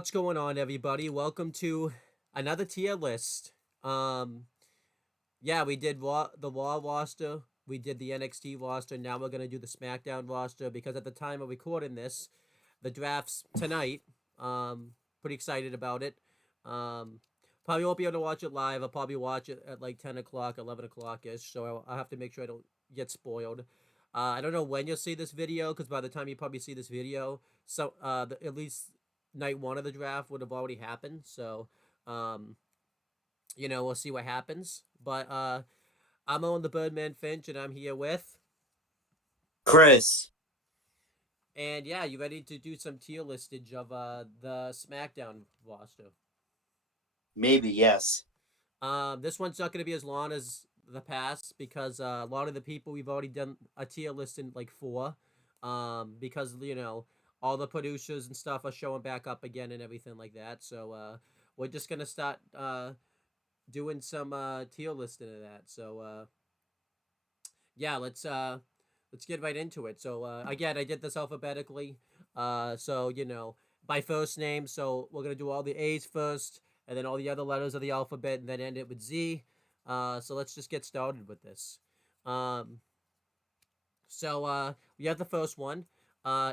What's going on, everybody? Welcome to another tier list. Um, yeah, we did the Raw roster, we did the NXT roster. Now we're gonna do the SmackDown roster because at the time of recording this, the draft's tonight. Pretty excited about it. Um, Probably won't be able to watch it live. I'll probably watch it at like 10 o'clock, 11 o'clock ish. So I'll have to make sure I don't get spoiled. I don't know when you'll see this video because by the time you probably see this video, at least night one of the draft would have already happened. So, um, we'll see what happens. But I'm on the Birdman Finch, and I'm here with. Chris, And yeah, you ready to do some tier listage of the SmackDown roster? maybe yes. This one's not going to be as long as the past because a lot of the people we've already done a tier list in like four. Because all the producers and stuff are showing back up again and everything like that. So we're just gonna start doing some tier listing of that. So yeah, let's get right into it. So again, I did this alphabetically. So by first name. So we're gonna do all the A's first, and then all the other letters of the alphabet, and then end it with Z. So let's just get started with this. Um, we have the first one.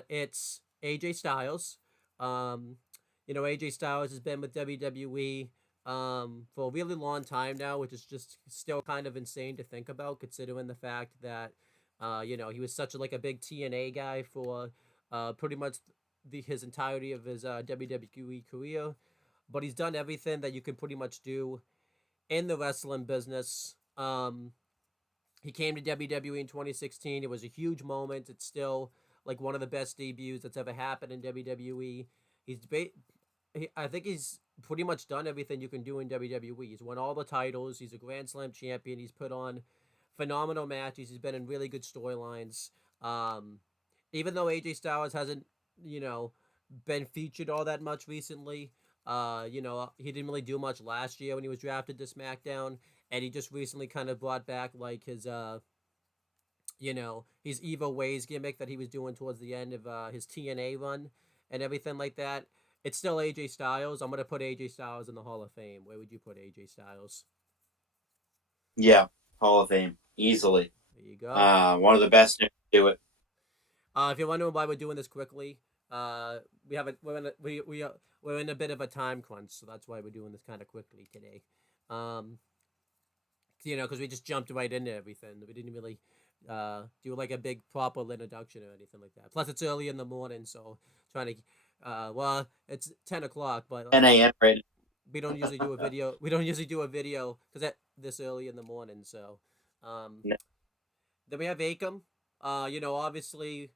It's AJ Styles. Um, AJ Styles has been with WWE for a really long time now, which is just still kind of insane to think about, considering the fact that he was such like a big TNA guy for pretty much his entirety of his WWE career. But he's done everything that you can pretty much do in the wrestling business. He came to WWE in 2016. It was a huge moment. It's still like one of the best debuts that's ever happened in WWE. I think he's pretty much done everything you can do in WWE. He's won all the titles. He's a Grand Slam champion. He's put on phenomenal matches. He's been in really good storylines. Um, Even though AJ Styles hasn't, you know, been featured all that much recently, he didn't really do much last year when he was drafted to SmackDown, and he just recently kind of brought back like his Evo Ways gimmick that he was doing towards the end of his TNA run and everything like that. It's still AJ Styles. I'm gonna put AJ Styles in the Hall of Fame. Where would you put AJ Styles? Yeah, Hall of Fame easily. There you go. One of the best to do it. If you're wondering why we're doing this quickly, we have a we're in a bit of a time crunch, so that's why we're doing this kind of quickly today. Um, because we just jumped right into everything. We didn't really do like a big proper introduction or anything like that. Plus, it's early in the morning, so trying to it's 10 o'clock, but 10 a.m. right. we don't usually do a video. We don't usually do a video because at this early in the morning. So, um, now. then we have Akam. Obviously,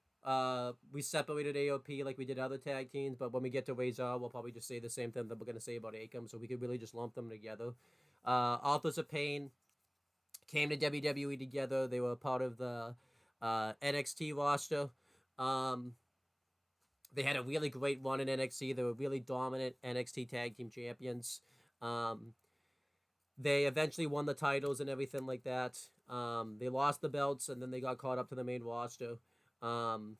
we separated AOP like we did other tag teams, but when we get to Razor, we'll probably just say the same thing that we're gonna say about Akam. So we could really just lump them together. Authors of Pain came to WWE together. They were part of the NXT roster. Um, they had a really great run in NXT. They were really dominant NXT tag team champions. Um, they eventually won the titles and everything like that. They lost the belts and then they got caught up to the main roster. Um,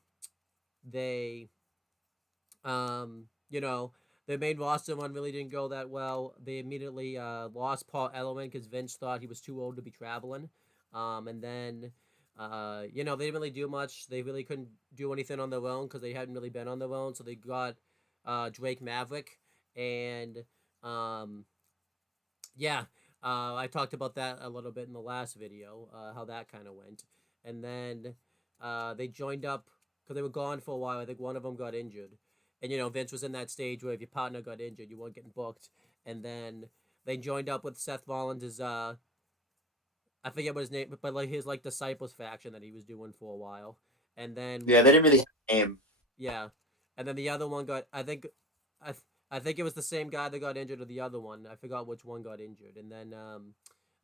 they, um, you know, their main roster one really didn't go that well. They immediately lost Paul Ellering because Vince thought he was too old to be traveling. And then, they didn't really do much. They really couldn't do anything on their own because they hadn't really been on their own. So they got Drake Maverick. And, um, yeah, I talked about that a little bit in the last video, how that kind of went. And then they joined up because they were gone for a while. I think one of them got injured. And, Vince was in that stage where if your partner got injured, you weren't getting booked. And then they joined up with Seth Rollins' I forget what his name, but like his like disciples faction that he was doing for a while. And then Yeah, they didn't really have a name. yeah, and then the other one got. I think it was the same guy that got injured, or the other one. I forgot which one got injured. And then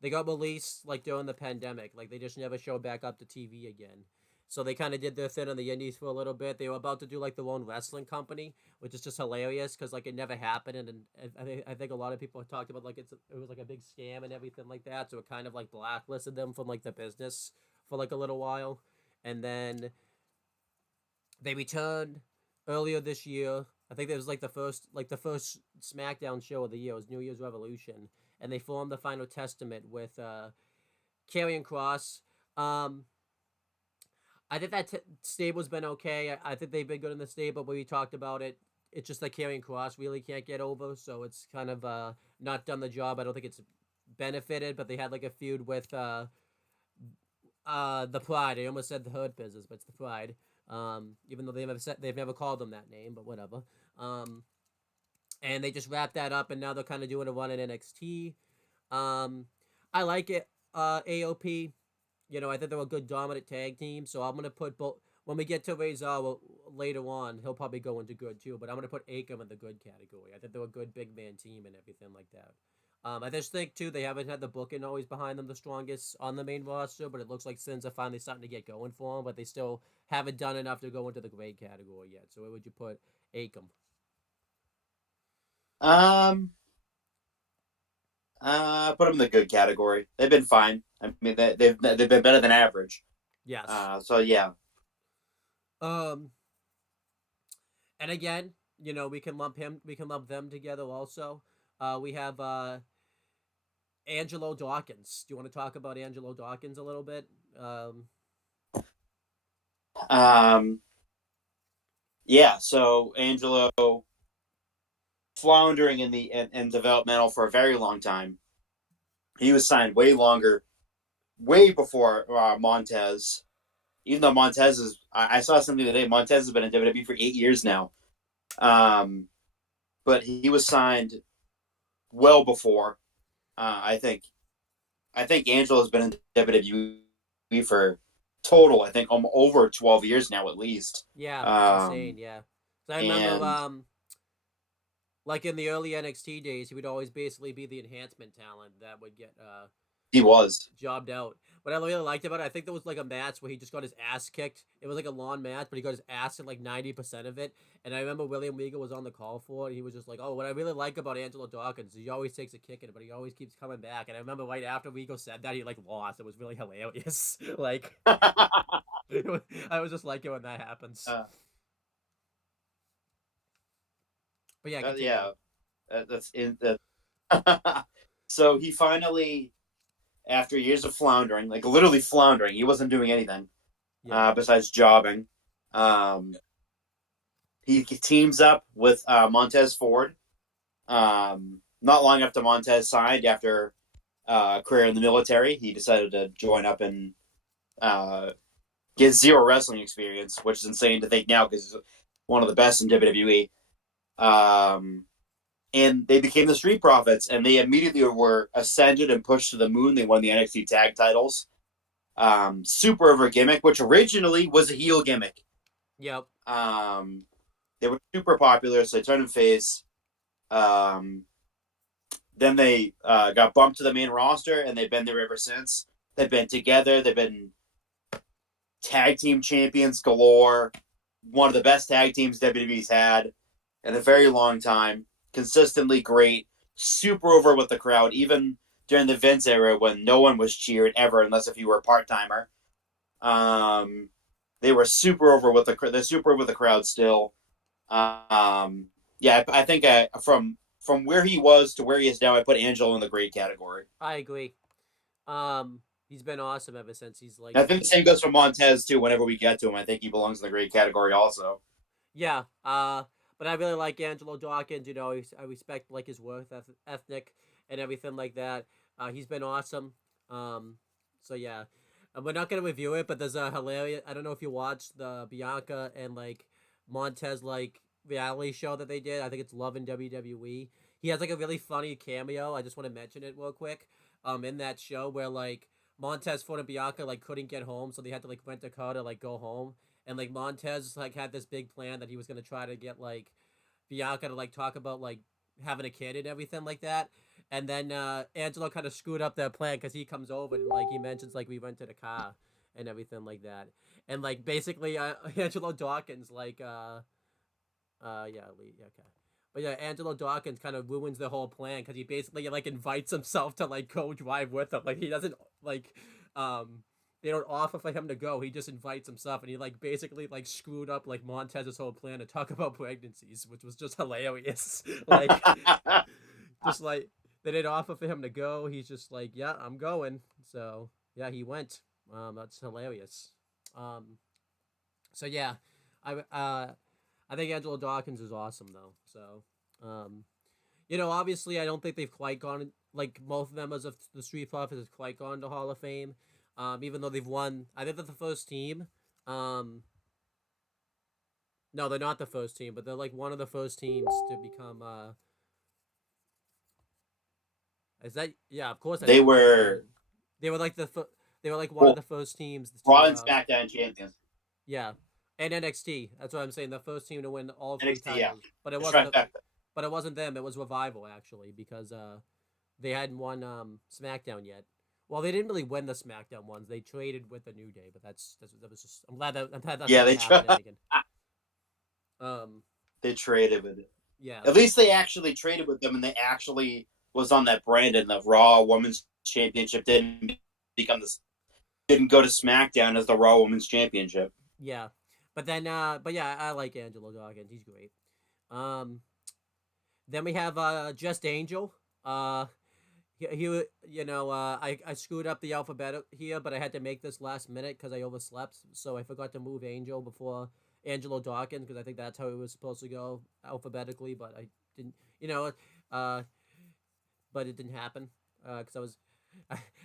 they got released like during the pandemic. Like they just never showed back up to TV again. So they kind of did their thing on the indies for a little bit. They were about to do like their own wrestling company, which is just hilarious because like it never happened. And I think a lot of people talked about like it was like a big scam and everything like that. So it kind of like blacklisted them from like the business for like a little while. And then they returned earlier this year. I think it was like the first SmackDown show of the year. It was New Year's Revolution, and they formed the Final Testament with Karrion Cross. Um, I think that stable's been okay. I think they've been good in the stable, but we talked about it. It's just that Karrion Cross really can't get over, so it's kind of not done the job. I don't think it's benefited, but they had like a feud with the Pride. I almost said the Hurt Business, but it's the Pride. Even though they've never called them that name, but whatever. Um, and they just wrapped that up, and now they're kind of doing a run in NXT. Um, I like it. AOP. I think they're a good dominant tag team, so I'm gonna put both. When we get to Razor later on, he'll probably go into good too, but I'm gonna put Akam in the good category. I think they're a good big man team and everything like that. I just think too they haven't had the booking always behind them the strongest on the main roster, but it looks like Sins are finally starting to get going for them, but they still haven't done enough to go into the great category yet. So where would you put Akam? Um, put them in the good category. They've been fine. I mean, they've been better than average. Yes. So yeah. Um, and again, we can lump them together also. We have Angelo Dawkins. Do you want to talk about Angelo Dawkins a little bit? Um, yeah. So Angelo floundering in developmental for a very long time. He was signed way before Montez. Even though Montez is, I saw something today. Montez has been in WWE for 8 years now. Um, but he was signed well before. I think Angelo has been in WWE for total. I think over 12 years now at least. Yeah, it's insane. Um, Yeah, so I remember and like in the early NXT days, he would always basically be the enhancement talent that would get he was. jobbed out. What I really liked about it, I think there was like a match where he just got his ass kicked. It was like a lawn match, but he got his ass in like 90% of it. And I remember William Regal was on the call for it. And he was just like, "Oh, what I really like about Angelo Dawkins is he always takes a kick in it, but he always keeps coming back." And I remember right after Regal said that, he like lost. It was really hilarious. Like, I was just like it when that happens. But yeah, continue. Yeah, that's in the. So he finally, after years of floundering, like literally floundering, he wasn't doing anything Yeah. besides jobbing. Um, he teams up with Montez Ford. Not long after Montez signed, after a career in the military, he decided to join up and get zero wrestling experience, which is insane to think now because he's one of the best in WWE. Um, and they became the Street Profits, and they immediately were ascended and pushed to the moon. They won the NXT tag titles. Super over gimmick, which originally was a heel gimmick. Yep. They were super popular, so they turned them face. Um, then they got bumped to the main roster, and they've been there ever since. They've been together. They've been tag team champions galore. One of the best tag teams WWE's had in a very long time. Consistently great. Super over with the crowd, even during the Vince era when no one was cheered ever, unless if you were a part timer. They were super over with they're super over with the crowd still. Yeah, I think from where he was to where he is now, I put Angelo in the great category. I agree. He's been awesome ever since he's like And I think the same goes for Montez too. Whenever we get to him, I think he belongs in the great category also. yeah. But I really like Angelo Dawkins. I respect like his work ethic and everything like that. He's been awesome. So yeah, we're not gonna review it, but there's a hilarious. I don't know if you watched the Bianca and like Montez like reality show that they did. I think it's Love in WWE. He has like a really funny cameo. I just want to mention it real quick. In that show where like Montez Ford and Bianca like couldn't get home, so they had to like rent a car to like go home. And like Montez like had this big plan that he was gonna try to get like Bianca to like talk about like having a kid and everything like that. And then Angelo kind of screwed up that plan because he comes over and like he mentions like we rented a car and everything like that. And like basically Angelo Dawkins like yeah, okay. But yeah, Angelo Dawkins kind of ruins the whole plan because he basically like invites himself to like go drive with him. Like he doesn't like um they don't offer for him to go. He just invites himself, and he like basically like screwed up like Montez's whole plan to talk about pregnancies, which was just hilarious. Like, just like they didn't offer for him to go. He's just like, yeah, I'm going. So yeah, he went. That's hilarious. Um, so yeah, I think Angelo Dawkins is awesome though. So obviously I don't think they've quite gone like most members of the Street Profits have quite gone to Hall of Fame. Even though they've won, I think they're the first team. Um, no, they're not the first team, but they're like one of the first teams to become. Is that yeah? Of course, I They think they're the first were team. They were like they were like one of well, the first teams Raw to and SmackDown champions. yeah, and NXT. That's what I'm saying. The first team to win all three NXT, yeah. titles, but it The wasn't. trifecta. But it wasn't them. It was Revival actually because they hadn't won SmackDown yet. Well, they didn't really win the SmackDown ones. They traded with the New Day, but that was just. I'm glad that's Yeah, not they happening again. Um, they traded with it. yeah, At least they actually traded with them, and they actually was on that brand. And the Raw Women's Championship didn't go to SmackDown as the Raw Women's Championship. yeah, but yeah, I like Angelo Dawkins. He's great. Um, then we have Just Angel. I screwed up the alphabet here, but I had to make this last minute because I overslept, so I forgot to move Angel before Angelo Dawkins because I think that's how it was supposed to go alphabetically, but I didn't. Uh, but it didn't happen because I was.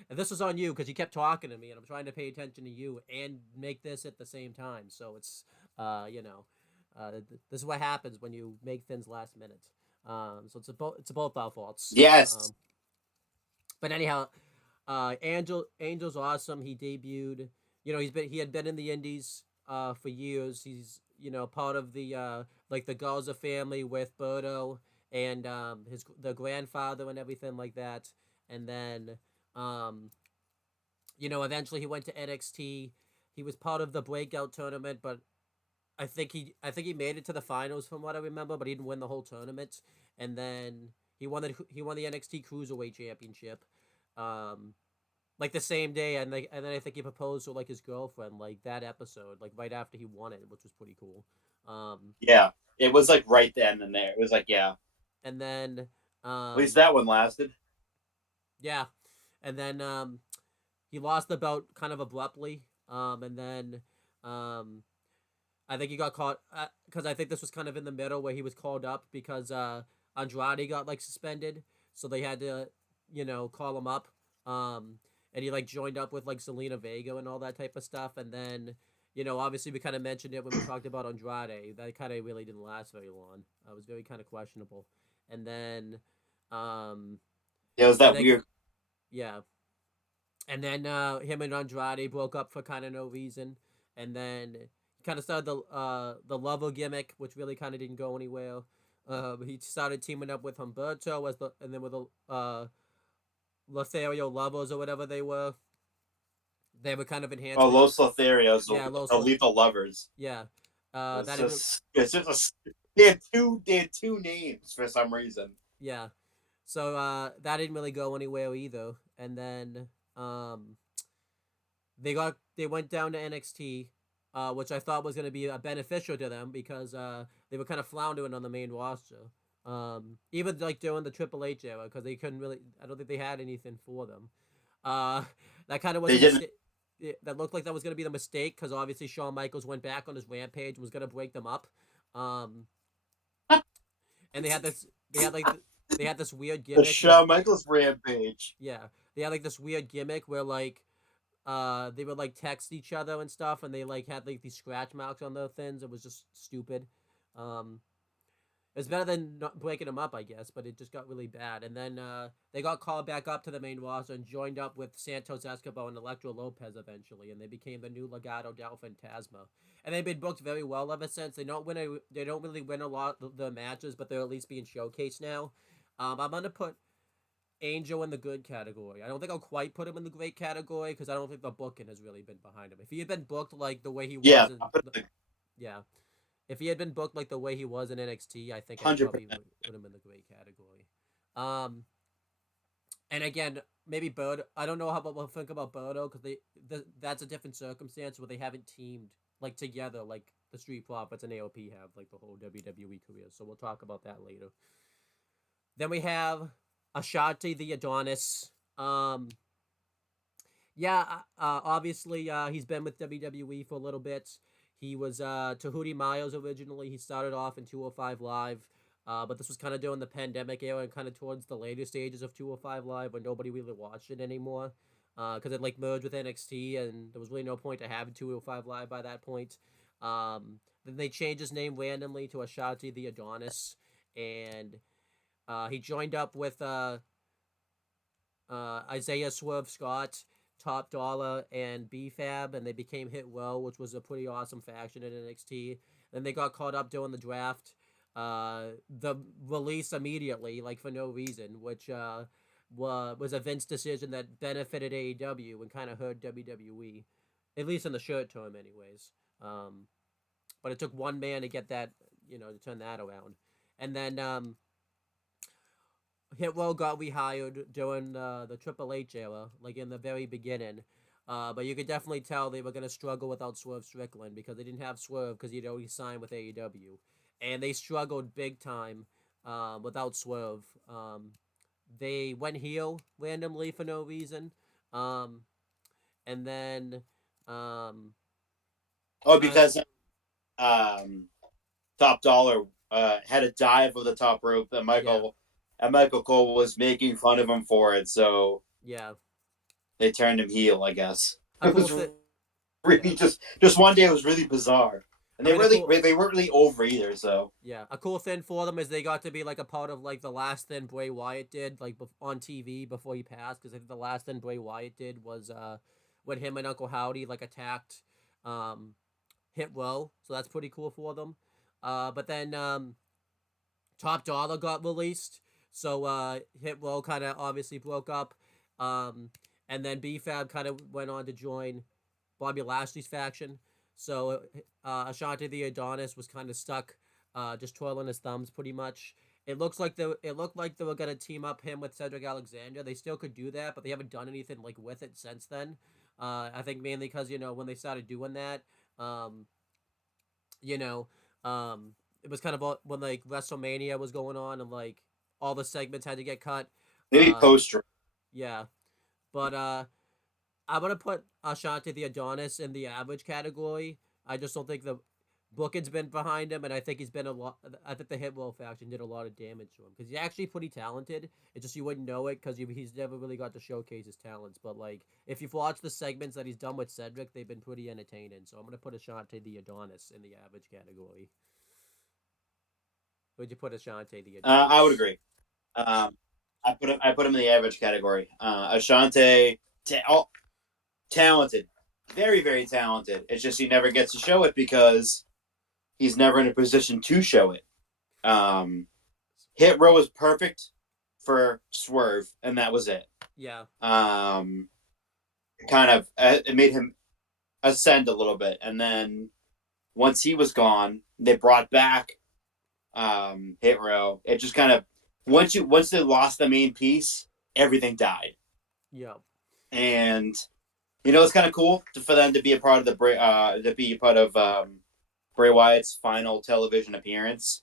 And this was on you because you kept talking to me, and I'm trying to pay attention to you and make this at the same time. So it's, this is what happens when you make things last minute. So it's both our faults. Yes. But anyhow, Angel's awesome. He debuted. He had been in the Indies for years. He's part of the like the Garza family with Berto and the grandfather and everything like that. And then eventually he went to NXT. He was part of the breakout tournament, but I think he made it to the finals from what I remember, but he didn't win the whole tournament. And then he won the NXT Cruiserweight Championship, like the same day, and then I think he proposed to like his girlfriend like that episode, like right after he won it, which was pretty cool. Yeah, it was like right then and there. It was like yeah. And then At least that one lasted. yeah, and then he lost the belt kind of abruptly, and then I think he got caught because I think this was kind of in the middle where he was called up because Andrade got like suspended, so they had to call him up. And he like joined up with like Selena Vega and all that type of stuff, and then obviously we kind of mentioned it when we talked about Andrade. That kind of really didn't last very long. It was very kind of questionable, and then Yeah, it was that weird. yeah, and then him and Andrade broke up for kind of no reason, and then he kind of started the lover gimmick, which really kind of didn't go anywhere. He started teaming up with Humberto and then with the Lothario lovers or whatever they were. They were kind of enhanced. Oh, Los Lotharios, Yeah, the Lethal Lovers. Yeah, it's just they had two names for some reason. yeah. So that didn't really go anywhere either. And then they went down to NXT, which I thought was going to be beneficial to them because they were kind of floundering on the main roster. Even like during the Triple H era, because they couldn't really. I don't think they had anything for them. That kind of was. That looked like that was going to be the mistake because obviously Shawn Michaels went back on his rampage and was going to break them up. And they had this weird gimmick. The Shawn Michaels rampage. Yeah, they had like this weird gimmick where like they would like text each other and stuff, and they like had like these scratch marks on their things. It was just stupid. It was better than not breaking them up, I guess, but it just got really bad. And then they got called back up to the main roster and joined up with Santos Escobar and Electro Lopez eventually, and they became the new Legado del Fantasma. And they've been booked very well ever since. They don't really win a lot of the matches, but they're at least being showcased now. I'm gonna put Angel in the good category. I don't think I'll quite put him in the great category because I don't think the booking has really been behind him. If he had been booked like the way he was, yeah. If he had been booked like the way he was in NXT, I think I probably would have been the great category. And again, maybe Bird. I don't know how we'll think about Birdo because that's a different circumstance where they haven't teamed like together like the Street Profits and AOP have like the whole WWE career. So we'll talk about that later. Then we have Ashante the Adonis. Um, yeah, obviously he's been with WWE for a little bit. He was Tahuti Miles originally. He started off in 205 Live. But this was kind of during the pandemic era and kind of towards the later stages of 205 Live when nobody really watched it anymore. Because it like merged with NXT and there was really no point to having 205 Live by that point. Then they changed his name randomly to Ashante the Adonis. And he joined up with Isaiah Swerve Scott, Top Dollar, and BFAB, and they became Hit Row, which was a pretty awesome faction in NXT. Then they got caught up during the draft. The release immediately, like for no reason, which was a Vince decision that benefited AEW and kind of hurt WWE, at least in the short term, anyways. But it took one man to get that, to turn that around. And then Hitwell got rehired during the Triple H era, like in the very beginning. But you could definitely tell they were going to struggle without Swerve Strickland because they didn't have Swerve because he'd already signed with AEW. And they struggled big time without Swerve. They went heel randomly for no reason. And then. Oh, because Top Dollar had a dive of the top rope that Michael Cole was making fun of him for it, so yeah, they turned him heel, I guess. a It cool was thing. really just one day it was really bizarre. And I mean, they weren't really over either, so yeah, a cool thing for them is they got to be like a part of like the last thing Bray Wyatt did like on TV before he passed because I think the last thing Bray Wyatt did was when him and Uncle Howdy like attacked Hit Row, so that's pretty cool for them. But then Top Dollar got released, so Hit Row kind of obviously broke up, and then BFAB kind of went on to join Bobby Lashley's faction. So Ashante the Adonis was kind of stuck, just twirling his thumbs pretty much. It looked like they were gonna team up him with Cedric Alexander. They still could do that, but they haven't done anything like with it since then. I think mainly because when they started doing that, um, you know, it was kind of when like WrestleMania was going on and like all the segments had to get cut. maybe Uh, poster. yeah, but I'm gonna put Ashante the Adonis in the average category. I just don't think the booking's been behind him, and I think he's been a lot. I think the Hit Row faction did a lot of damage to him because he's actually pretty talented. It's just you wouldn't know it because he's never really got to showcase his talents. But like, if you've watched the segments that he's done with Cedric, they've been pretty entertaining. So I'm gonna put Ashante the Adonis in the average category. Would you put Ashante the I would Adonis? agree. I put him in the average category. Ashante, talented, very very talented. It's just he never gets to show it because he's never in a position to show it. Um, Hit Row was perfect for Swerve, and that was it. Yeah. Kind of it made him ascend a little bit, and then once he was gone, they brought back Hit Row. It just kind of once they lost the main piece, everything died. Yeah. And it's kind of cool for them to be a part of Bray Wyatt's final television appearance.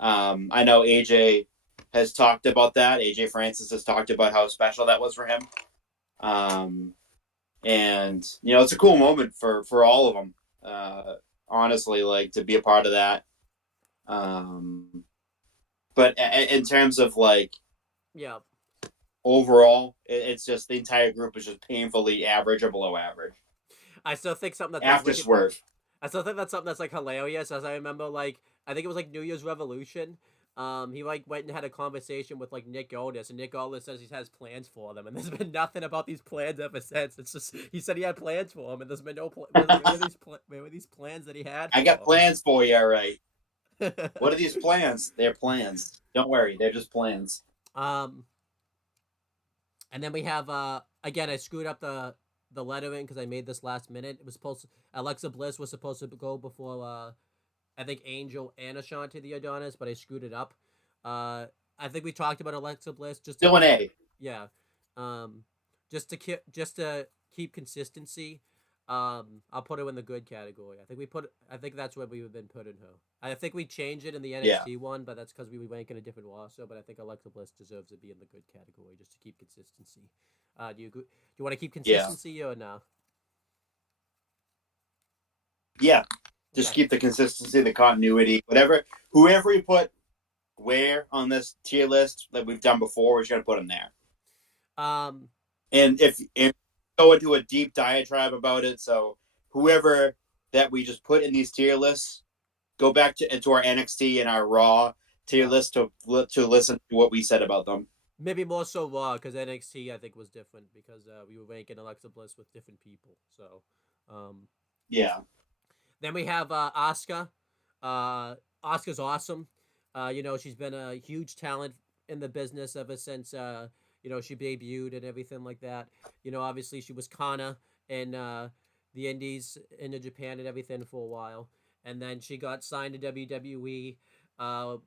I know AJ has talked about that. AJ Francis has talked about how special that was for him. And it's a cool moment for all of them. Honestly, like to be a part of that. But in terms of like Yeah. overall, it's just the entire group is just painfully average or below average. I still think something that's like After wicked. Swerve. I still think that's something that's like hilarious. As I remember, like I think it was like New Year's Revolution. He like went and had a conversation with like Nick Aldis, and Nick Aldis says he has plans for them, and there's been nothing about these plans ever since. It's just he said he had plans for them, and there's been no where were these plans that he had I got for plans for you, all right. them? What are these plans? They're plans. Don't worry, they're just plans. um, and then we have again I screwed up the lettering because I made this last minute. It was supposed to, Alexa Bliss was supposed to go before I think Angel and Ashante the Adonis, but I screwed it up. I think we talked about Alexa Bliss just Still an A. yeah. Um, keep consistency. I'll put her in the good category. I think that's where we've been putting her. I think we changed it in the Yeah, NXT one, but that's because we were ranking a different roster. But I think Alexa Bliss deserves to be in the good category just to keep consistency. Do you want to keep yeah, consistency or no? yeah. Just Okay. keep the consistency, the continuity, whatever. Whoever we put where on this tier list that we've done before, we're just gonna put them there. Um. And if go into a deep diatribe about it, so whoever that we just put in these tier lists, go back to into our NXT and our Raw tier Yeah. list to listen to what we said about them. Maybe more so Raw because NXT I think was different because we were ranking Alexa Bliss with different people. So, um, Yeah, then we have Asuka. Asuka's awesome. She's been a huge talent in the business ever since she debuted and everything like that. Obviously she was Kana in the Indies in Japan and everything for a while, and then she got signed to WWE. Uh,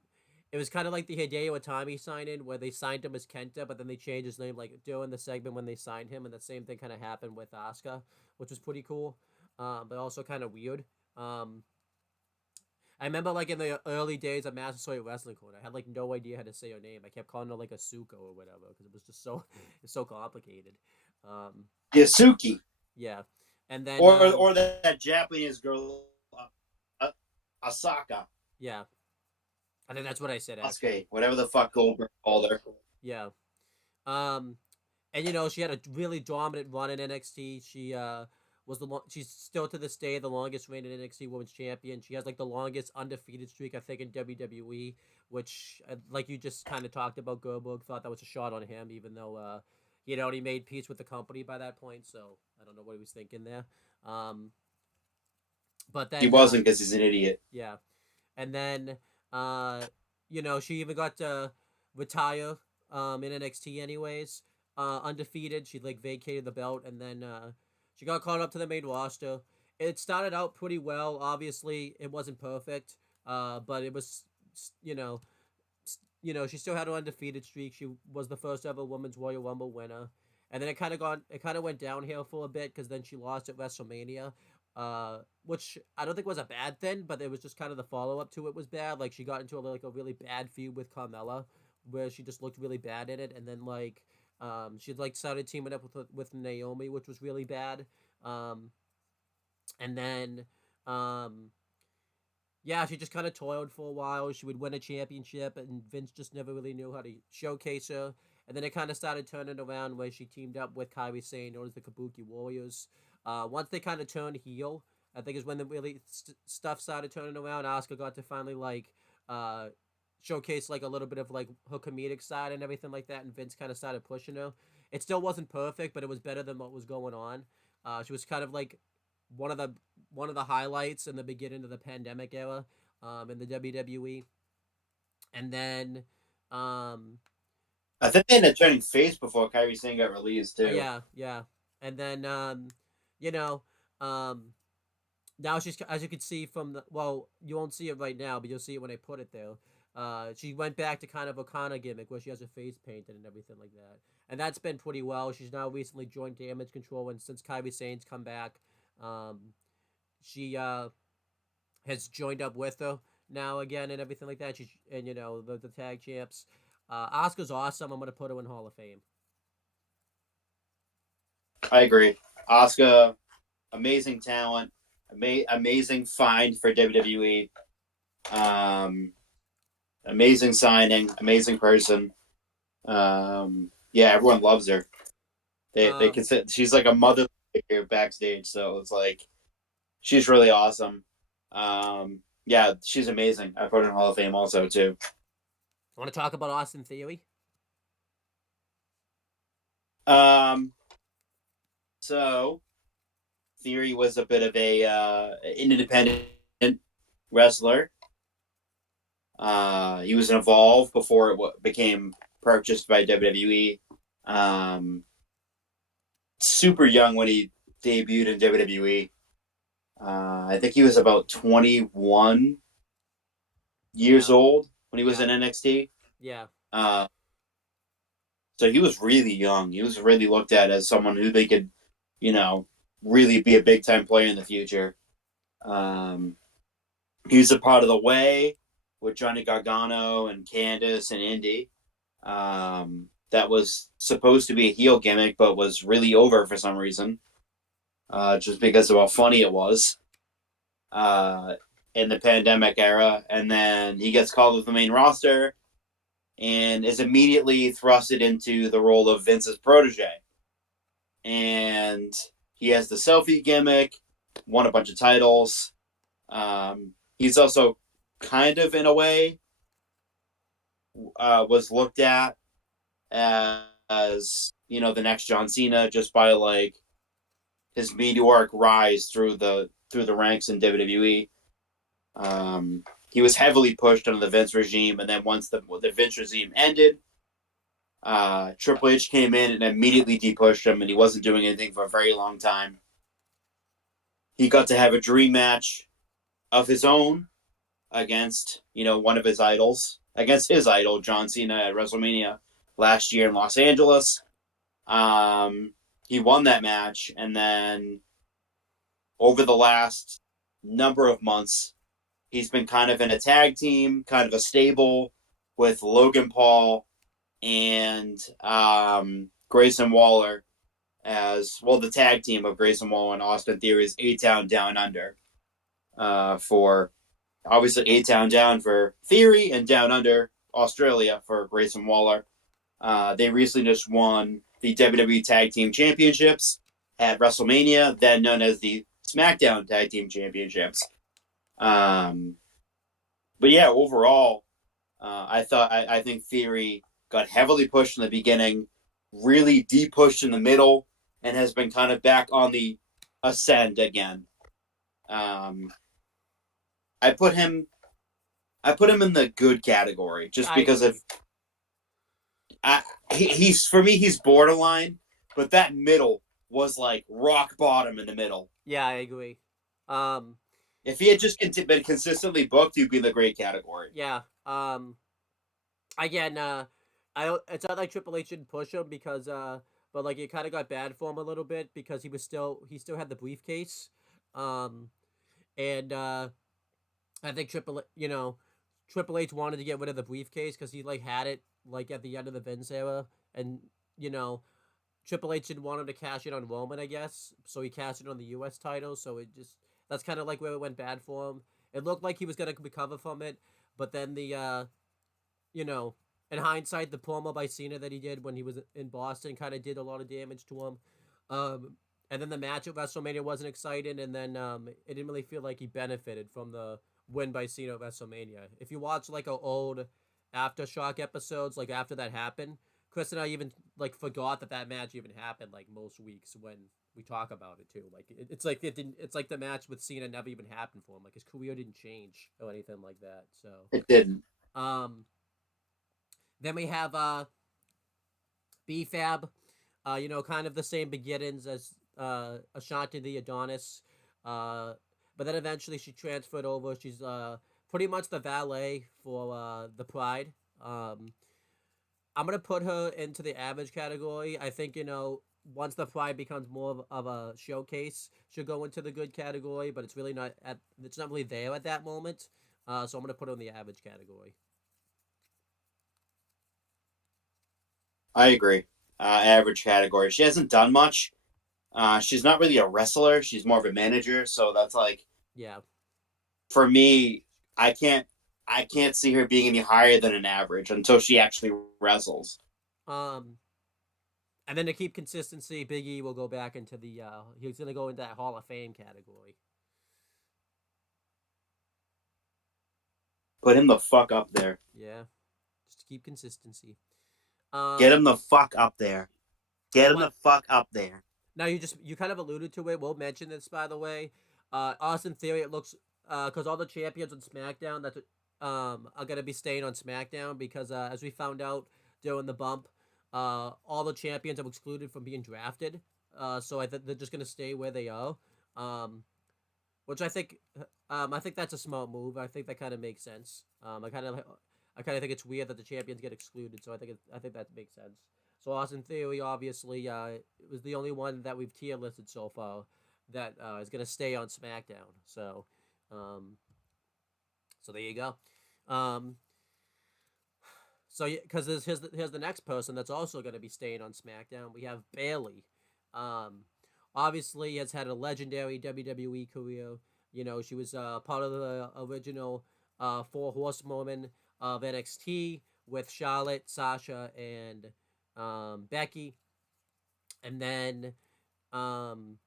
it was kind of like the Hideo Itami signing where they signed him as Kenta, but then they changed his name like during the segment when they signed him, and the same thing kind of happened with Asuka, which was pretty cool, but also kind of weird. Um, I remember like in the early days of Massasoit Wrestling Corner, I had like no idea how to say her name. I kept calling her like Asuka or whatever because it was just so it's so complicated. Um, Yasuki yeah, and then or that Japanese girl, uh, Asaka, yeah, I think that's what I said actually. Asuke, whatever the fuck Goldberg called her. Yeah, um, and she had a really dominant run in NXT. She she's still to this day the longest reigning NXT Women's Champion. She has like the longest undefeated streak I think in WWE, which like you just kind of talked about. Goldberg thought that was a shot on him, even though he had already made peace with the company by that point. So I don't know what he was thinking there. Um, but He then wasn't because he's an idiot. yeah, and then uh, she even got to retire in NXT anyways. Undefeated. She like vacated the belt and then she got called up to the main roster. It started out pretty well. Obviously, it wasn't perfect, but it was you know she still had an undefeated streak. She was the first ever women's Royal Rumble winner. And then it kind of went downhill for a bit because then she lost at WrestleMania, which I don't think was a bad thing, but it was just kind of the follow up to it was bad. Like she got into a really bad feud with Carmella, where she just looked really bad in it, and then she like started teaming up with Naomi, which was really bad. Um, and then um, yeah, she just kind of toiled for a while. She would win a championship, and Vince just never really knew how to showcase her. And then it kind of started turning around where she teamed up with Kairi Sane, known as the Kabuki Warriors. Once they kind of turned heel, I think is when the really stuff started turning around. Asuka got to finally uh, showcase like a little bit of like her comedic side and everything like that, and Vince kind of started pushing her. It still wasn't perfect, but it was better than what was going on. She was kind of like one of the one of the highlights in the beginning of the pandemic era in the WWE. And then, um, I think they ended up turning face before Kyrie Sane got released too. yeah, yeah. And then, you know, um, now she's, as you can see from you won't see it right now, but you'll see it when I put it there. She went back to kind of a Kana gimmick where she has her face painted and everything like that. And that's been pretty well. She's now recently joined Damage Control, and since Kyrie Sane's come back, um, she has joined up with her now again and everything like that. She's and the tag champs. Asuka's awesome. I'm gonna put her in Hall of Fame. I agree. Asuka, amazing talent, amazing find for WWE. Um, amazing signing, amazing person. Yeah, everyone loves her. They Um, consider she's like a mother figure backstage, so it's like she's really awesome. Yeah, she's amazing. I put her in Hall of Fame also too. I want to talk about Austin Theory. Um, so Theory was a bit of a independent wrestler. He was an Evolve before it became purchased by WWE. Um, super young when he debuted in WWE. I think he was about 21 years Yeah, old when he was yeah, in NXT. yeah. Uh, So he was really young. He was really looked at as someone who they could, you know, really be a big time player in the future. Um, he was a part of the Way with Johnny Gargano and Candice and Indy. That was supposed to be a heel gimmick, but was really over for some reason, just because of how funny it was uh, in the pandemic era. And then he gets called to the main roster and is immediately thrusted into the role of Vince's protege. And he has the selfie gimmick, won a bunch of titles. He's also kind of, in a way, was looked at as, you know, the next John Cena just by like his meteoric rise through the ranks in WWE. He was heavily pushed under the Vince regime, and then once the Vince regime ended, Triple H came in and immediately depushed him, and he wasn't doing anything for a very long time. He got to have a dream match of his own against, you know, one of his idols, against his idol, John Cena, at WrestleMania last year in Los Angeles. He won that match, and then over the last number of months, he's been kind of in a tag team, kind of a stable with Logan Paul and Grayson Waller as well, the tag team of Grayson Waller and Austin Theory's A-Town Down Under. For obviously A-Town Down for Theory and Down Under Australia for Grayson Waller. They recently just won the WWE Tag Team Championships at WrestleMania, then known as the Smackdown Tag Team Championships. But yeah, overall, I think Theory got heavily pushed in the beginning, really de-pushed in the middle, and has been kind of back on the ascend again. I put him in the good category just because of he's for me he's borderline, but that middle was like rock bottom in the middle. Yeah, I agree. If he had just been consistently booked, he'd be in the great category. Yeah. Again, it's not like Triple H didn't push him because but like it kind of got bad for him a little bit because he still had the briefcase, and I think Triple H wanted to get rid of the briefcase because he like had it like at the end of the Vince era, and you know Triple H didn't want him to cash in on Roman, I guess, so he cashed in on the U.S. title. So it just that's kind of like where it went bad for him. It looked like he was gonna recover from it, but then you know, in hindsight, the promo by Cena that he did when he was in Boston kind of did a lot of damage to him. And then the match at WrestleMania wasn't exciting, and then it didn't really feel like he benefited from the win by Cena at WrestleMania. If you watch like old Aftershock episodes, like after that happened, Chris and I even like forgot that match even happened like most weeks when we talk about it too. Like it's like it didn't. It's like the match with Cena never even happened for him. Like his career didn't change or anything like that. So it didn't. Then we have B-Fab, kind of the same beginnings as Ashanti the Adonis. But then eventually she transferred over. She's pretty much the valet for the Pride. I'm going to put her into the average category. I think, once the Pride becomes more of a showcase, she'll go into the good category, but it's not really there at that moment. So I'm going to put her in the average category. I agree. Average category. She hasn't done much. She's not really a wrestler. She's more of a manager. So that's like, yeah. For me, I can't see her being any higher than an average until she actually wrestles. And then to keep consistency, Big E will go back into he's going to go into that Hall of Fame category. Put him the fuck up there. Yeah. Just to keep consistency. Get him the fuck up there. Get him the fuck up there. Now you kind of alluded to it. We'll mention this, by the way. Austin Theory, it looks because all the champions on SmackDown that are gonna be staying on SmackDown because as we found out during the bump, all the champions are excluded from being drafted. So I think they're just gonna stay where they are. Which I think that's a smart move. I think that kind of makes sense. I kind of think it's weird that the champions get excluded, so I think that makes sense. So Austin Theory, obviously, it was the only one that we've tier listed so far that is going to stay on SmackDown. Um, so there you go. Um, so because here's the next person that's also going to be staying on SmackDown. We have Bayley. Um, obviously has had a legendary WWE career. You know, she was part of the original Four Horsewomen of NXT with Charlotte, Sasha, and Becky. And then, um,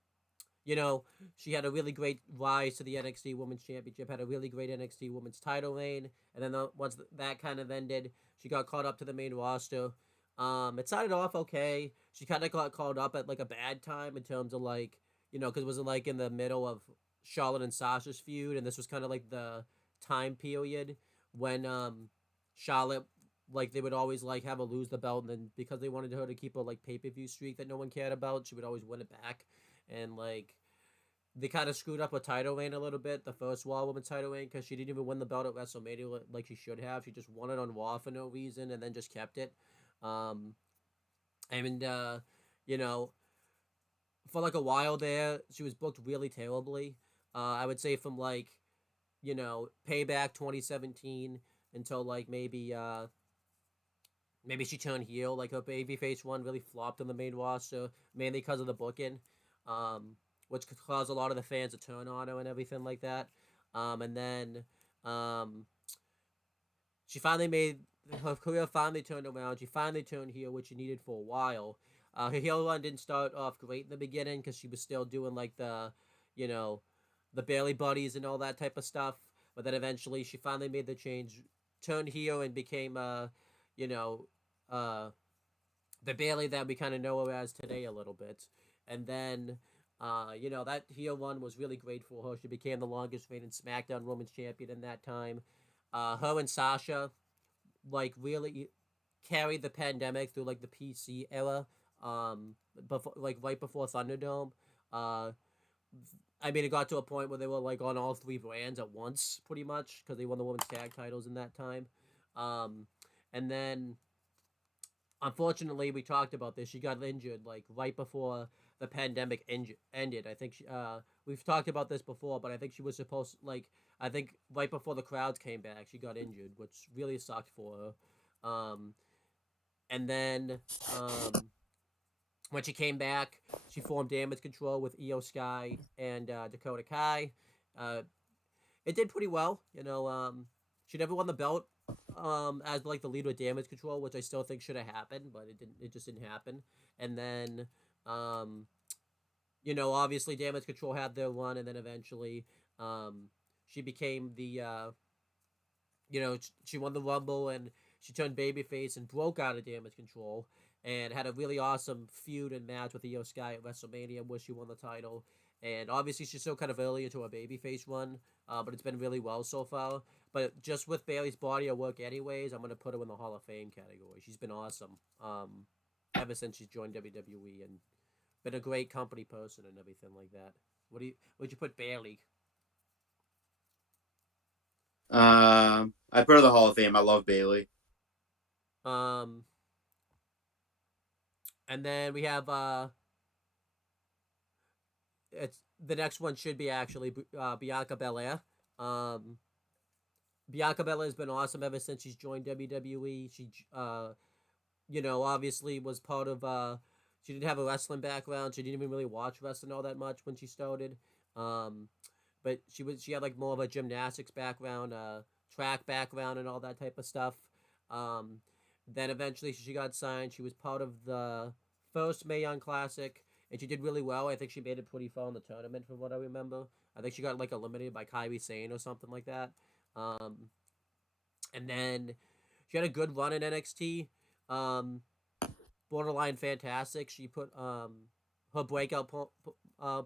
you know, she had a really great rise to the NXT Women's Championship, had a really great NXT Women's title reign. And then once that kind of ended, she got caught up to the main roster. It started off okay. She kind of got called up at like a bad time in terms of like, because it was like in the middle of Charlotte and Sasha's feud, and this was kind of like the time period when Charlotte, like, they would always like have her lose the belt, and then because they wanted her to keep a like pay-per-view streak that no one cared about, she would always win it back. And like they kind of screwed up her title reign a little bit, the first Raw Women's title reign, because she didn't even win the belt at WrestleMania like she should have. She just won it on Raw for no reason and then just kept it. Um, and you know, for like a while there, she was booked really terribly. I would say from like Payback 2017 until like maybe she turned heel. Like her babyface one really flopped on the main roster, mainly because of the booking, which could cause a lot of the fans to turn on her and everything like that. And then um, she finally made her career finally turned around. She finally turned heel, which she needed for a while. Her heel run didn't start off great in the beginning because she was still doing like you know, the Bailey buddies and all that type of stuff. But then eventually she finally made the change, turned heel, and became you know, uh, the Bailey that we kind of know her as today a little bit. And then, that heel run was really great for her. She became the longest reigning SmackDown Women's Champion in that time. Her and Sasha, like, really carried the pandemic through, like, the PC era, before, like, right before Thunderdome. Uh, I mean, it got to a point where they were, like, on all three brands at once, pretty much, because they won the women's tag titles in that time. Um, and then unfortunately, we talked about this. She got injured like right before the pandemic ended. I think we've talked about this before, but I think she was supposed like I think right before the crowds came back, she got injured, which really sucked for her. And then when she came back, she formed Damage Control with Io Sky and Dakota Kai. Uh, it did pretty well. She never won the belt as like the leader of Damage Control, which I still think should have happened, but it didn't. It just didn't happen. And then, um, obviously Damage Control had their run, and then eventually, she became she won the Rumble and she turned babyface and broke out of Damage Control and had a really awesome feud and match with Io Sky at WrestleMania where she won the title. And obviously, she's still kind of early into a babyface run, but it's been really well so far. But just with Bayley's body of work, anyways, I'm gonna put her in the Hall of Fame category. She's been awesome ever since she's joined WWE and been a great company person and everything like that. Would you put Bayley? I put her in the Hall of Fame. I love Bailey. Um, and then we have it's the next one should be actually Bianca Belair. Um, Bianca Belair has been awesome ever since she's joined WWE. She, obviously was part of. She didn't have a wrestling background. She didn't even really watch wrestling all that much when she started. Um, but she had like more of a gymnastics background, track background, and all that type of stuff. Um, then eventually she got signed. She was part of the first Mae Young Classic, and she did really well. I think she made it pretty far in the tournament, from what I remember. I think she got like eliminated by Kairi Sane or something like that. Um, and then she had a good run in NXT. Um, borderline fantastic. She put her breakout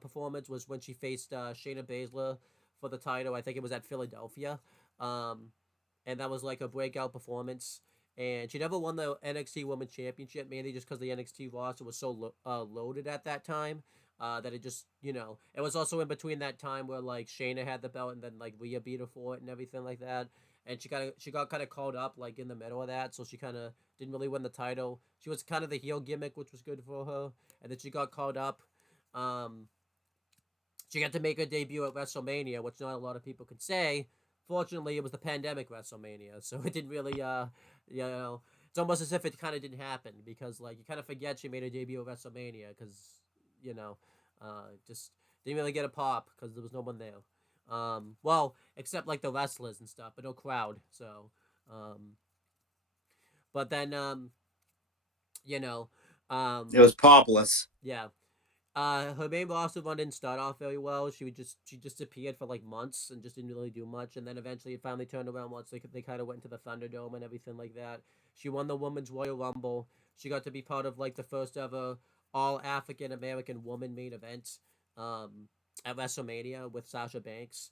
performance was when she faced Shayna Baszler for the title. I think it was at Philadelphia, um, and that was like a breakout performance. And she never won the NXT Women's Championship, mainly just because the NXT roster was so loaded at that time. That it just, it was also in between that time where like Shayna had the belt and then like Rhea beat her for it and everything like that. And she got kind of called up like in the middle of that, so she kind of Didn't really win the title. She was kind of the heel gimmick, which was good for her. And then she got called up. Um, she got to make her debut at WrestleMania, which not a lot of people could say. Fortunately, it was the pandemic WrestleMania, so it didn't really, you know, it's almost as if it kind of didn't happen because, like, you kind of forget she made her debut at WrestleMania because, you know, just didn't really get a pop because there was no one there. Well, except like the wrestlers and stuff, but no crowd. So, um, but then, you know, It was populous. yeah, her main roster run didn't start off very well. She just appeared for like months and just didn't really do much. And then eventually it finally turned around once they kind of went into the Thunderdome and everything like that. She won the Women's Royal Rumble. She got to be part of like the first ever all African American woman main event um, at WrestleMania with Sasha Banks,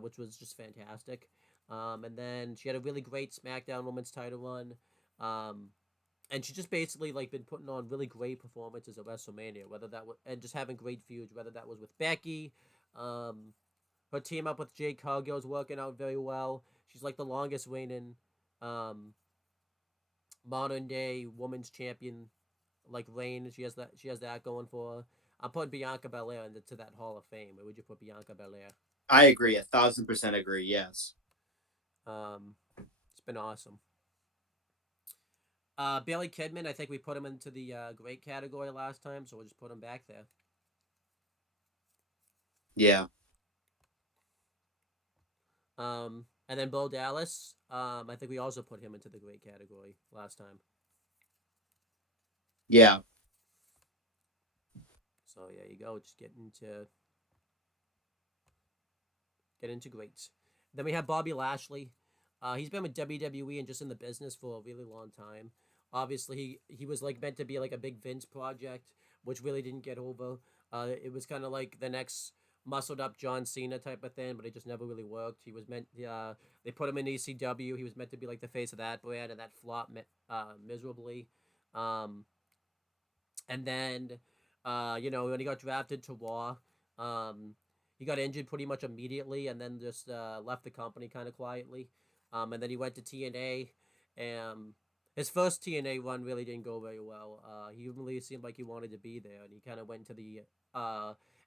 which was just fantastic. And then she had a really great SmackDown Women's title run. Um, and she just basically like been putting on really great performances at WrestleMania, whether that was and just having great feuds, whether that was with Becky, um, her team up with Jade Cargill is working out very well. She's like the longest reigning um, modern day women's champion like reign. She has that going for her. I'm putting Bianca Belair into that Hall of Fame. Where would you put Bianca Belair? I agree, 1,000% agree. Yes. It's been awesome. Billy Kidman, I think we put him into the great category last time, so we'll just put him back there. Yeah. And then Bo Dallas, I think we also put him into the great category last time. Yeah. So yeah, you go. Just get into greats. Then we have Bobby Lashley. He's been with WWE and just in the business for a really long time. Obviously, he was like meant to be like a big Vince project, which really didn't get over. It was kind of like the next muscled up John Cena type of thing, but it just never really worked. He was meant. They put him in ECW. He was meant to be like the face of that brand, and that flopped miserably. Um, and then, when he got drafted to Raw, um, he got injured pretty much immediately, and then just left the company kind of quietly. And then he went to TNA, and his first TNA run really didn't go very well. He really seemed like he wanted to be there, and he kind of went to the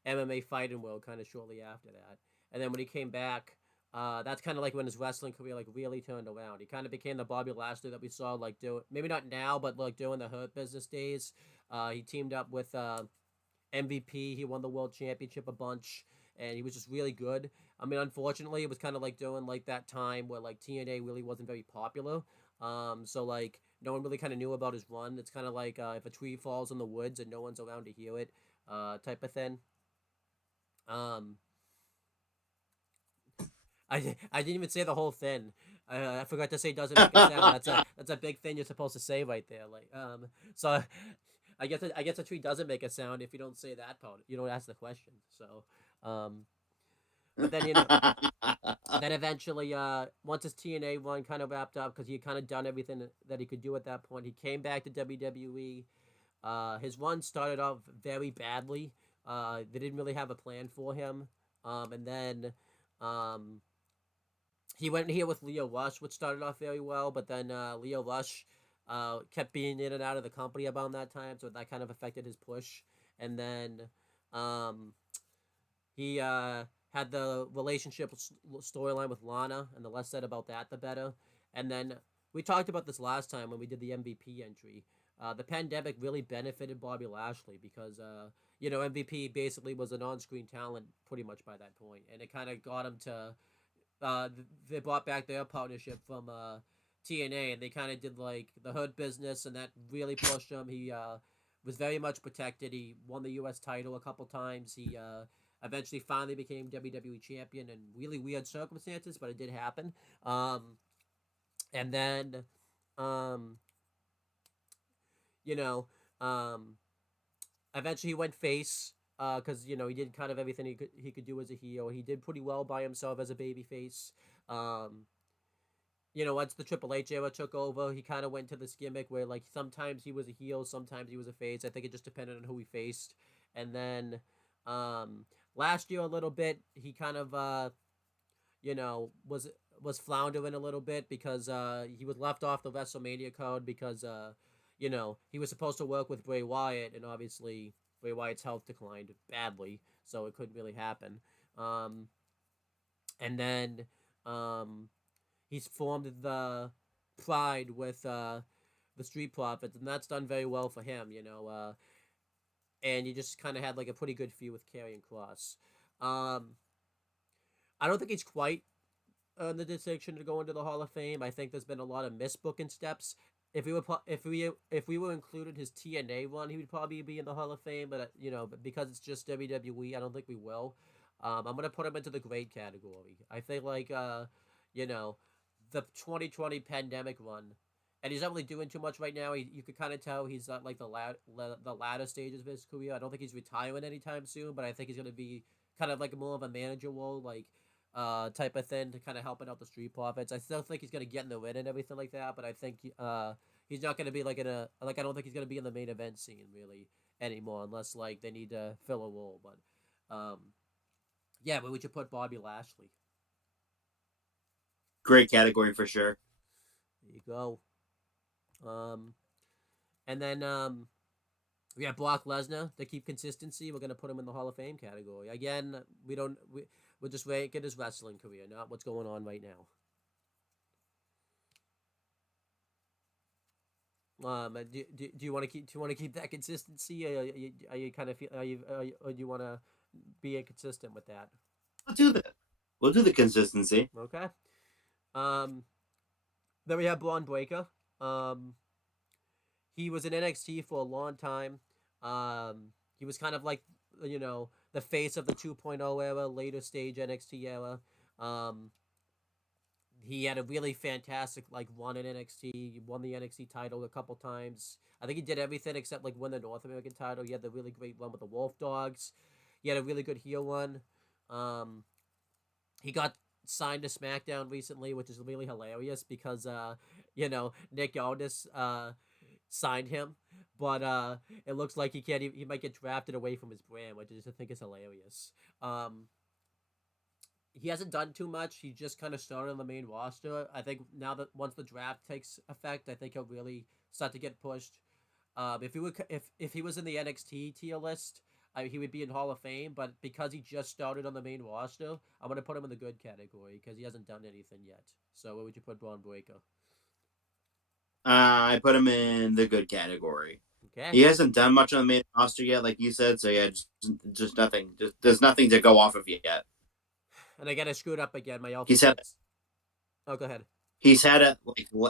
MMA fighting world kind of shortly after that. And then when he came back, that's kind of like when his wrestling career like really turned around. He kind of became the Bobby Lashley that we saw like do maybe not now, but like during the Hurt Business days. He teamed up with MVP. He won the world championship a bunch, and he was just really good. I mean, unfortunately, it was kind of like during like that time where like TNA really wasn't very popular. So like no one really kind of knew about his run. It's kind of like if a tree falls in the woods and no one's around to hear it, type of thing. Um, I didn't even say the whole thing. I forgot to say doesn't make a sound. That's a big thing you're supposed to say right there. Like so I guess a tree doesn't make a sound if you don't say that part. You don't ask the question. So um, but then then eventually once his TNA run kind of wrapped up because he had kind of done everything that he could do at that point, he came back to WWE. His run started off very badly. They didn't really have a plan for him. And then um, he went here with Leo Rush, which started off very well, but then Leo Rush kept being in and out of the company about that time, so that kind of affected his push. And then um, he had the relationship storyline with Lana, and the less said about that, the better. And then we talked about this last time when we did the MVP entry. The pandemic really benefited Bobby Lashley because, MVP basically was an on screen talent pretty much by that point, and it kind of got him to they brought back their partnership from TNA, and they kind of did like the Hurt Business, and that really pushed him. He was very much protected. He won the U.S. title a couple times. He eventually finally became WWE champion in really weird circumstances, but it did happen. And then, um, you know, um, eventually he went face because he did kind of everything he could do as a heel. He did pretty well by himself as a baby face. Um, once the Triple H era took over, he kind of went to this gimmick where like sometimes he was a heel, sometimes he was a face. I think it just depended on who he faced. And then last year a little bit, he kind of was floundering a little bit because he was left off the WrestleMania card because he was supposed to work with Bray Wyatt, and obviously Bray Wyatt's health declined badly, so it couldn't really happen. Um, and then um, he's formed the Pride with the Street Profits, and that's done very well for him. And he just kind of had like a pretty good feud with Karrion Cross. Um, I don't think he's quite the distinction to go into the Hall of Fame. I think there's been a lot of misbooking steps. If we were included his TNA run, he would probably be in the Hall of Fame. But but because it's just WWE, I don't think we will. I'm gonna put him into the great category. I think like you know, the 2020 pandemic run, and he's not really doing too much right now. You could kind of tell he's at like the latter stages of his career. I don't think he's retiring anytime soon, but I think he's gonna be kind of like more of a manager role, like type of thing to kind of helping out the Street Profits. I still think he's gonna get in the win and everything like that, but I think he's not gonna be like I don't think he's gonna be in the main event scene really anymore unless like they need to fill a role. But yeah, but we should put Bobby Lashley. Great category for sure. There you go. Um, and then we have Brock Lesnar to keep consistency. We're gonna put him in the Hall of Fame category again. We're just ranking his wrestling career, not what's going on right now. Do you want to keep that consistency? Are you kind of feel or do you want to be inconsistent with that? We'll do that. We'll do the consistency. Okay. Um, then we have Braun Breaker. Um, he was in NXT for a long time. He was kind of like the face of the 2.0 era, later stage NXT era. Um, he had a really fantastic like run in NXT. He won the NXT title a couple times. I think he did everything except like win the North American title. He had the really great run with the Wolf Dogs. He had a really good heel run. Um, he got signed to SmackDown recently, which is really hilarious because Nick Aldis signed him, but it looks like he can't. He might get drafted away from his brand, which I think is hilarious. He hasn't done too much. He just kind of started on the main roster. I think now that once the draft takes effect, I think he'll really start to get pushed. If he was in the NXT tier list, he would be in Hall of Fame. But because he just started on the main roster, I'm gonna put him in the good category because he hasn't done anything yet. So where would you put Braun Breaker? I put him in the good category. Okay. He hasn't done much on the main roster yet, like you said. So yeah, just nothing. Just there's nothing to go off of yet. And again, I screwed up again. My He's had alphabets. Oh, go ahead. he's had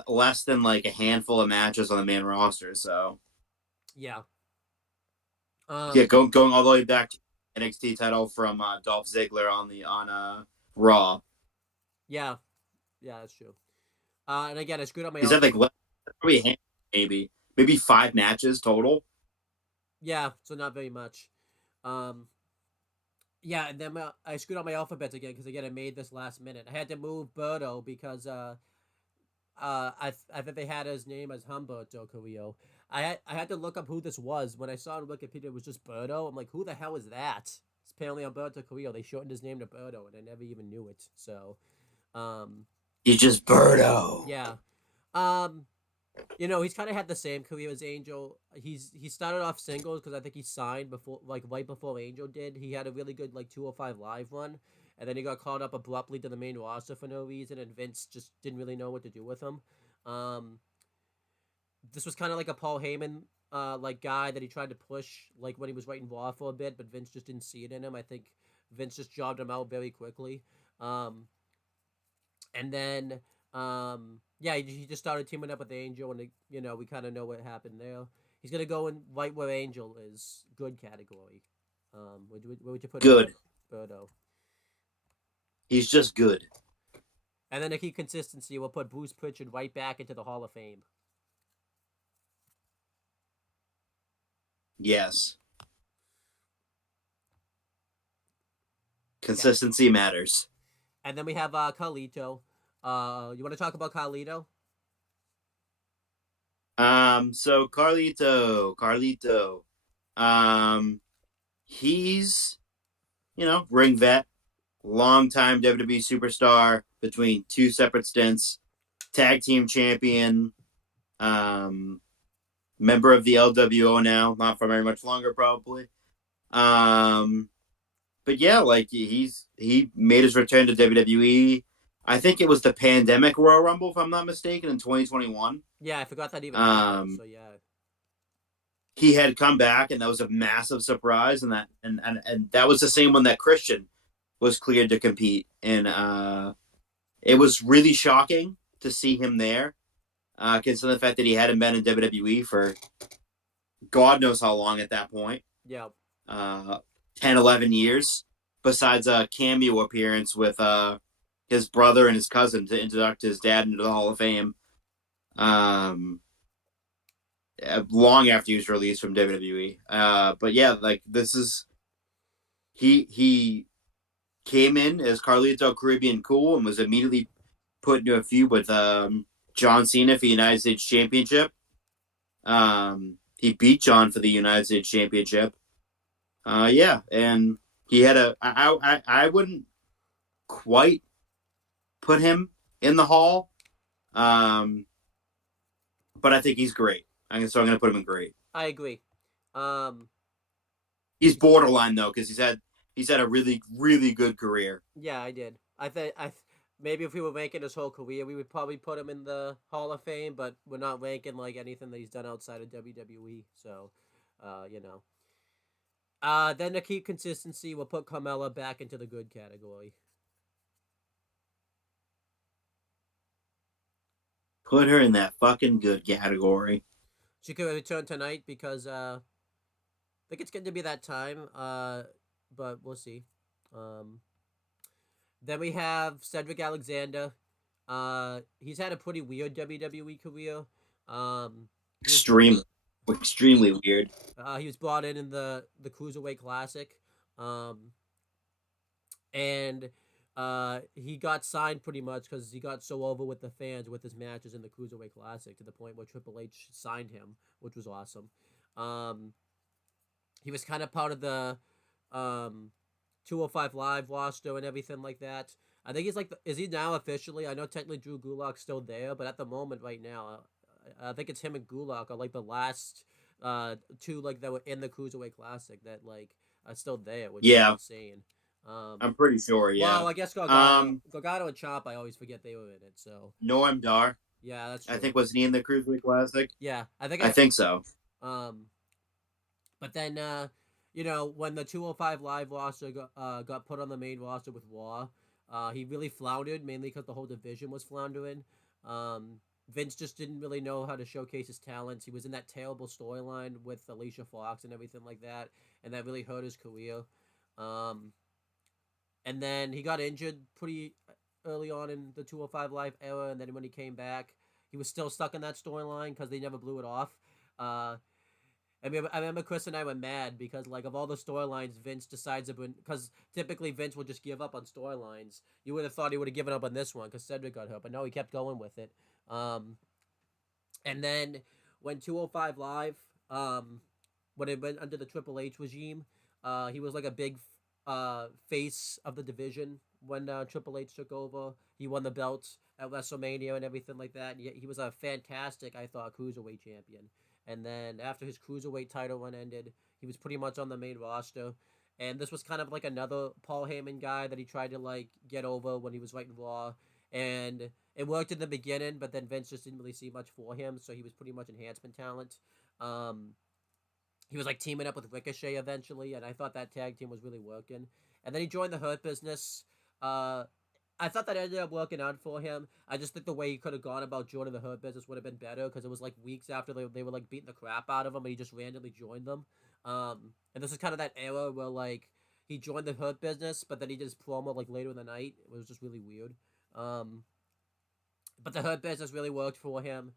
less than like a handful of matches on the main roster. So Yeah. yeah, Um. going all the way back to NXT title from Dolph Ziggler on Raw. Yeah. Yeah, that's true. And again, I screwed up my He's had alphabet. probably maybe 5 matches total. Yeah, so not very much. Um. Yeah, and then I screwed up my alphabets again because again I made this last minute. I had to move Birdo because I think they had his name as Humberto Carrillo. I had to look up who this was. When I saw it on Wikipedia, it was just Birdo. I'm like, who the hell is that? It's apparently Humberto Carrillo. They shortened his name to Birdo, and I never even knew it. So, um, He's just Birdo. yeah. Um, he's kind of had the same career as Angel. He started off singles because I think he signed before, like right before Angel did. He had a really good like 205 live run, and then he got called up abruptly to the main roster for no reason, and Vince just didn't really know what to do with him. Um, this was kind of like a Paul Heyman like guy that he tried to push like when he was writing Raw for a bit, but Vince just didn't see it in him. I think Vince just jobbed him out very quickly. Um, and then yeah, he just started teaming up with Angel, and we kind of know what happened there. He's gonna go in right where Angel is, good category. Where would you put Good. Birdo? He's just good. And then to keep consistency, we'll put Bruce Pritchard right back into the Hall of Fame. Yes. Okay. Consistency matters. And then we have Carlito. You want to talk about Carlito? So Carlito, he's ring vet. longtime WWE superstar between two separate stints, tag team champion, um, member of the LWO now, not for very much longer probably. Um, but yeah, like he made his return to WWE. I think it was the pandemic Royal Rumble, if I'm not mistaken, in 2021. Yeah, I forgot that even happened. Um, So yeah, he had come back, and that was a massive surprise, and that was the same one that Christian was cleared to compete, and it was really shocking to see him there, considering the fact that he hadn't been in WWE for God knows how long at that point, yeah, uh, 10, 11 years, besides a cameo appearance with his brother and his cousin to induct his dad into the Hall of Fame. Um, long after he was released from WWE. But yeah, like this is he came in as Carlito Caribbean Cool and was immediately put into a feud with John Cena for the United States Championship. He beat John for the United States Championship. Yeah, and he had I wouldn't quite put him in the hall, um, but I think he's great. So I'm gonna put him in great. I agree. Um, He's borderline though because he's had a really good career. yeah, I did. Maybe if we were ranking his whole career, we would probably put him in the Hall of Fame, but we're not ranking like anything that he's done outside of WWE. So, you know. Then to keep consistency, we'll put Carmella back into the good category. Put her in that fucking good category. She could return tonight because I think it's going to be that time. But we'll see. Um, then we have Cedric Alexander. He's had a pretty weird WWE career. Um, he was Extreme, extremely weird. he was brought in the Cruiserweight Classic, um, and he got signed pretty much because he got so over with the fans with his matches in the Cruiserweight Classic to the point where Triple H signed him, which was awesome. Um, he was kind of part of the um, 205 Live roster and everything like that. I think he's like, is he now officially? I know technically Drew Gulak's still there, but at the moment right now, I think it's him and Gulak are like the last two like that were in the Cruiserweight Classic that like are still there, which is Yeah, insane. Um, I'm pretty sure. Yeah. well, I guess Um, Gargano and Chop, I always forget they were in it. So Noam Dar, yeah, that's I true. think was he in the Cruiserweight Classic? Yeah, I think I think so. um, but then you know when the 205 Live roster got put on the main roster with Raw, he really floundered mainly because the whole division was floundering. Um, Vince just didn't really know how to showcase his talents. He was in that terrible storyline with Alicia Fox and everything like that, and that really hurt his career. Um, and then he got injured pretty early on in the 205 Live era, and then when he came back, he was still stuck in that storyline because they never blew it off. Uh, I remember Chris and I were mad because, like, of all the storylines, Vince decides to, because typically Vince will just give up on storylines. You would have thought he would have given up on this one because Cedric got hurt, but no, he kept going with it. Um, and then when 205 Live, when it went under the Triple H regime, he was like a big face of the division when Triple H took over. He won the belts at WrestleMania and everything like that. He was a fantastic, I thought, cruiserweight champion. And then after his cruiserweight title run ended, he was pretty much on the main roster. And this was kind of like another Paul Heyman guy that he tried to like get over when he was writing Raw. And it worked in the beginning, but then Vince just didn't really see much for him, so he was pretty much enhancement talent. Um, he was like teaming up with Ricochet eventually, and I thought that tag team was really working. And then he joined the Hurt Business. Uh, I thought that ended up working out for him. I just think the way he could have gone about joining the Hurt Business would have been better because it was like weeks after they were like beating the crap out of him, and he just randomly joined them. And this is kind of that era where like he joined the Hurt Business, but then he did his promo like later in the night. It was just really weird. Um, but the Hurt Business really worked for him.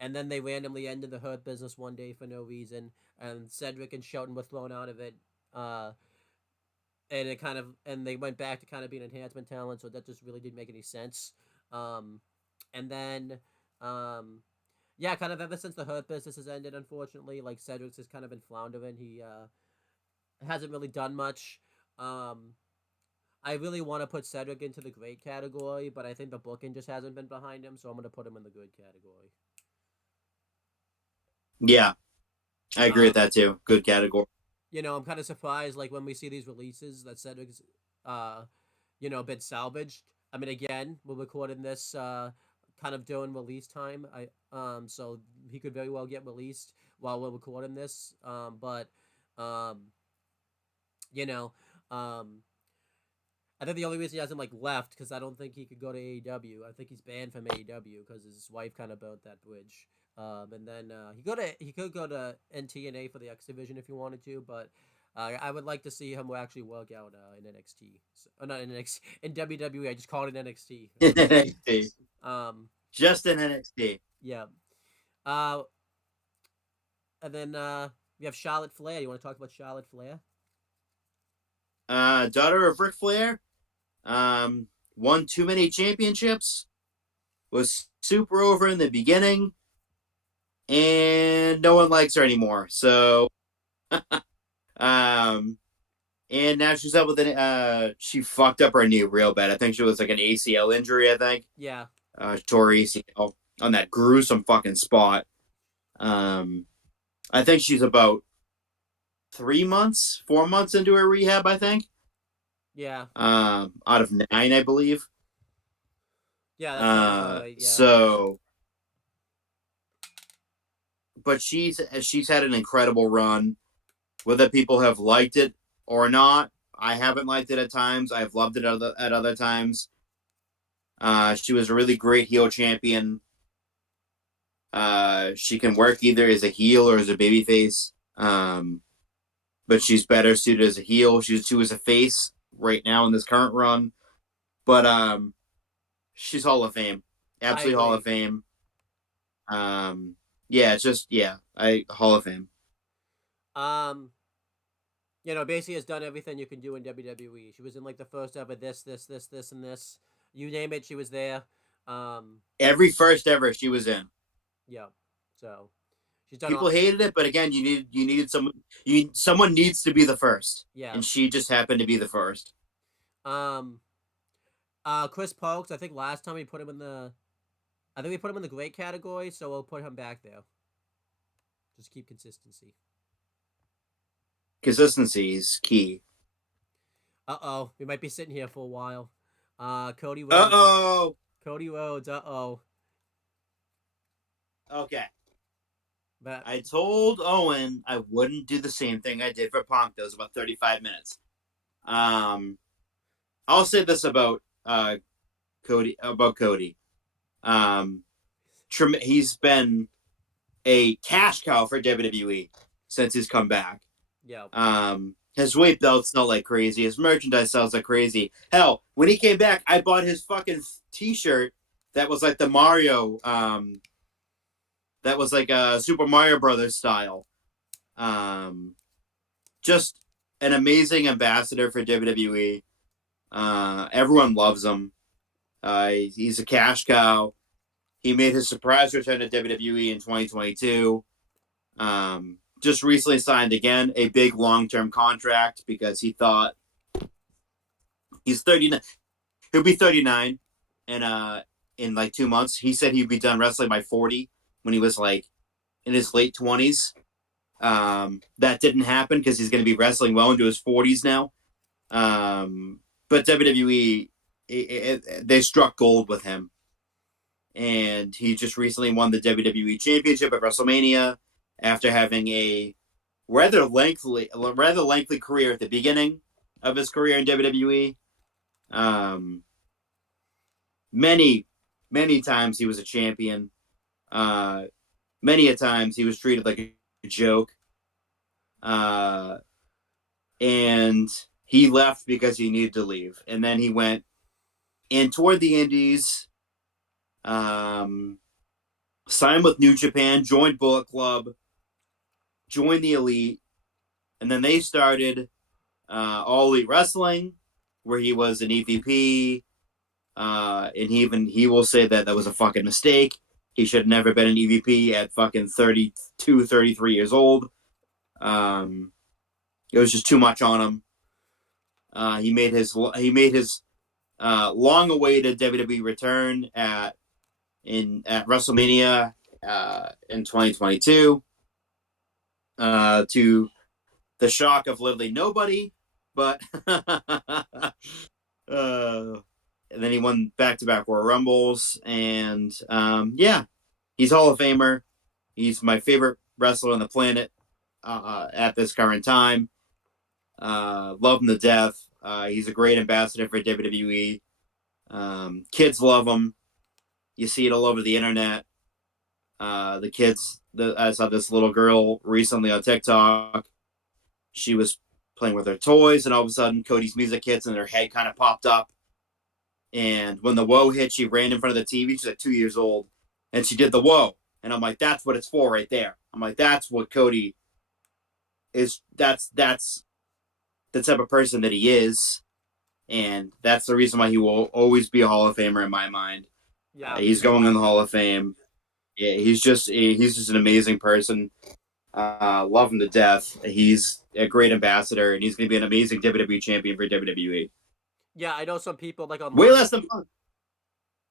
And then they randomly ended the Hurt Business one day for no reason, and Cedric and Shelton were thrown out of it. Uh, and they went back to kind of being enhancement talent, so that just really didn't make any sense. Um, and then, yeah, kind of ever since the Hurt Business has ended, unfortunately, like Cedric's has kind of been floundering. He hasn't really done much. Um, I really want to put Cedric into the great category, but I think the booking just hasn't been behind him, so I'm gonna put him in the good category. Yeah, I agree with Um, that too. Good category. I'm kind of surprised, like when we see these releases that Cedric's, uh, been salvaged. I mean, again, we're recording this kind of during release time. So he could very well get released while we're recording this. But um, you know, um, I think the only reason he hasn't like left because I don't think he could go to AEW. I think he's banned from AEW because his wife kind of burnt that bridge. And then he could go to NTNA for the X division if he wanted to, but I would like to see him actually work out in NXT. Not in NXT, in WWE. I just called it NXT. In NXT. Um, Just in NXT. yeah. Uh, and then we have Charlotte Flair. You want to talk about Charlotte Flair? Daughter of Ric Flair. Won too many championships. Was super over in the beginning. And no one likes her anymore. So, um, and now she's up with she fucked up her knee real bad. I think she was like an ACL injury, I think. Yeah. Tore ACL on that gruesome fucking spot. I think she's about 4 months into her rehab, I think. Yeah. Out of 9, I believe. Yeah, that sounds about right. Yeah. So, but she's had an incredible run. Whether people have liked it or not, I haven't liked it at times. I've loved it at other times. She was a really great heel champion. She can work either as a heel or as a babyface. But she's better suited as a heel. She was a face right now in this current run. But she's Hall of Fame. Absolutely Hall of Fame. Yeah, it's just Hall of Fame. Basically has done everything you can do in WWE. She was in like the first ever this, and this. You name it, she was there. Every first ever she was in. Yeah. So she's done. People hated it, but again, you needed someone. Someone needs to be the first. Yeah. And she just happened to be the first. Chris Parks. I think last time we put him in the. I think we put him in the great category, so we'll put him back there. Just keep consistency. Consistency is key. We might be sitting here for a while. Cody Rhodes. Cody Rhodes. Okay. But I told Owen I wouldn't do the same thing I did for Punk. That was about 35 minutes. I'll say this about Cody. He's been a cash cow for WWE since he's come back. Yeah. His weight belts sell like crazy. His merchandise sells like crazy. Hell, when he came back, I bought his fucking T-shirt that was like the Mario. That was like a Super Mario Brothers style. Just an amazing ambassador for WWE. Everyone loves him. He's a cash cow. He made his surprise return to WWE in 2022. Just recently signed again a big long-term contract because he thought he's 39. He'll be 39 in like 2 months. He said he'd be done wrestling by 40 when he was like in his late 20s. That didn't happen because he's going to be wrestling well into his 40s now. But WWE, they struck gold with him. And he just recently won the WWE Championship at WrestleMania after having a rather lengthy career at the beginning of his career in WWE. Many times he was a champion. Many a times he was treated like a joke. And he left because he needed to leave. And then he went and toured the Indies, signed with New Japan, joined Bullet Club, joined the Elite, and then they started All Elite Wrestling, where he was an EVP, and he will say that was a fucking mistake. He should have never been an EVP at fucking 32, 33 years old. It was just too much on him. He made his long-awaited WWE return at WrestleMania in 2022, to the shock of literally nobody. But and then he won back-to-back Royal Rumbles, and yeah, he's Hall of Famer. He's my favorite wrestler on the planet at this current time. Love him to death. He's a great ambassador for WWE. Kids love him. You see it all over the internet. The kids, I saw this little girl recently on TikTok. She was playing with her toys, and all of a sudden, Cody's music hits, and her head kind of popped up. And when the whoa hit, she ran in front of the TV. She's like 2 years old, and she did the whoa. And I'm like, that's what it's for right there. I'm like, that's what Cody is. That's the type of person that he is, and that's the reason why he will always be a Hall of Famer in my mind. Yeah, He's going in the Hall of Fame. Yeah, he's just an amazing person. Love him to death. He's a great ambassador, and he's going to be an amazing WWE champion for WWE. yeah. I know some people like Way online. less than fun.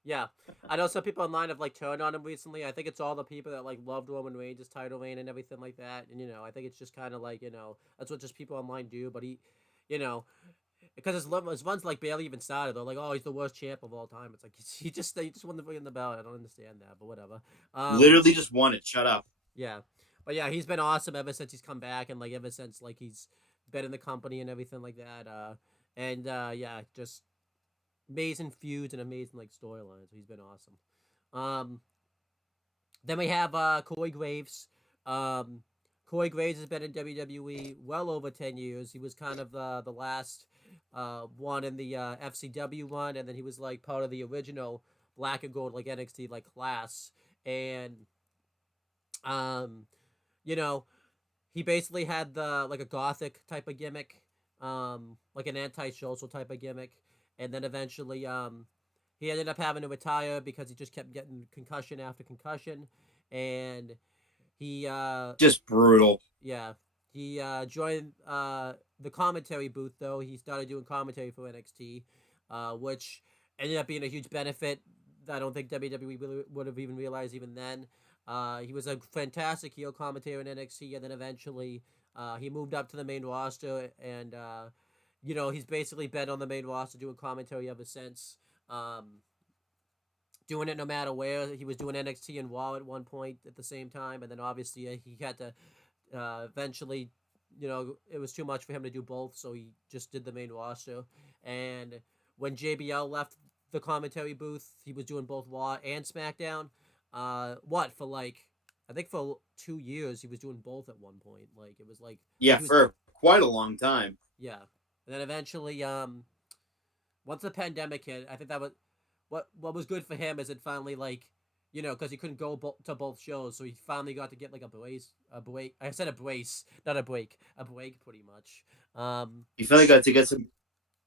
Yeah, I know some people online have like turned on him recently. I think it's all the people that like loved Roman Reigns' title reign and everything like that. And I think it's just kind of like that's what just people online do. But he, you know, because his runs like barely even started. They're like, oh, he's the worst champ of all time. It's like he just won the freaking the belt. I don't understand that, but whatever. Literally just won it. Shut up. Yeah, but yeah, he's been awesome ever since he's come back, and like ever since like he's been in the company and everything like that. Yeah, just amazing feuds and amazing like storylines. He's been awesome. Um, then we have Corey Graves. Um, Corey Graves has been in WWE well over 10 years. He was kind of the last one in the FCW one, and then he was like part of the original Black and Gold like NXT like class, and um, you know, he basically had the like a gothic type of gimmick, like an anti-social type of gimmick, and then eventually he ended up having to retire because he just kept getting concussion after concussion, and he Just brutal. yeah, he joined the commentary booth though. He started doing commentary for NXT, which ended up being a huge benefit that I don't think WWE really would have even realized even then. He was a fantastic heel commentator in NXT, and then eventually he moved up to the main roster, and he's basically been on the main roster doing commentary ever since. Doing it no matter where. He was doing NXT and Raw at one point at the same time, and then obviously he had to eventually, it was too much for him to do both, so he just did the main roster. And when JBL left the commentary booth, he was doing both Raw and SmackDown. For like, I think for 2 years he was doing both at one point. Like it was like Yeah, he was for quite a long time. yeah, and then eventually once the pandemic hit, I think that was what was good for him is it finally like because he couldn't go to both shows, so he finally got to get like a break. I said a brace, not a break, a break, pretty much. He finally got to get some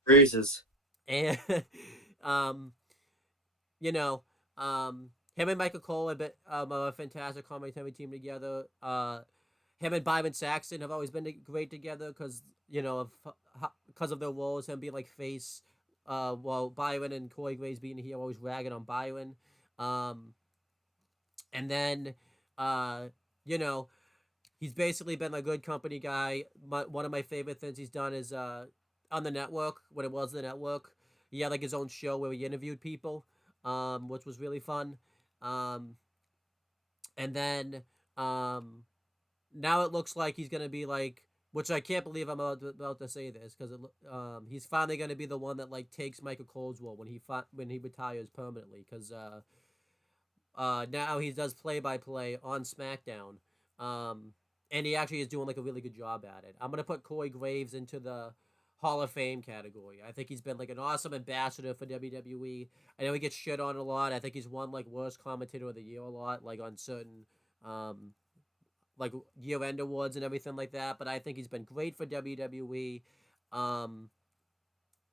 praises. And um, you know, him and Michael Cole have been a fantastic commentary team together. Him and Byron Saxton have always been great together because because of their roles, him being like face, while Byron and Corey Graves being here always ragging on Byron. Um, and then, uh, you know, he's basically been a good company guy. One of my favorite things he's done is on the network, when it was the network, he had like his own show where he interviewed people, which was really fun. Um, and then now it looks like he's gonna be like, which I can't believe I'm about to say this because he's finally gonna be the one that like takes Michael Cole's role when he retires permanently because now he does play by play on SmackDown, and he actually is doing like a really good job at it. I'm gonna put Corey Graves into the Hall of Fame category. I think he's been like an awesome ambassador for WWE. I know he gets shit on a lot. I think he's won like worst commentator of the year a lot, like on certain like year-end awards and everything like that. But I think he's been great for WWE,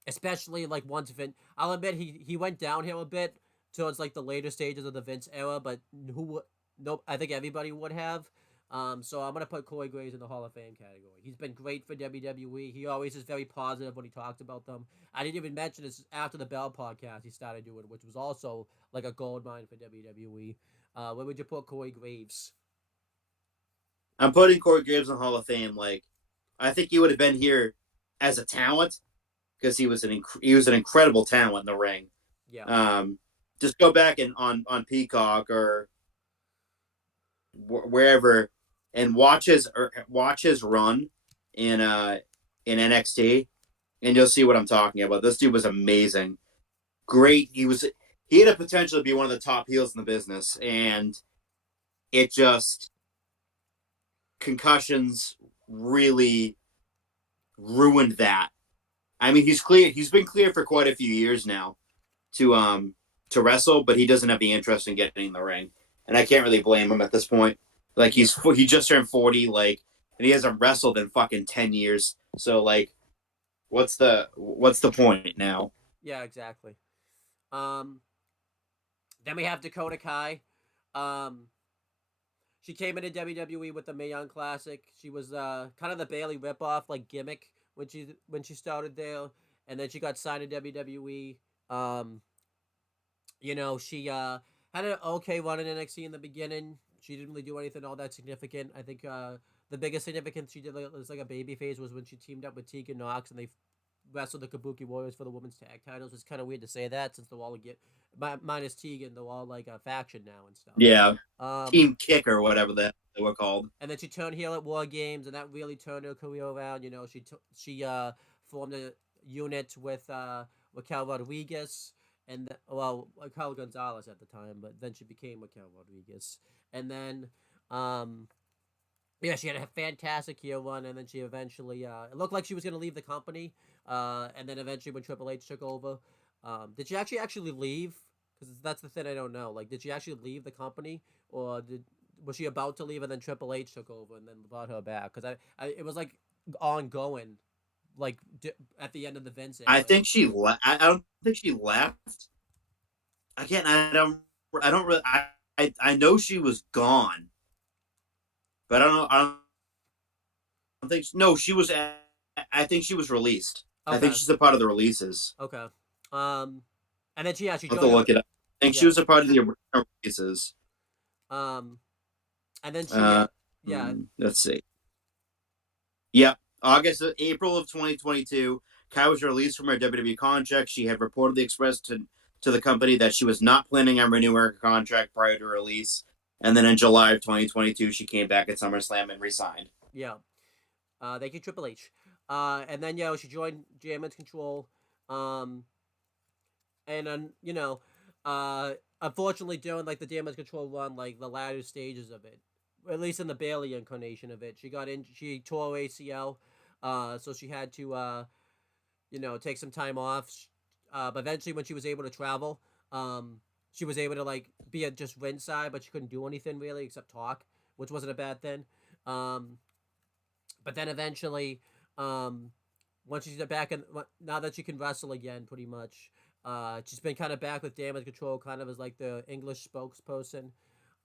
especially like once Vince. I'll admit he went downhill a bit towards like the later stages of the Vince era, but who would? Nope, I think everybody would have. So I'm gonna put Corey Graves in the Hall of Fame category. He's been great for WWE. He always is very positive when he talks about them. I didn't even mention this after the Bell podcast he started doing, which was also like a gold mine for WWE. Where would you put Corey Graves? I'm putting Corey Graves in the Hall of Fame. Like, I think he would have been here as a talent because he was an incredible talent in the ring. Yeah, Um, just go back and on Peacock or wherever and watch his run in in NXT, and you'll see what I'm talking about. This dude was amazing, great. He had a potential to be one of the top heels in the business, and it just concussions really ruined that. I mean, he's clear. He's been clear for quite a few years now to wrestle, but he doesn't have the interest in getting in the ring, and I can't really blame him at this point. Like yeah, he just turned 40, like, and he hasn't wrestled in fucking 10 years. So like, what's the point now? yeah, exactly. Um, then we have Dakota Kai. Um, she came into WWE with the Mae Young Classic. She was kind of the Bailey ripoff, like gimmick when she started there, and then she got signed to WWE. Um, she had an okay run in NXT in the beginning. She didn't really do anything all that significant. I think the biggest significance she did was like a baby phase was when she teamed up with Tegan Nox and they wrestled the Kabuki Warriors for the women's tag titles. It's kind of weird to say that since they're all minus Tegan, they're all like a faction now and stuff. Yeah, Um, Team Kick or whatever they were called. and then she turned heel at War Games, and that really turned her career around. She formed a unit with Raquel Rodriguez Raquel Gonzalez at the time, but then she became Raquel Rodriguez, and then yeah, she had a fantastic heel run, and then she eventually it looked like she was gonna leave the company, and then eventually when Triple H took over, did she actually leave? Because that's the thing I don't know. Like, did she actually leave the company, or was she about to leave and then Triple H took over and then brought her back? Because it was like ongoing, like at the end of the Vince I era. think I don't think she left. Again, I don't really. I know she was gone, but I don't think. No, she was. I think she was released. I think Okay, she's a part of the releases. okay. Um, and then she I'll have to joined up. look it up. I think she Yeah. was a part of the original releases. Um, and then Uh, yeah, let's see. Yep. April of 2022, Kai was released from her WWE contract. She had reportedly expressed to the company that she was not planning on renewing her contract prior to release. And then in July of 2022, she came back at SummerSlam and resigned. yeah. Thank you, Triple H. And then she joined Damage Control. Um, and then unfortunately during like the Damage Control run, like the latter stages of it, at least in the Bailey incarnation of it, she tore ACL, so she had to take some time off. But eventually, when she was able to travel, she was able to like be at just ringside, but she couldn't do anything really except talk, which wasn't a bad thing. Um, but then eventually, um, once she's back in, now that she can wrestle again, pretty much, she's been kind of back with Damage Control, kind of as like the English spokesperson.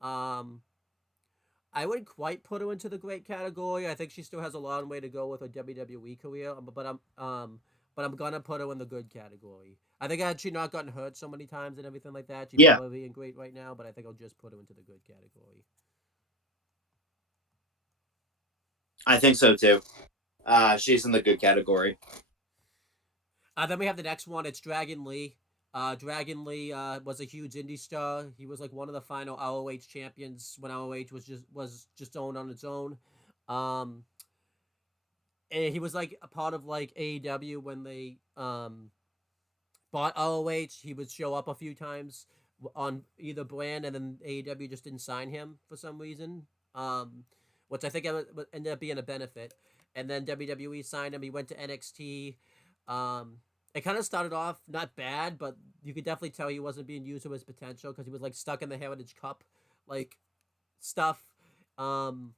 Um, I wouldn't quite put her into the great category. I think she still has a long way to go with her WWE career, but I'm gonna put her in the good category. I think had she not gotten hurt so many times and everything like that, she'd Yeah, probably be in great right now. But I think I'll just put her into the good category. I think so too. She's in the good category. Then we have the next one. It's Dragon Lee. Dragon Lee was a huge indie star. He was like one of the final ROH champions when ROH was just owned on its own. Um, and he was like a part of like AEW when they bought ROH. He would show up a few times on either brand, and then AEW just didn't sign him for some reason, which I think ended up being a benefit. And then WWE signed him. He went to NXT. Um, it kind of started off not bad, but you could definitely tell he wasn't being used to his potential because he was like stuck in the Heritage Cup, like stuff. Um,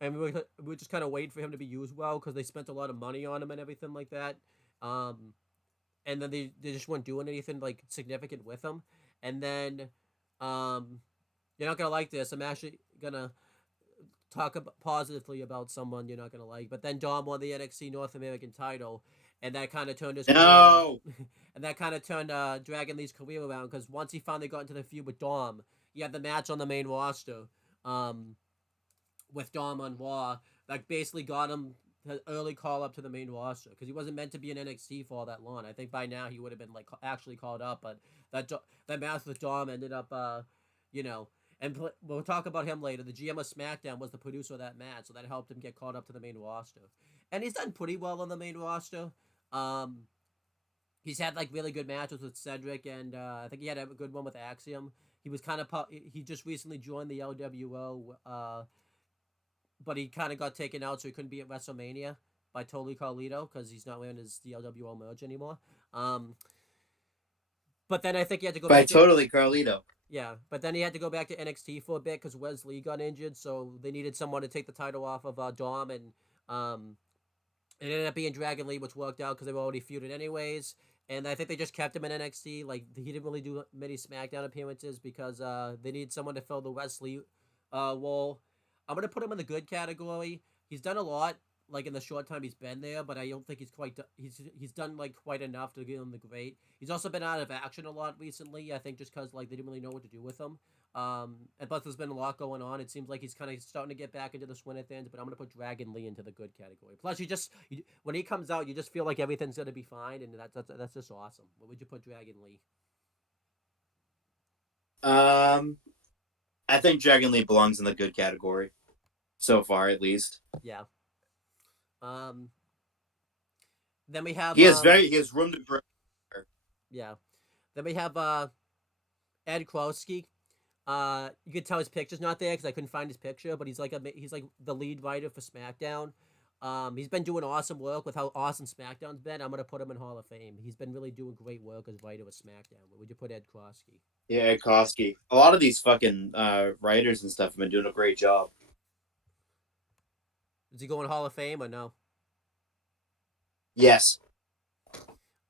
and we were just kind of waiting for him to be used well because they spent a lot of money on him and everything like that. Um, and then they just weren't doing anything like significant with him. And then, um, you're not gonna like this. I'm actually gonna talk positively about someone you're not gonna like. But then Dom won the NXT North American title, and that kind of turned his career around. No. And that kind of turned Dragon Lee's career around because once he finally got into the feud with Dom, he had the match on the main roster um, with Dom on Raw. That basically got him the early call up to the main roster because he wasn't meant to be in NXT for all that long. I think by now he would have been like actually called up, but that match with Dom ended up, you know. And we'll talk about him later. The GM of SmackDown was the producer of that match, so that helped him get called up to the main roster. And he's done pretty well on the main roster. Um, he's had like really good matches with Cedric, and I think he had a good one with Axiom. He was kind of he just recently joined the LWO, but he kind of got taken out, so he couldn't be at WrestleMania by Totally Carlito because he's not wearing his LWO merch anymore. Um, but then I think he had to go By back to totally Carlito. yeah, but then he had to go back to NXT for a bit because Wesley got injured, so they needed someone to take the title off of Dom, and um, it ended up being Dragon Lee, which worked out because they were already feuded anyways. And I think they just kept him in NXT. Like he didn't really do many SmackDown appearances because they need someone to fill the Wesley role. I'm gonna put him in the good category. He's done a lot, like in the short time he's been there, but I don't think he's quite. He's done like quite enough to give him the great. He's also been out of action a lot recently. I think just because like they didn't really know what to do with him. And plus, there's been a lot going on. It seems like he's kind of starting to get back into the swing of things, but I'm going to put Dragon Lee into the good category. Plus, when he comes out, you just feel like everything's going to be fine, and that's just awesome. What would you put Dragon Lee? I think Dragon Lee belongs in the good category so far, at least. Yeah. Um. Then we have He has room to grow. yeah. Then we have Ed Krosky. You could tell his picture's not there because I couldn't find his picture, but he's like the lead writer for SmackDown. He's been doing awesome work with how awesome SmackDown's been. I'm gonna put him in Hall of Fame. He's been really doing great work as writer with SmackDown. Where would you put Ed Krosky? Yeah, Ed Koski. A lot of these fucking writers and stuff have been doing a great job. Does he go in Hall of Fame or no? Yes.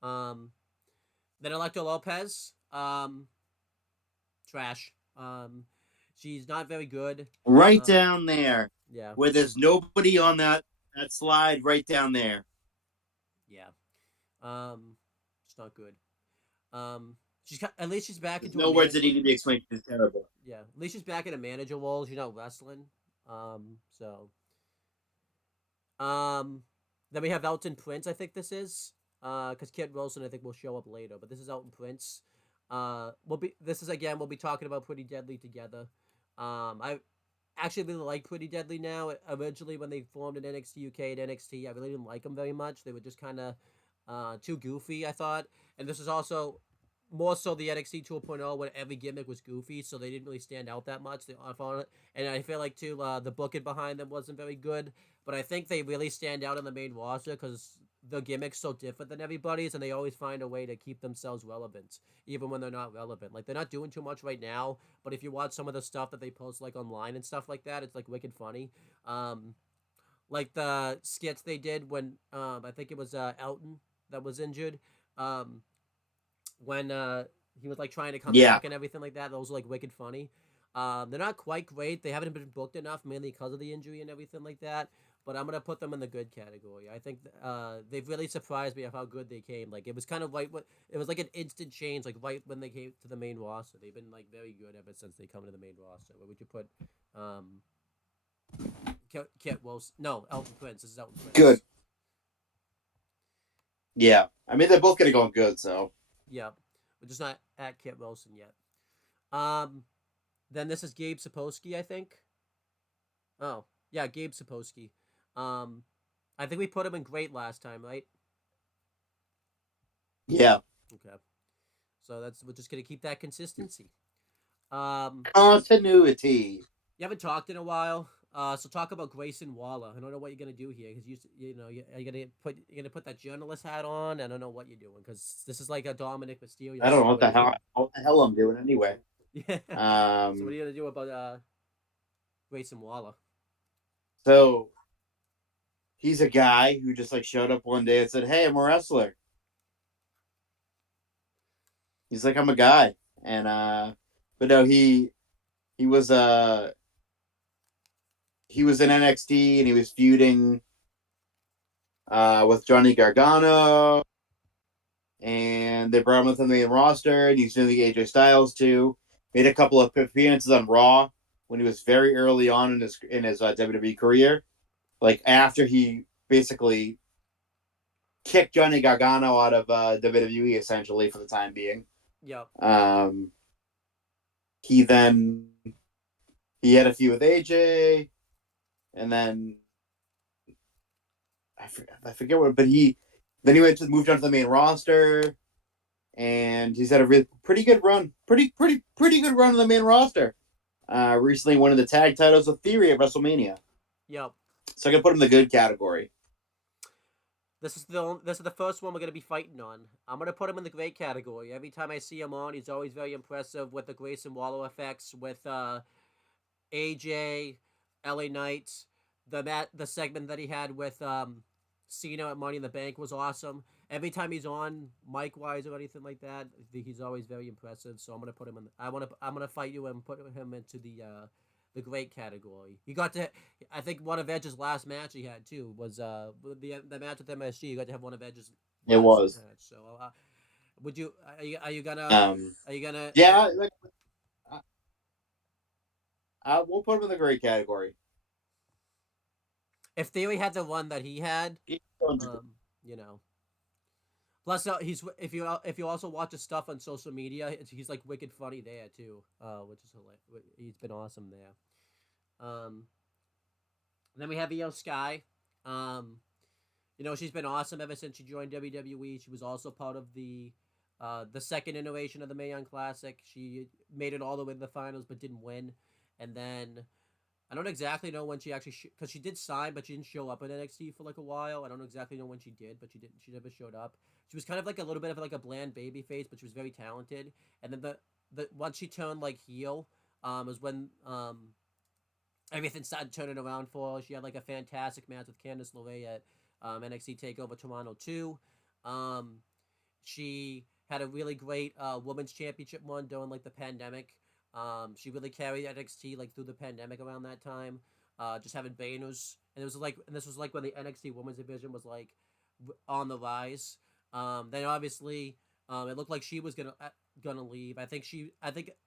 Um, then Electra Lopez. Trash. She's not very good. Right down there. Yeah. Where there's nobody on that slide, right down there. Yeah. It's not good. At least she's back There's into no words that need to be explained. It's terrible. Yeah, at least she's back in a manager role. She's not wrestling. So. Then we have Elton Prince. I think this is. Because Kit Wilson I think will show up later, but this is Elton Prince. We'll be talking about Pretty Deadly together. I actually really like Pretty Deadly now. Originally, when they formed in NXT UK and NXT, I really didn't like them very much. They were just kind of too goofy, I thought. And this is also more so the NXT 2.0 where every gimmick was goofy, so they didn't really stand out that much. And I feel like too the booking behind them wasn't very good. But I think they really stand out on the main roster because the gimmick's so different than everybody's, and they always find a way to keep themselves relevant, even when they're not relevant. Like they're not doing too much right now, but if you watch some of the stuff that they post like online and stuff like that, it's like wicked funny. Like the skits they did when I think it was Elton that was injured. When he was like trying to come back and everything like that. Those are like wicked funny. They're not quite great. They haven't been booked enough, mainly because of the injury and everything like that. But I'm gonna put them in the good category. I think they've really surprised me of how good they came. Like it was kind of like it was like an instant change. Like right when they came to the main roster, they've been like very good ever since they come to the main roster. Where would you put Kit Wilson? No, Elton Prince. This is Elton Prince. Good. Yeah, I mean they're both gonna go good. So yeah, we're just not at Kit Wilson yet. Then this is Gabe Sapolsky, I think. Oh yeah, Gabe Sapolsky. I think we put him in great last time, right? Yeah. Okay. So we're just gonna keep that consistency. Continuity. You haven't talked in a while. So talk about Grayson Waller. I don't know what you're gonna do here because you're gonna put that journalist hat on. I don't know what you're doing because this is like a Dominic Mysterio. I don't know what the hell I'm doing anyway. Yeah. So what are you gonna do about Grayson Waller? So he's a guy who just like showed up one day and said, "Hey, I'm a wrestler." He's like, "I'm a guy," and but no, he was he was in NXT and he was feuding with Johnny Gargano, and they brought him to the main roster, and he's doing the AJ Styles too. Made a couple of appearances on Raw when he was very early on in his WWE career, like after he basically kicked Johnny Gargano out of WWE essentially for the time being. Yep. He then he had a feud with AJ, and then I forget what, but he moved on to the main roster, and he's had a pretty good run, pretty good run on the main roster. Recently won the tag titles with Theory at WrestleMania. Yep. So I can put him in the good category. This is the first one we're gonna be fighting on. I'm gonna put him in the great category. Every time I see him on, he's always very impressive with the Grayson Waller effects, with AJ, LA Knight, the segment that he had with Cena at Money in the Bank was awesome. Every time he's on, mic wise or anything like that, he's always very impressive. So I'm gonna put him in. I'm gonna fight you and put him into the great category. He got to, I think one of Edge's last match he had too was the match with MSG. You got to have one of Edge's It last was. match. So would you are you gonna yeah, like, we'll put him in the great category. if Theory had the one that he had, you know. Plus, he's if you also watch his stuff on social media, he's like wicked funny there too, which is hilarious. He's been awesome there. Then we have Io Sky. She's been awesome ever since she joined WWE. She was also part of the second iteration of the Mae Young Classic. She made it all the way to the finals, but didn't win. And then I don't exactly know when she actually because she did sign, but she didn't show up in NXT for like a while. I don't exactly know when she did, but she didn't. She never showed up. She was kind of like a little bit of like a bland baby face, but she was very talented. And then the once she turned like heel, was when everything started turning around for her. She had like a fantastic match with Candice LeRae at NXT Takeover Toronto 2. She had a really great women's championship run during like the pandemic. She really carried NXT like through the pandemic around that time. Just having banners, and this was like when the NXT women's division was like on the rise. Then obviously, it looked like she was gonna leave. I think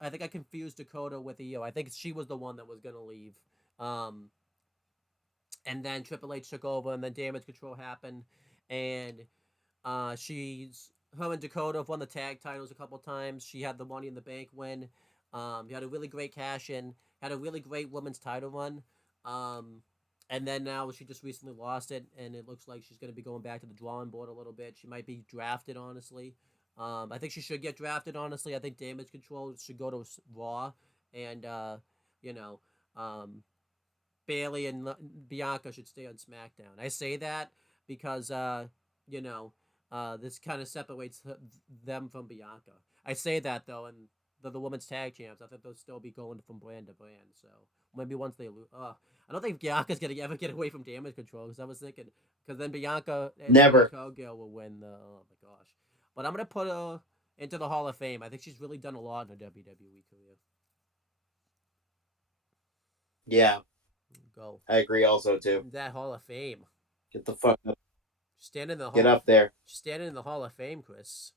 I confused Dakota with Io. I think she was the one that was gonna leave. And then Triple H took over, and then Damage Control happened, and her and Dakota have won the tag titles a couple times. She had the Money in the Bank win. She had a really great cash in. Had a really great women's title run. And then now she just recently lost it, and it looks like she's going to be going back to the drawing board a little bit. She might be drafted, honestly. I think she should get drafted, honestly. I think Damage Control should go to Raw, and Bailey and Bianca should stay on SmackDown. I say that because this kind of separates them from Bianca. I say that though, and the women's tag champs. I think they'll still be going from brand to brand. So maybe once they lose, I don't think Bianca's gonna ever get away from Damage Control, because I was thinking, because then Bianca and Never. Cowgirl will win the. Oh my gosh! But I'm gonna put her into the Hall of Fame. I think she's really done a lot in her WWE career. Yeah. Go. I agree also too. That Hall of Fame. Get the fuck up. Standing in the Get up there. Standing in the Hall of Fame, Chris.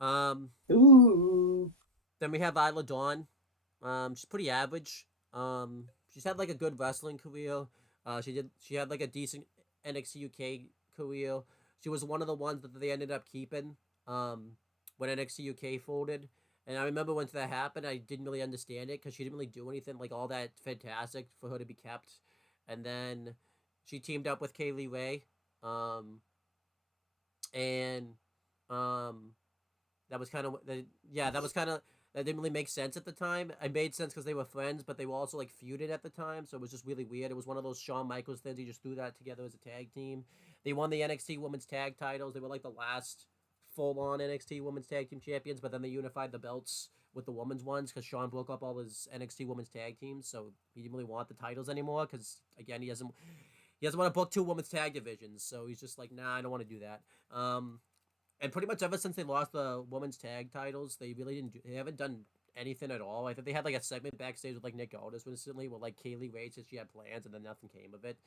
Ooh. Then we have Isla Dawn. She's pretty average. She's had like a good wrestling career. She had like a decent NXT UK career. She was one of the ones that they ended up keeping when NXT UK folded. And I remember when that happened, I didn't really understand it because she didn't really do anything like all that fantastic for her to be kept. And then she teamed up with Kaylee Ray. That was kind of that didn't really make sense at the time. It made sense because they were friends, but they were also like feuded at the time, so it was just really weird. It was one of those Shawn Michaels things. He just threw that together as a tag team. They won the NXT Women's Tag titles. They were like the last full-on NXT Women's Tag Team champions, but then they unified the belts with the women's ones because Shawn broke up all his NXT Women's Tag teams, so he didn't really want the titles anymore because, again, he doesn't want to book 2 women's tag divisions, so he's just like, nah, I don't want to do that. And pretty much ever since they lost the women's tag titles, they haven't done anything at all. I think they had like a segment backstage with like Nick Aldis recently, where like Kaylee Ray said she had plans and then nothing came of it.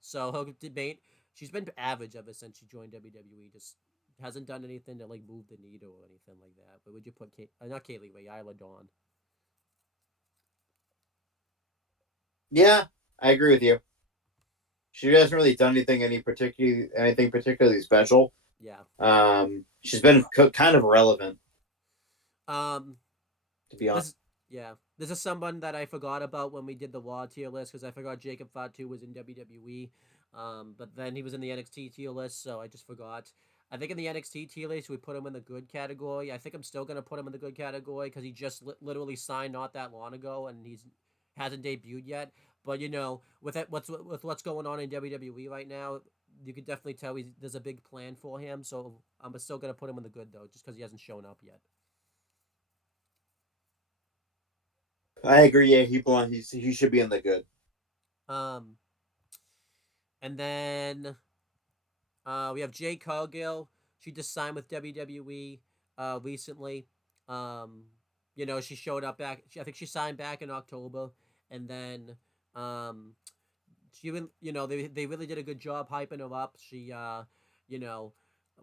So her debate, she's been average ever since she joined WWE. Just hasn't done anything to like move the needle or anything like that. But would you put not Kaylee Ray, Isla Dawn? Yeah, I agree with you. She hasn't really done anything particularly special. Yeah. She's been kind of irrelevant, Um, to be honest. this yeah. This is someone that I forgot about when we did the Raw tier list because I forgot Jacob Fatu was in WWE. But then he was in the NXT tier list, so I just forgot. I think in the NXT tier list we put him in the good category. I think I'm still gonna put him in the good category because he just literally signed not that long ago and he's hasn't debuted yet. But you know, with what's going on in WWE right now, you could definitely tell there's a big plan for him. So I'm still gonna put him in the good though, just because he hasn't shown up yet. I agree. Yeah, he should be in the good. Um, and then we have Jay Cargill. She just signed with WWE recently. Um, you know, she showed up back. I think she signed back in October, and then um, you know, they really did a good job hyping her up. She, you know,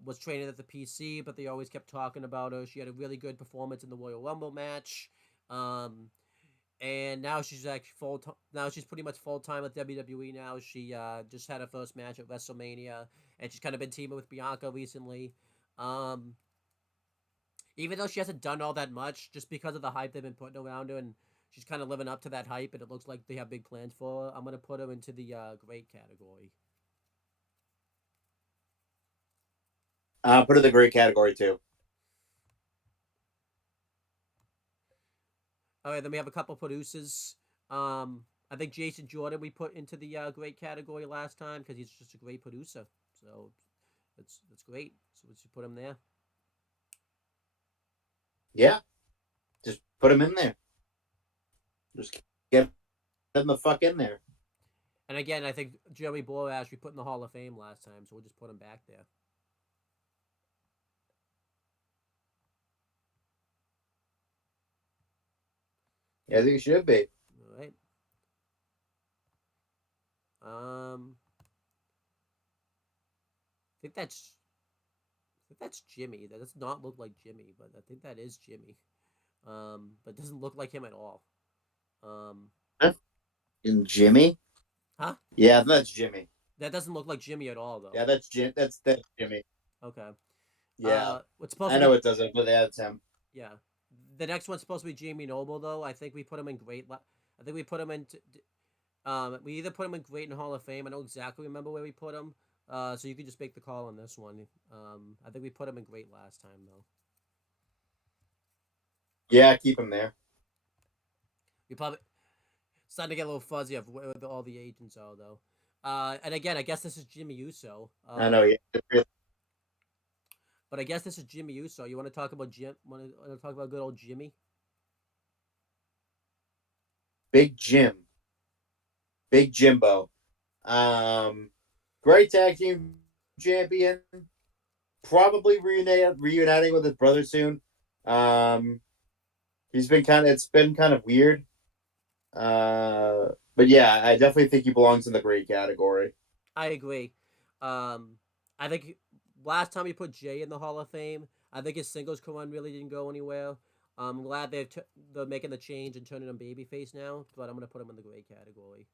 was training at the PC, but they always kept talking about her. She had a really good performance in the Royal Rumble match. Um, and now she's actually full. Now she's pretty much full time with WWE. Now she just had her first match at WrestleMania, and she's kind of been teaming with Bianca recently. Um, Even though she hasn't done all that much, just because of the hype they've been putting around her, and she's kind of living up to that hype, and it looks like they have big plans for her. I'm gonna put her into the great category. Put in the great category too. All right, then we have a couple producers. I think Jason Jordan we put into the great category last time because he's just a great producer. So that's great. So we should put him there. Yeah, just put him in there. Just get him the fuck in there. And again, I think Joey Borash we put in the Hall of Fame last time, so we'll just put him back there. Yeah, I think he should be. All right. I think that's Jimmy. That does not look like Jimmy, but I think that is Jimmy. But it doesn't look like him at all. Um, And Jimmy? huh? Yeah, that's Jimmy. That doesn't look like Jimmy at all, though. Yeah, that's Jim. That's Jimmy. Okay. Yeah, What's supposed I to know be? it doesn't, but that's him. Yeah. The next one's supposed to be Jamie Noble, though. I think we put him in great. I think we put him in. We either put him in great and Hall of Fame. I don't exactly remember where we put him. So you could just make the call on this one. I think we put him in great last time, though. Yeah, keep him there. We probably starting to get a little fuzzy of where all the agents are, though. And again, I guess this is Jimmy Uso. I know. Yeah, But I guess this is Jimmy Uso. You want to talk about Jim? Want to talk about good old Jimmy? Big Jim, Big Jimbo. Great tag team champion. Probably reuniting with his brother soon. Um, it's been kind of weird. But yeah, I definitely think he belongs in the great category. I agree. Um, I think last time we put Jay in the Hall of Fame, I think his singles run really didn't go anywhere. I'm glad they're making the change and turning him babyface now, but I'm gonna put him in the great category.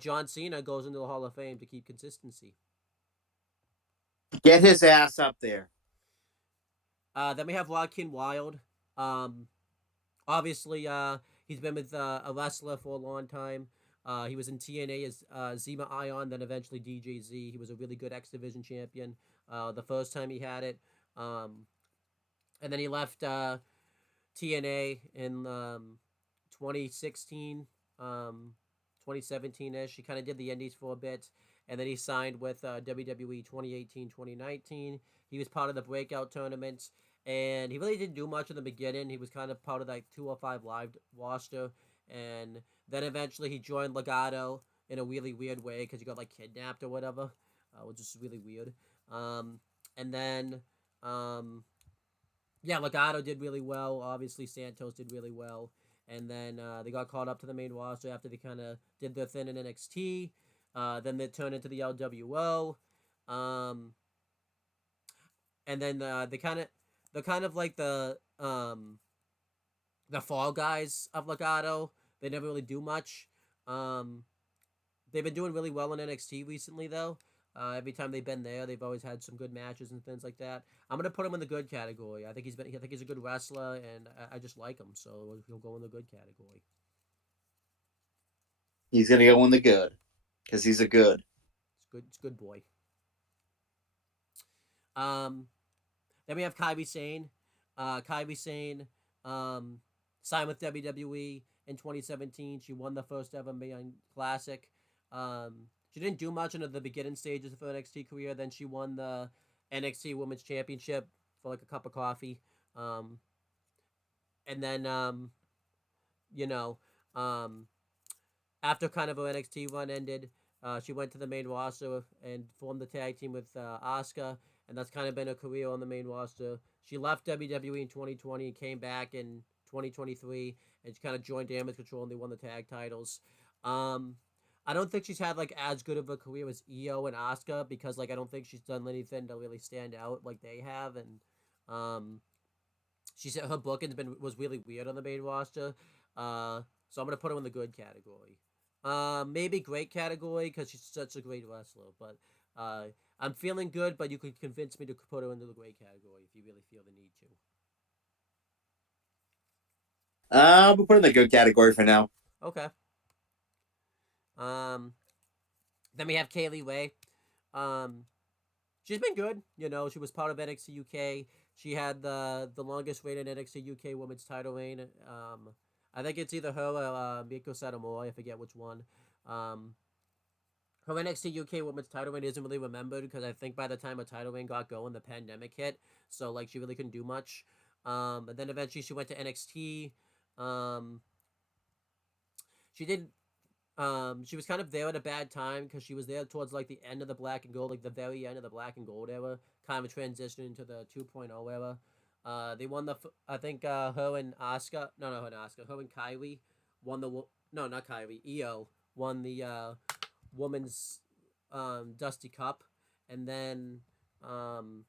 John Cena goes into the Hall of Fame to keep consistency. Get his ass up there. Then we have Joaquin Wild. Um, Obviously, he's been with a wrestler for a long time. He was in TNA as Zima Ion, then eventually DJZ. He was a really good X Division champion the first time he had it. And then he left TNA in 2016, 2017-ish. He kind of did the indies for a bit. And then he signed with WWE 2018, 2019. He was part of the breakout tournament. And he really didn't do much in the beginning. He was kind of part of that 205 Live roster. And then eventually he joined Legato in a really weird way because he got like kidnapped or whatever, which is really weird. And then, yeah, Legado did really well. Obviously, Santos did really well. And then they got called up to the main roster after they kind of did their thing in NXT. Then they turned into the LWO. Um, and then they're kind of like the fall guys of Legado. They never really do much. Um, they've been doing really well in NXT recently, though. Every time they've been there, they've always had some good matches and things like that. I'm gonna put him in the good category. I think he's a good wrestler, and I just like him, so he'll go in the good category. He's gonna go in the good because he's a good. It's good. It's good boy. Um, then we have Kairi Sane. Kairi Sane um, signed with WWE in 2017. She won the first ever Mayan Classic. She didn't do much into the beginning stages of her NXT career. Then she won the NXT Women's Championship for like a cup of coffee. Um, and then, you know, um, after kind of her NXT run ended, she went to the main roster and formed the tag team with Asuka, and that's kind of been her career on the main roster. She left WWE in 2020 and came back in 2023, and she kind of joined Damage Control, and they won the tag titles. Um, I don't think she's had like as good of a career as Io and Asuka because like I don't think she's done anything to really stand out like they have, and um, she said her booking's been was really weird on the main roster. So I'm gonna put her in the good category. Maybe great category because she's such a great wrestler. But I'm feeling good, but you could convince me to put her into the great category if you really feel the need to. We'll put in the good category for now. Okay. Um, then we have Kaylee Ray. Um, she's been good. You know, she was part of NXT UK. She had the longest reign in NXT UK Women's Title reign. I think it's either her or Miko Satomura. I forget which one. Um, her NXT UK Women's Title reign isn't really remembered because I think by the time her title reign got going, the pandemic hit. So like she really couldn't do much. And then eventually she went to NXT. Um, she did she was kind of there at a bad time because she was there towards like the end of the Black and Gold, like the very end of the Black and Gold era, kind of transition into the 2.0 era. They won I think her and Asuka, no, no, her and Asuka, her and Kyrie won no, not Kyrie, Io won the women's Dusty Cup, and then um,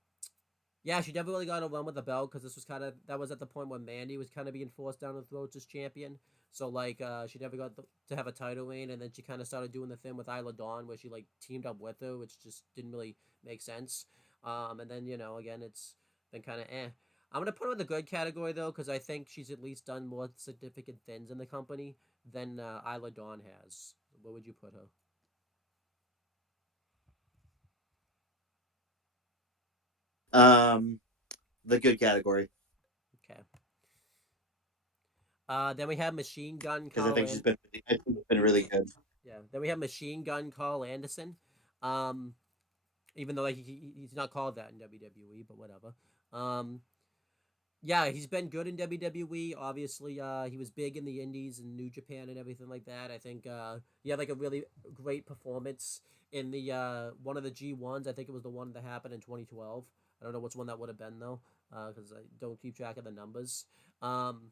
yeah, she never really got a run with the belt because this was kind of that was at the point where Mandy was kind of being forced down the throats as champion. So like she never got to have a title reign, and then she kind of started doing the thing with Isla Dawn where she like teamed up with her, which just didn't really make sense. And then you know again it's been kind of eh. I'm gonna put her in the good category though because I think she's at least done more significant things in the company than Isla Dawn has. Where would you put her? Um, the good category Okay. Then we have Machine Gun because I Carl think I think she's been really good. Yeah. Then we have Machine Gun Carl Anderson. Um, even though like he's not called that in WWE, but whatever. Um, yeah, he's been good in WWE. Obviously, he was big in the Indies and New Japan and everything like that. I think he had like a really great performance in the one of the G1s. I think it was the one that happened in 2012. I don't know which one that would have been though, because I don't keep track of the numbers. Um,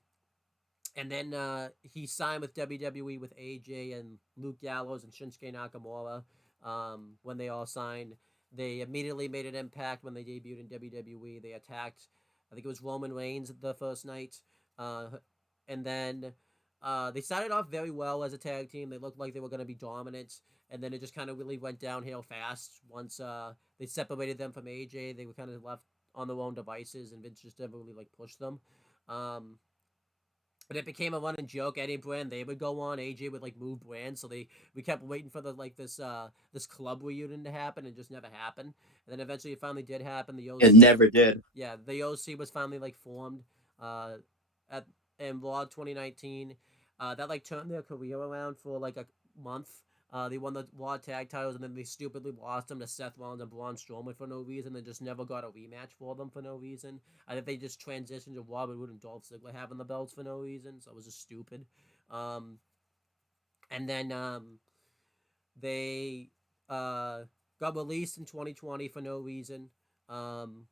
and then he signed with WWE with AJ and Luke Gallows and Shinsuke Nakamura. When they all signed, they immediately made an impact when they debuted in WWE. They attacked, I think it was Roman Reigns the first night, uh, and then they started off very well as a tag team. They looked like they were going to be dominant, and then it just kind of really went downhill fast once they separated them from AJ. They were kind of left on their own devices, and Vince just never really like pushed them. Um, but it became a running joke. Any brand they would go on, AJ would like move brands, so we kept waiting for the like this club reunion to happen, and it just never happened. And then eventually it finally did happen. The It OC, never did. yeah, the OC was finally like formed, uh, at in Raw 2019. That like turned their career around for like a month. They won the Raw tag titles, and then they stupidly lost them to Seth Rollins and Braun Strowman for no reason. They just never got a rematch for them for no reason. I think they just transitioned to Robert Roode and Dolph Ziggler having the belts for no reason, so it was just stupid. Um, and then they uh, got released in 2020 for no reason. Um,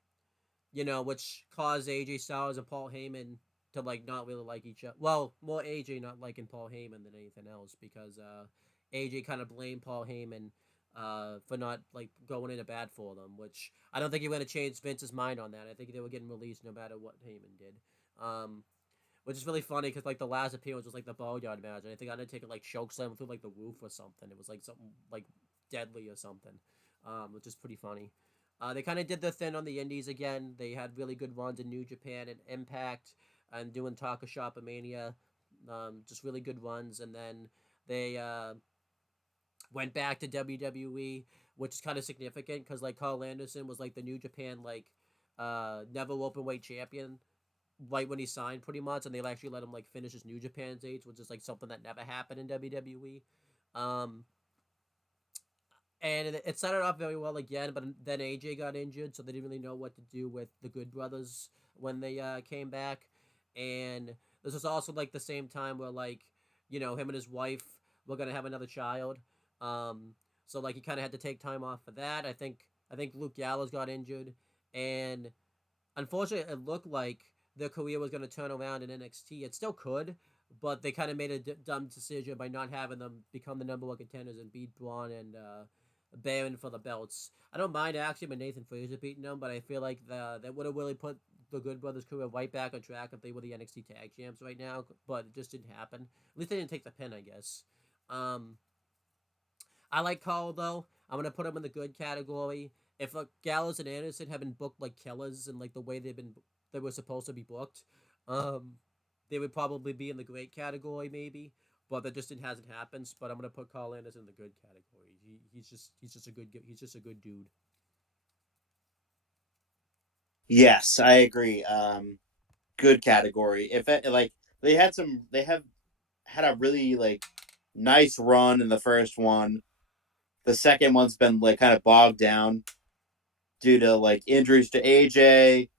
which caused AJ Styles and Paul Heyman to like not really like each other. Well, more AJ not liking Paul Heyman than anything else because AJ kind of blamed Paul Heyman for not like going into bad for them, which I don't think you're going to change Vince's mind on that. I think they were getting released no matter what Heyman did. Um, which is really funny because like the last appearance was like the Boneyard match, and I think Undertaker like chokeslammed through like the roof or something. It was like something like deadly or something, which is pretty funny. They kind of did the thing on the Indies again. They had really good runs in New Japan and Impact, and doing Taka Shop Mania, just really good runs. And then they went back to WWE, which is kind of significant because like Carl Anderson was like the New Japan like never openweight champion right when he signed pretty much, and they actually let him like finish his New Japan dates, which is like something that never happened in WWE. Um, and it started off very well again, but then AJ got injured, so they didn't really know what to do with the Good Brothers when they came back. And this was also like the same time where like him and his wife were gonna have another child. Um, so like he kind of had to take time off for that. I think Luke Gallows got injured, and unfortunately, it looked like their career was going to turn around in NXT. It still could, but they kind of made a dumb decision by not having them become the number one contenders and beat Braun and Baron for the belts. I don't mind actually with Nathan Frazer beating them, but I feel like that would have really put the Good Brothers career right back on track if they were the NXT Tag Champs right now. But it just didn't happen. At least they didn't take the pin, I guess. Um, I like Cole though. I'm gonna put him in the good category. If Gallows and Anderson have been booked like killers and like the way they were supposed to be booked, um, they would probably be in the great category maybe. But that just hasn't happened. But I'm gonna put Carl Anderson in the good category. He's just a good dude. Yes, I agree. Good category. If it, like they have had a really like nice run in the first one. The second one's been like kind of bogged down due to like injuries to AJ,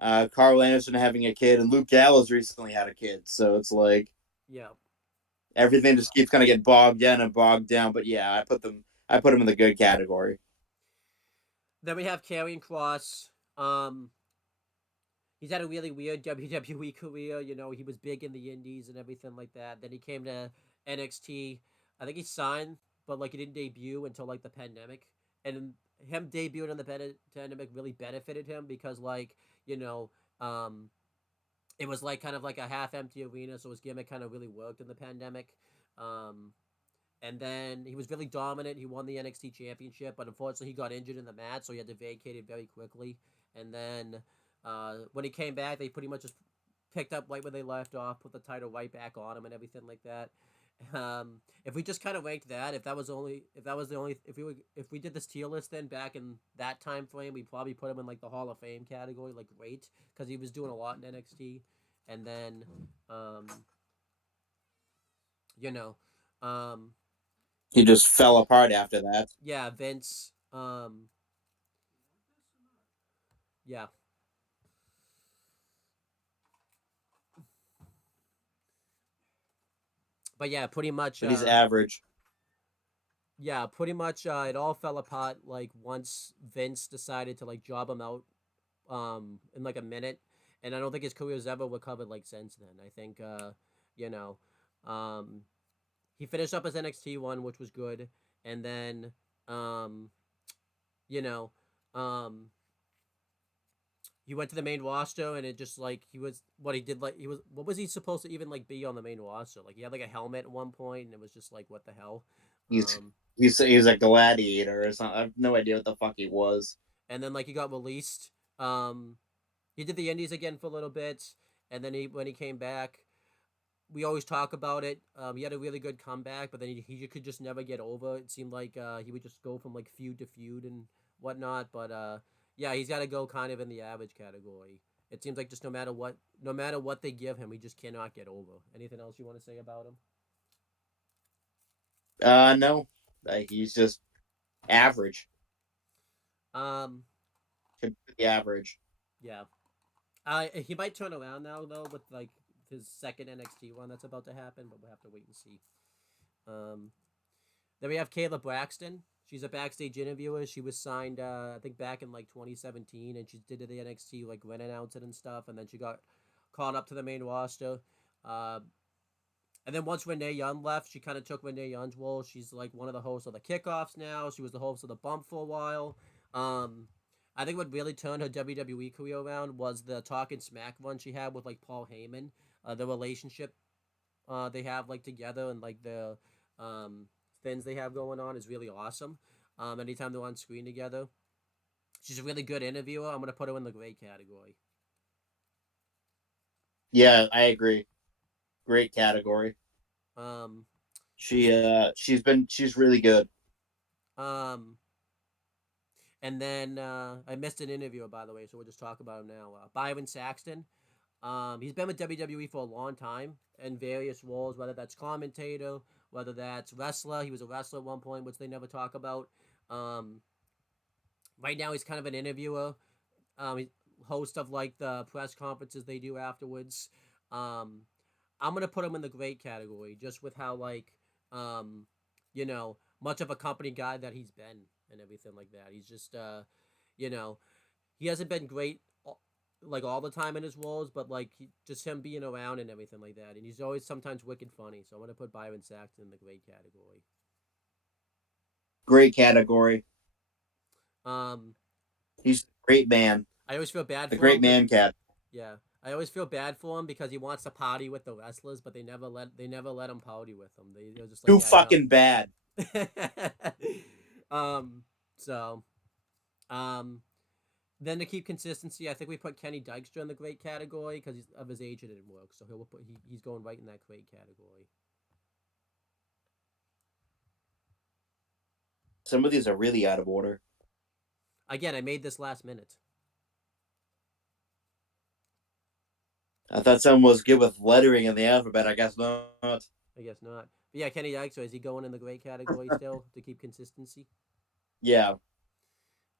Carl Anderson having a kid, and Luke Gallows recently had a kid. So it's like Yeah. everything just keeps kind of getting bogged down and bogged down. But yeah, I put them in the good category. Then we have Karrion Cross. He's had a really weird WWE career. He was big in the Indies and everything like that. Then he came to NXT. I think he signed, but like he didn't debut until like the pandemic. And him debuting in the pandemic really benefited him because like you know, um, it was like kind of like a half empty arena, so his gimmick kind of really worked in the pandemic. Um, and then he was really dominant. He won the NXT championship, but unfortunately he got injured in the match, so he had to vacate it very quickly. And then when he came back, they pretty much just picked up right where they left off, put the title right back on him, and everything like that. If we just kind of ranked that, if we did this tier list then back in that time frame, we probably put him in like the Hall of Fame category, like great, because he was doing a lot in NXT. And then, um, you know, um, He just fell apart after that. yeah, Vince. Yeah, but yeah, pretty much. But he's average. Yeah, pretty much. It all fell apart like once Vince decided to like job him out. In like a minute, and I don't think his career's ever recovered like since then. I think. You know, um, he finished up his NXT one, which was good, and then, um, you know, um, he went to the main roster and it just like he was what he did like he was what was he supposed to even like be on the main roster, like he had like a helmet at one point and it was just like what the hell. He's um he's a gladiator or something. I have no idea what the fuck he was. and then like he got released. He did the indies again for a little bit, and then when he came back, we always talk about it. He had a really good comeback, but then he could just never get over. It seemed like he would just go from like feud to feud and whatnot. But yeah, he's got to go kind of in the average category. It seems like just no matter what they give him, he just cannot get over. Anything else you want to say about him? No, he's just average. Um, Completely average. yeah. He might turn around now though with like his second NXT one that's about to happen, but we'll have to wait and see. Um, Then we have Kayla Braxton. She's a backstage interviewer. She was signed, I think, back in like 2017, and she did the NXT like ring announcing and stuff. And then she got called up to the main roster. Uh, and then once Renee Young left, she kind of took Renee Young's role. She's like one of the hosts of the Kickoffs now. She was the host of the Bump for a while. Um, I think what really turned her WWE career around was the Talking Smack run she had with like Paul Heyman. The relationship they have like together and like the um, things they have going on is really awesome. Anytime they're on screen together, she's a really good interviewer. I'm gonna put her in the great category. Yeah, I agree. Great category. Um, She's really good. um, and then I missed an interviewer by the way, so we'll just talk about him now. Byron Saxton. He's been with WWE for a long time in various roles, whether that's commentator, whether that's wrestler. He was a wrestler at one point, which they never talk about. Um, right now, he's kind of an interviewer. He's host of like the press conferences they do afterwards. Um, I'm gonna put him in the great category just with how like um, much of a company guy that he's been and everything like that. He's just you know, he hasn't been great like all the time in his roles, but like just him being around and everything like that. And he's always sometimes wicked funny. So I'm gonna put Byron Saxton in the great category. Great category. Um, He's a great man. I always feel bad The for him great because man cat. yeah, I always feel bad for him because he wants to party with the wrestlers, but they never let him party with them. They're just like Too yeah fucking bad. um, so um, then to keep consistency, I think we put Kenny Dykstra in the great category because of his age it didn't work. So he's going right in that great category. Some of these are really out of order. Again, I made this last minute. I thought someone was good with lettering in the alphabet. I guess not. I guess not. But yeah, Kenny Dykstra, is he going in the great category still to keep consistency? Yeah.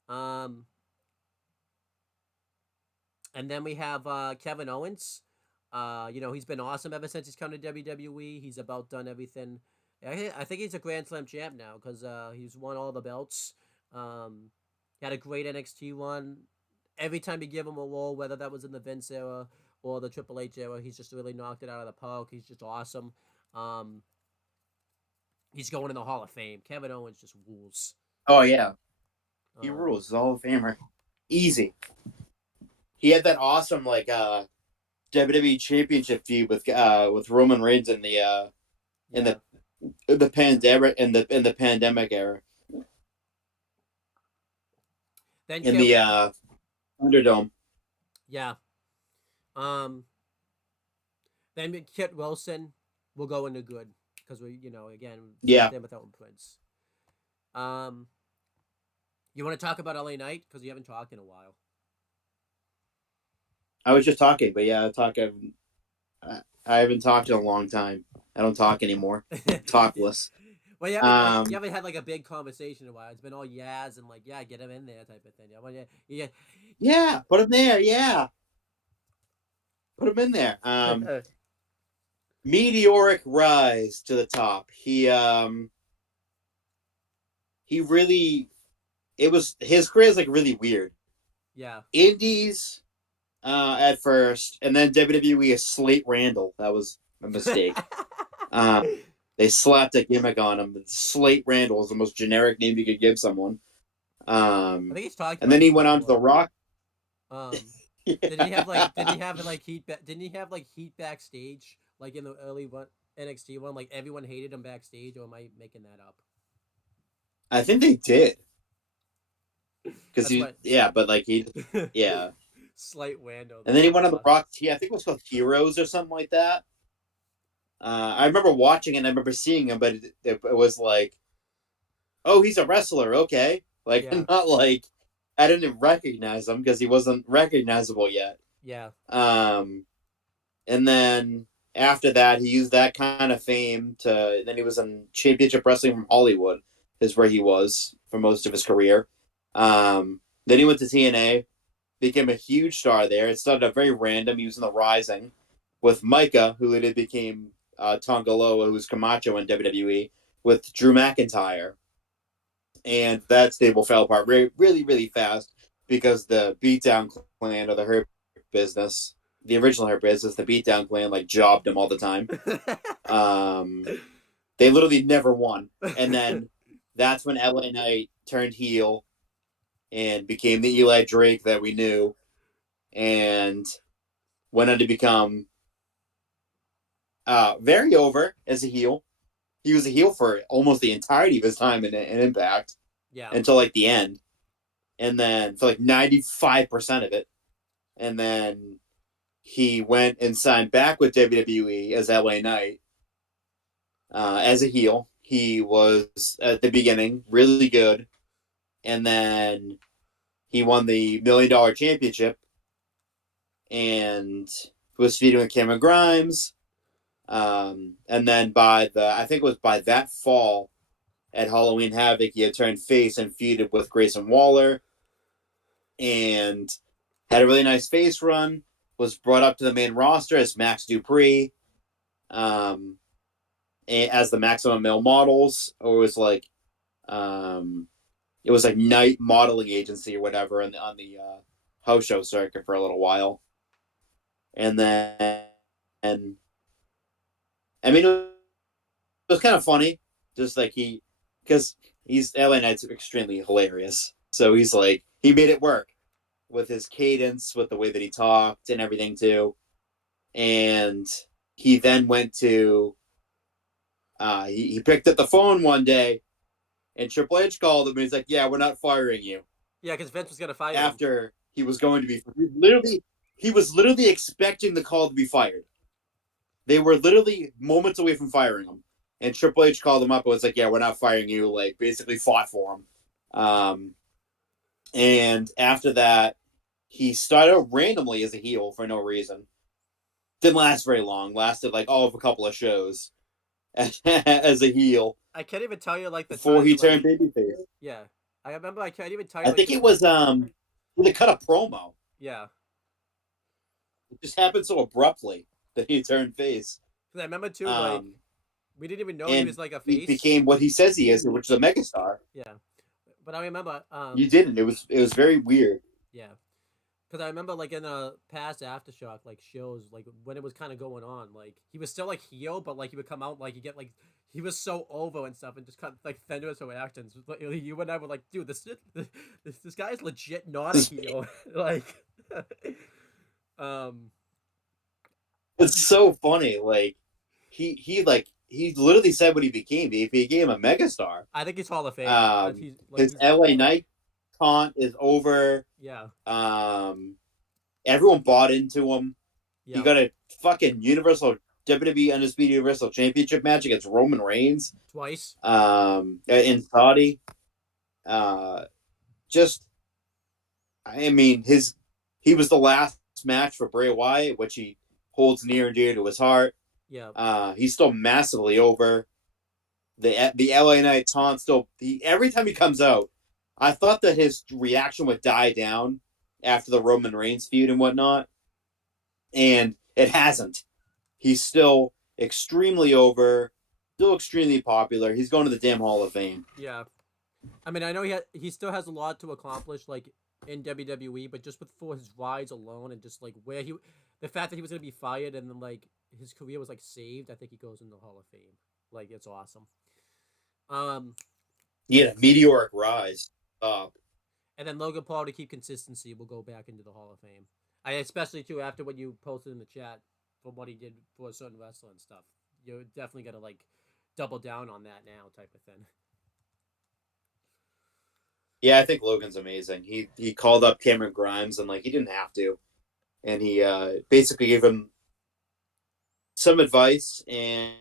Um, and then we have Kevin Owens. He's been awesome ever since he's come to WWE. He's about done everything. I think he's a Grand Slam champ now because he's won all the belts. Um, he had a great NXT run. Every time you give him a role, whether that was in the Vince era or the Triple H era, he's just really knocked it out of the park. He's just awesome. Um, he's going in the Hall of Fame. Kevin Owens just rules. Oh yeah. He Um, rules. He's a Hall of Famer. Easy. He had that awesome WWE Championship feud with Roman Reigns in yeah. the pandemic in the pandemic era Then in Kit, the Thunderdome. yeah. Um, then Kit Wilson will go into good because again, same Yeah, thing without Prince. Um, you want to talk about LA Knight because you haven't talked in a while. I was just talking, but yeah, I haven't talked in a long time. I don't talk anymore. Talkless. Well, you Um, haven't had like a big conversation in a while. It's been all yas and like yeah, get him in there type of thing. Yeah, yeah, put him there. Yeah, put him in there. yeah. Meteoric rise to the top. He really it was his career is like really weird. Yeah. Indies at first, and then WWE is Slate Randall. That was a mistake. They slapped a gimmick on him. Slate Randall is the most generic name you could give someone. I think he's talked And about then this he went on to before. The Rock. Did he have like? Did he have like heat? Didn't he have like heat backstage? Like in the early one NXT one, like everyone hated him backstage. Or am I making that up? I think they did because That's what. but like yeah. Slight Wando. And then That's he went on The awesome. Rock. I think it was called Heroes or something like that. I remember watching it. And I remember seeing him, but it was like, oh, he's a wrestler. Okay, like Yeah. not like I didn't recognize him because he wasn't recognizable yet. Yeah. And then after that, he used that kind of fame to. Then he was in Championship Wrestling from Hollywood, is where he was for most of his career. Then he went to TNA, became a huge star there. It started out very random. He was in the Rising with Micah, who later became Tongaloa, who was Camacho in WWE. with Drew McIntyre, and that stable fell apart really, really fast because the Beatdown Clan or the Hurt Business, the original Hurt Business, the Beatdown Clan, like jobbed him all the time. They literally never won, and then that's when LA Knight turned heel and became the Eli Drake that we knew, and went on to become very over as a heel. He was a heel for almost the entirety of his time in Impact, Yeah. until like the end, and then for like 95% of it, and then he went and signed back with WWE as LA Knight as a heel. He was at the beginning really good, and then he won the $1 Million Championship and was feuding with Cameron Grimes. And then I think it was by that fall at Halloween Havoc, he had turned face and feuded with Grayson Waller, and had a really nice face run. Was brought up to the main roster as Max Dupree, as the Maximum Male Models, or it was like Night Modeling Agency or whatever on the house show circuit for a little while, and then I mean it was kind of funny, just like because he's LA Knight's extremely hilarious, so he's like he made it work with his cadence, with the way that he talked and everything too, and he then went to he picked up the phone one day, and Triple H called him, and he's like, "Yeah, we're not firing you." Yeah, because Vince was gonna fire him. After he was going to be, he was literally expecting the call to be fired. They were literally moments away from firing him, and Triple H called him up and was like, "Yeah, we're not firing you." Like basically fought for him. And after that, he started randomly as a heel for no reason. Didn't last very long. Lasted like all of a couple of shows as a heel. I can't even tell you like the before time, he like, turned babyface. Yeah, I remember. I can't even tell you. I Like, think it was they cut a promo. Yeah. It just happened so abruptly that he turned face. Because I remember too, like we didn't even know he was like a He face. became what he says he is, which is a megastar. Yeah, but I remember. You didn't. It was very weird. Yeah, because I remember like in a past aftershock like shows, like when it was kind of going on, like he was still like heel, but like he would come out like you get like he was so over and stuff, and just kind of like thunderous reactions. Like, you and I were like, dude, this guy is legit not a heel. Like, it's so funny. Like he literally said what he became. He became a megastar. I think he's Hall of Fame. His LA Knight taunt is over. Yeah. Everyone bought into him. Yeah. He got a fucking WWE Undisputed Universal Championship match against Roman Reigns twice. In Saudi. Just, I mean, he was the last match for Bray Wyatt, which he holds near and dear to his heart. Yeah. He's still massively over. The LA Knight taunt still. Every time he comes out, I thought that his reaction would die down after the Roman Reigns feud and whatnot, and it hasn't. He's still extremely over, still extremely popular. He's going to the damn Hall of Fame. Yeah, I mean, I know he still has a lot to accomplish, like in WWE, but just for his rise alone and just like the fact that he was gonna be fired and then like his career was like saved, I think he goes in the Hall of Fame. Like, it's awesome. Yeah, meteoric rise. And then Logan Paul, to keep consistency, will go back into the Hall of Fame. Especially too after what you posted in the chat from what he did for a certain wrestler and stuff. You're definitely gonna like double down on that now, type of thing. Yeah, I think Logan's amazing. He called up Cameron Grimes and like he didn't have to, and he basically gave him some advice, and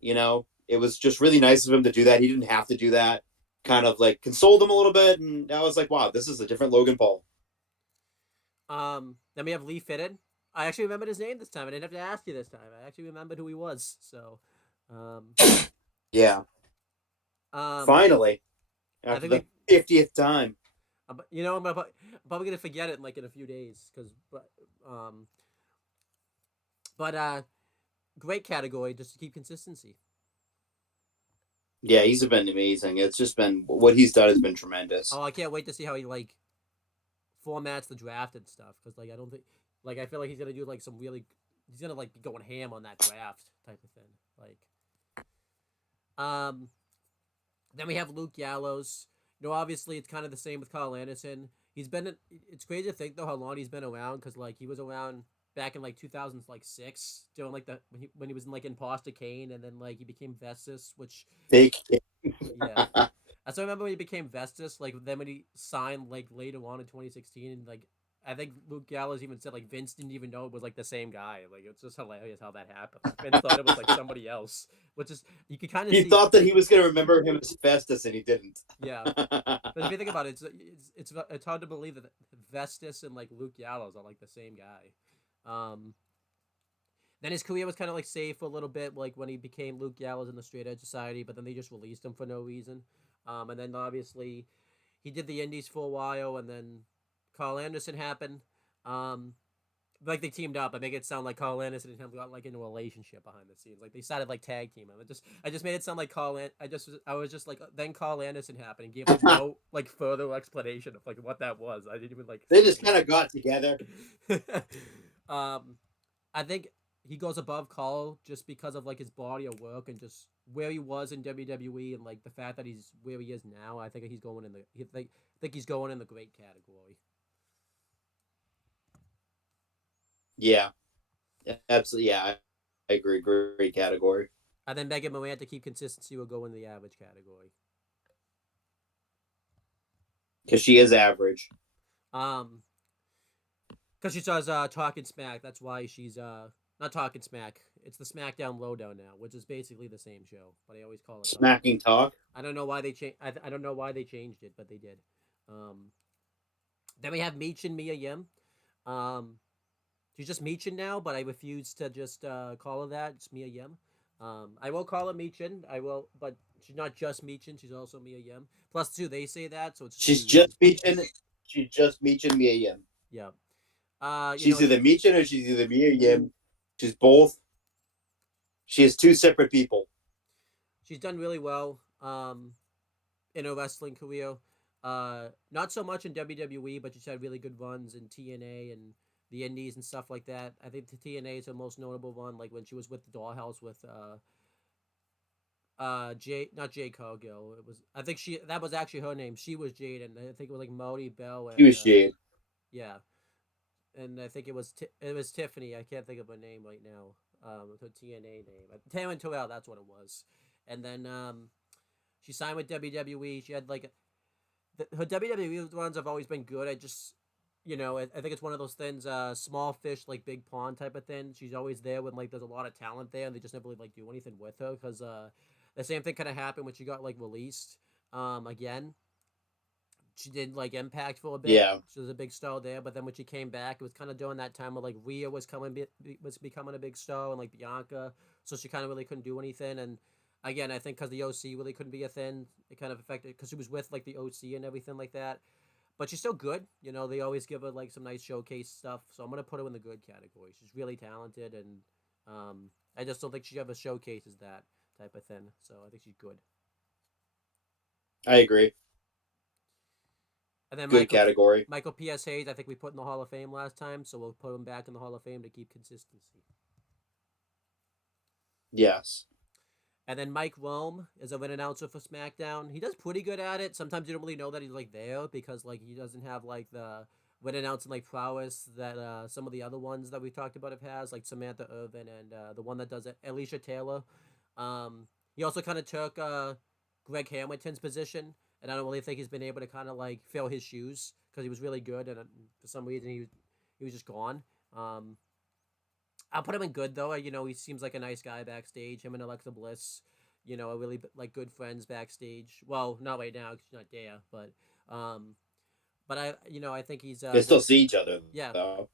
you know it was just really nice of him to do that. He didn't have to do that. Kind of like consoled him a little bit, and I was like, wow, this is a different Logan Paul. Then we have Lee Fitted. I actually remembered his name this time. I didn't have to ask you this time. I actually remembered who he was. So, yeah. Finally, after the 50th time. You know, I'm probably gonna forget it in a few days, but great category just to keep consistency. Yeah, he's been amazing. It's just been what he's done has been tremendous. Oh, I can't wait to see how he like formats the draft and stuff because like I don't think like I feel like he's gonna do like some really he's gonna like be going ham on that draft type of thing. Um then we have Luke Gallows. You know, obviously it's kind of the same with Carl Anderson. He's been it's crazy to think though how long he's been around because like he was around back in like 2006 doing like the when he was in like Imposter Kane and then like he became Vestus, which Fake. yeah. I still remember when he became Vestus, like then when he signed like later on in 2016, and like I think Luke Gallows even said like Vince didn't even know it was like the same guy. Like it's just hilarious how that happened. Like Vince thought it was like somebody else, which is you could kind of He see. thought that he was going to remember him as Festus, and he didn't. Yeah, but if you think about it, it's hard to believe that Vestus and like Luke Gallows are like the same guy. Um, then his career was kind of like saved for a little bit, like when he became Luke Gallows in the Straight Edge Society, but then they just released him for no reason. And then obviously he did the Indies for a while, and then Carl Anderson happened. Um, like they teamed up. I make it sound like Carl Anderson and him got like into a relationship behind the scenes. Like they started like tag teaming. I just made it sound like I was just like then Carl Anderson happened and gave like no like further explanation of like what that was. I didn't even like They just say kind of got together. anything. I think he goes above Carl just because of like his body of work and just where he was in WWE and like the fact that he's where he is now. I think he's going in the I think he's going in the great category. Yeah, absolutely. Yeah, I agree. Great category And then Megan Moran to keep consistency will go in the average category. because she is average. Um, because she does talking smack. That's why she's not talking smack. It's the SmackDown Lowdown now, which is basically the same show, but I always call it talking Smacking smack. talk. I don't know why they changed. I don't know why they changed it, but they did. Um, then we have Meech and Mia Yim. Um, she's just Meechin now, but I refuse to just call her that. It's Mia Yim. I will call her Meechin. I will, but she's not just Meechin. She's also Mia Yim. Plus two, they say that, so it's just She's Mia Yim. just Meechin. She's just Meechin Mia Yim. Yeah. You She's know, either Meechin or she's either Mia Yim. She's both. She is two separate people. she's done really well in her wrestling career. Not so much in WWE, but she's had really good runs in TNA and the Indies and stuff like that. I think the TNA is her most notable one, like when she was with the Dollhouse with Jay, not Jay Cargill. It was I think she that was actually her name. She was Jade, and I think it was like Marty Bell She and was Jade. yeah, and I think it was Tiffany. I can't think of her name right now. Her TNA name, Taryn Terrell. That's what it was. And then she signed with WWE. She had like her WWE runs have always been good. I just I think it's one of those things, small fish like big pond type of thing. She's always there when like there's a lot of talent there, and they just never really like do anything with her because the same thing kind of happened when she got like released. Again, she did like Impact for a bit. Yeah. She was a big star there, but then when she came back, it was kind of during that time where like Rhea was becoming a big star and like Bianca, so she kind of really couldn't do anything. And again, I think because the OC really couldn't be a thing, it kind of affected because she was with like the OC and everything like that. But she's still good. You know, they always give her like some nice showcase stuff. So I'm gonna put her in the good category. She's really talented, and I just don't think she ever showcases that type of thing. So I think she's good. I agree. And then Good category. Michael P.S. Hayes, I think we put in the Hall of Fame last time, so we'll put him back in the Hall of Fame to keep consistency. Yes. And then Mike Rome is a ring announcer for SmackDown. He does pretty good at it. Sometimes you don't really know that he's like there because like he doesn't have like the ring announcing like prowess that some of the other ones that we talked about have has, like Samantha Irvin and the one that does it, Alicia Taylor. He also kind of took Greg Hamilton's position, and I don't really think he's been able to kind of like fill his shoes because he was really good, and for some reason he was just gone. I'll put him in good though. You know, he seems like a nice guy backstage. Him and Alexa Bliss, are really like good friends backstage. Well, not right now because she's not there, um, but I think he's They still see each other yeah, though.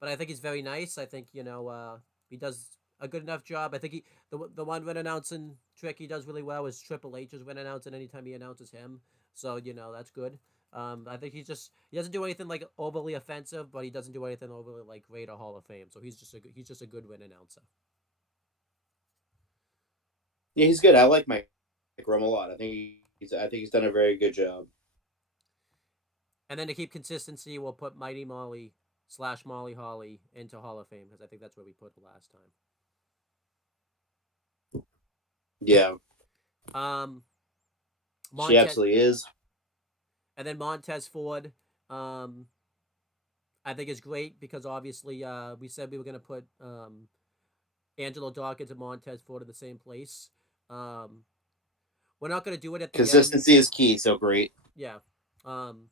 but I think he's very nice. I think he does a good enough job. I think the one when announcing trick he does really well is Triple H's when announcing anytime he announces him. So that's good. I think he doesn't do anything like overly offensive, but he doesn't do anything overly like great or Hall of Fame. So he's just a good win announcer. Yeah, he's good. I like Mike Rome a lot. I think he's done a very good job. And then to keep consistency, we'll put Mighty Molly / Molly Holly into Hall of Fame because I think that's where we put the last Yeah, time. she Montez, absolutely is. and then Montez Ford. Um, I think is great because obviously we said we were gonna put Angelo Dawkins and Montez Ford in the same place. Um, we're not gonna do it at the end. Consistency is key. So great. Yeah. Um,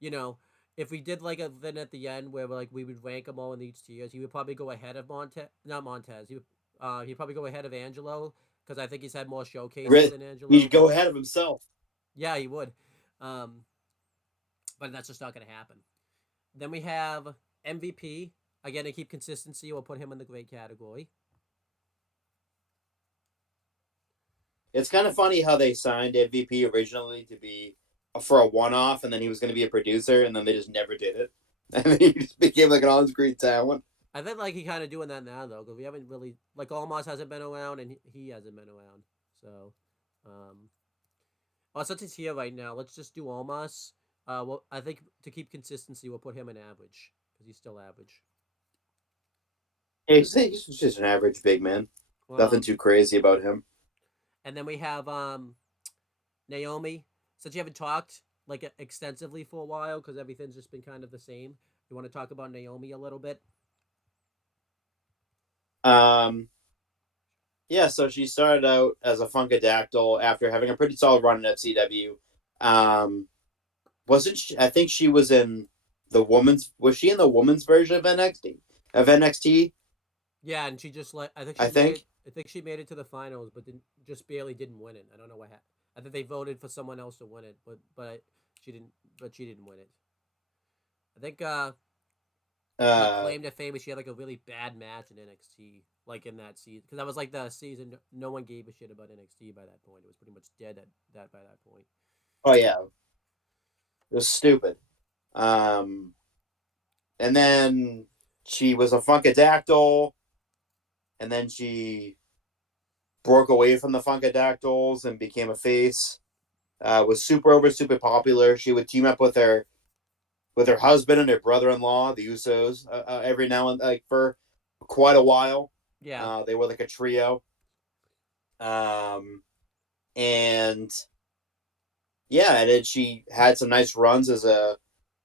you know, if we did like a then at the end where like we would rank them all in each tiers, he would probably go ahead of Montez. Not Montez. He'd probably go ahead of Angelo because I think he's had more showcases than He'd Angelo. go ahead of himself. Yeah, he would. Um, but that's just not gonna happen. Then we have MVP. Again, to keep consistency, we'll put him in the great category. It's kind of funny how they signed MVP originally to be for a one-off, and then he was going to be a producer, and then they just never did it, and then he just became like an on-screen talent. I think like he kind of doing that now though, because we haven't really like Almas hasn't been around and he hasn't been around. So, well, since he's here right now, let's just do Almas. Well, I think to keep consistency, we'll put him in average because he's still average. He's just an average big man. Nothing Um, too crazy about him. and then we have Naomi. Since you haven't talked like extensively for a while because everything's just been kind of the same, you want to talk about Naomi a little bit? Um, yeah, so she started out as a Funkadactyl after having a pretty solid run in FCW. Um, wasn't she, I think she was in the woman's. Was she in the woman's version of NXT? Of NXT, Yeah, and she just like I think I she made it. think. I think she made it to the finals, but just barely didn't win it. I don't know what happened. I think they voted for someone else to win it, but she didn't. But she didn't win it. I think her Uh, claim to fame is she had like a really bad match in NXT, like in that season, because that was like the season no one gave a shit about NXT by that point. It was pretty much dead at that by that point. oh yeah, it was stupid. Um, and then she was a Funkadactyl, and then she broke away from the Funkadactyls and became a face. Was super over, super popular. She would team up with her husband and her brother-in-law, the Usos, every now and like for quite a while. Yeah, They were like a trio. Um, and yeah, and then she had some nice runs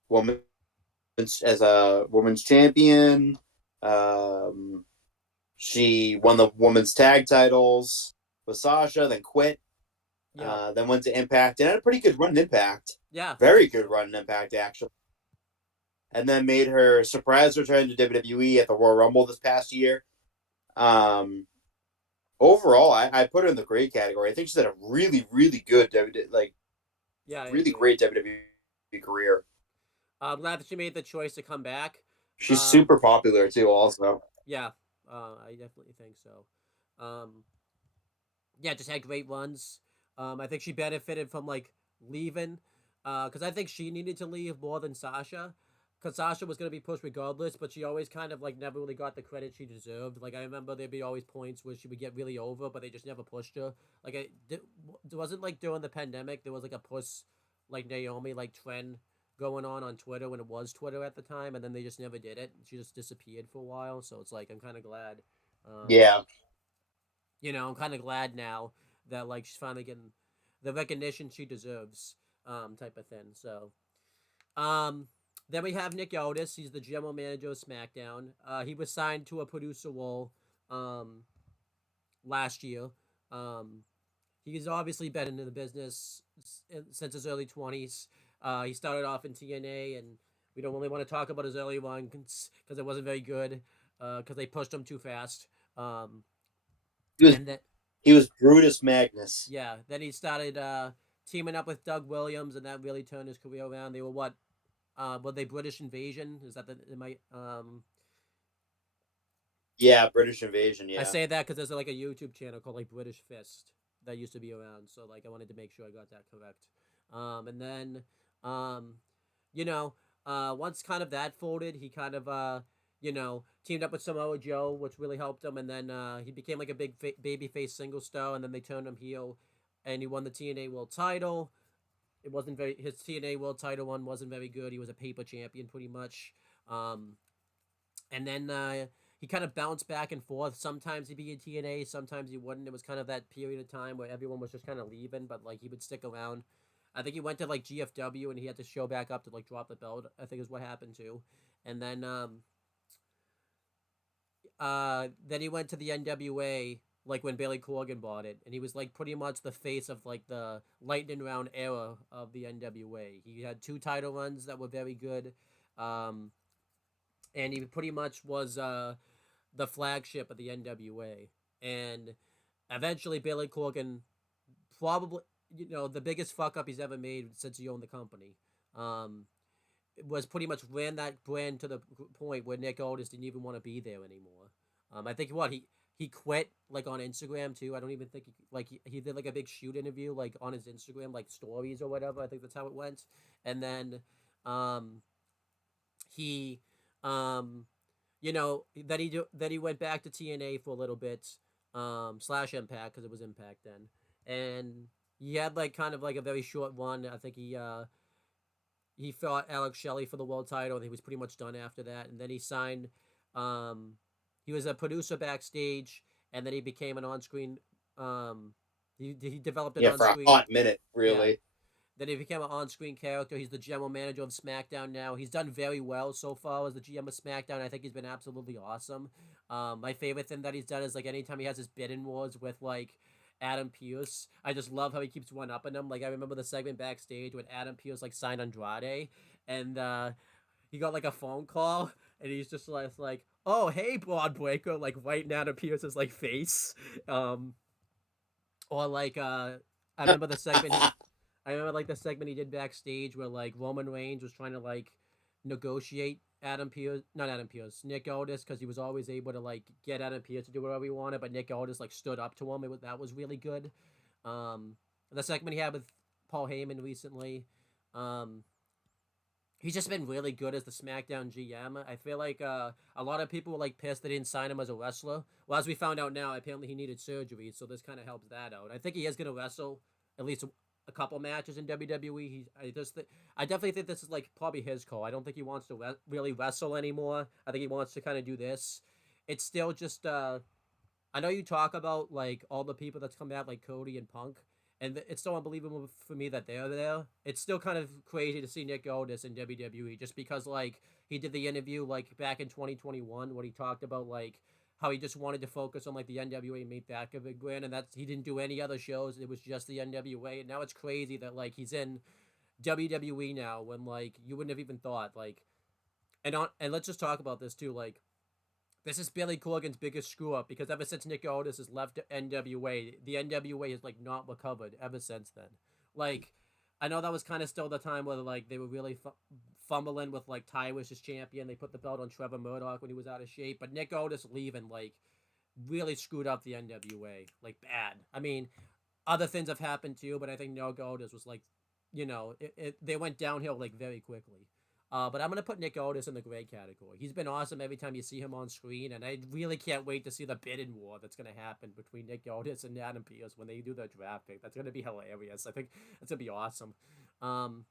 woman as a women's champion. Um, she won the women's tag titles with Sasha, then quit. yeah, Then went to Impact and had a pretty good run in Impact. yeah. I Very think good so. run in Impact, actually. And then made her surprise return to WWE at the Royal Rumble this past year. Um, Overall, I put her in the great category. I think she's had a really, really good, like, Yeah, I really agree. great WWE career. I'm glad that she made the choice to come back. She's Um, super popular, too, also. yeah, I definitely think so. Yeah, just had great runs. I think she benefited from like leaving, because I think she needed to leave more than Sasha, because Sasha was gonna be pushed regardless, but she always kind of like never really got the credit she deserved. Like I remember there'd be always points where she would get really over, but they just never pushed her. Like it wasn't like during the pandemic there was like a push like Naomi like trend going on Twitter when it was Twitter at the time, and then they just never did it. She just disappeared for a while, so it's like I'm kind of glad. Um, Yeah. I'm kind of glad now that like she's finally getting the recognition she deserves, type of thing. So, um, then we have Nick Aldis. He's the general manager of SmackDown. He was signed to a producer role, um, last year. Um, he's obviously been in the business since his early 20s. He started off in TNA, and we don't really want to talk about his early one because it wasn't very good because they pushed him too fast. Um, He was and then he was Brutus Magnus. Yeah, then he started teaming up with Doug Williams, and that really turned his career around. They were what? Were they British Invasion? Is that the my Yeah, British Invasion, I yeah. say that because there's like a YouTube channel called like British Fist that used to be around. So like I wanted to make sure I got that correct. And then um, you know, once kind of that folded, he kind of teamed up with Samoa Joe, which really helped him. And then he became like a big baby face single star, and then they turned him heel. and he won the TNA World Title. It wasn't very his TNA World Title one wasn't very good. He was a paper champion pretty much. Um, and then he kind of bounced back and forth. Sometimes he'd be in TNA, sometimes he wouldn't. It was kind of that period of time where everyone was just kind of leaving, but like he would stick around. I think he went to like GFW and he had to show back up to like drop the belt. I think is what happened too. And then he went to the NWA like when Billy Corgan bought it, and he was like pretty much the face of like the lightning round era of the NWA. He had two title runs that were very good, um, and he pretty much was the flagship of the NWA. And eventually, Billy Corgan probably the biggest fuck up he's ever made since he owned the company. Um, was pretty much ran that brand to the point where Nick Aldis didn't even want to be there anymore. I think he quit like on Instagram too. I don't even think he did like a big shoot interview like on his Instagram like stories or whatever. I think that's how it went. And then um, he then he went back to TNA for a little bit slash Impact because it was Impact then, and he had like kind of like a very short run. I think he fought Alex Shelley for the world title, and he was pretty much done after that. And then he signed. Um, he was a producer backstage, and then he became an on-screen. He developed an for a on-screen. hot minute, Yeah. really. Then he became an on-screen character. He's the general manager of SmackDown now. He's done very well so far as the GM of SmackDown. I think he's been absolutely awesome. My favorite thing that he's done is like anytime he has his bidding wars with like Adam Pearce. I just love how he keeps one upping him. Like I remember the segment backstage when Adam Pearce like signed Andrade, and he got like a phone call, and he's just like oh hey Broad Breaker, like right in Adam Pearce's like face, or like I remember the segment. I remember like the segment he did backstage where like Roman Reigns was trying to like negotiate Nick Aldis, because he was always able to like get Adam Pearce to do whatever he wanted, but Nick Aldis like stood up to him. That was really good. Um, the segment he had with Paul Heyman recently, um, he's just been really good as the SmackDown GM. I feel like a lot of people were like pissed they didn't sign him as a wrestler. Well, as we found out now, apparently he needed surgery, so this kind of helps that out. I think he is gonna wrestle at least a couple matches in WWE. I definitely think this is like probably his call. I don't think he wants to really wrestle anymore. I think he wants to kind of do this. It's still just I know you talk about like all the people that's come out like Cody and Punk, and it's so unbelievable for me that they're there. It's still kind of crazy to see Nick Aldis in WWE just because like he did the interview like back in 2021 when he talked about like how he just wanted to focus on like the NWA and make that a big brand, and that's he didn't do any other shows. It was just the NWA, and now it's crazy that like he's in WWE now when like you wouldn't have even thought like and let's just talk about this too like this is Billy Corgan's biggest screw up because ever since Nick Aldis has left NWA, the NWA has like not recovered ever since then. Like, I know that was kind of still the time where like they were really fumbling with like Ty was his champion. They put the belt on Trevor Murdoch when he was out of shape, but Nick Aldis leaving like really screwed up the NWA like bad. I mean, other things have happened too, but I think Nick Aldis was like, they went downhill like very quickly. But I'm gonna put Nick Aldis in the great category. He's been awesome every time you see him on screen, and I really can't wait to see the bidding war that's gonna happen between Nick Aldis and Adam Pearce when they do their draft pick. That's gonna be hilarious. I think that's gonna be awesome. Um,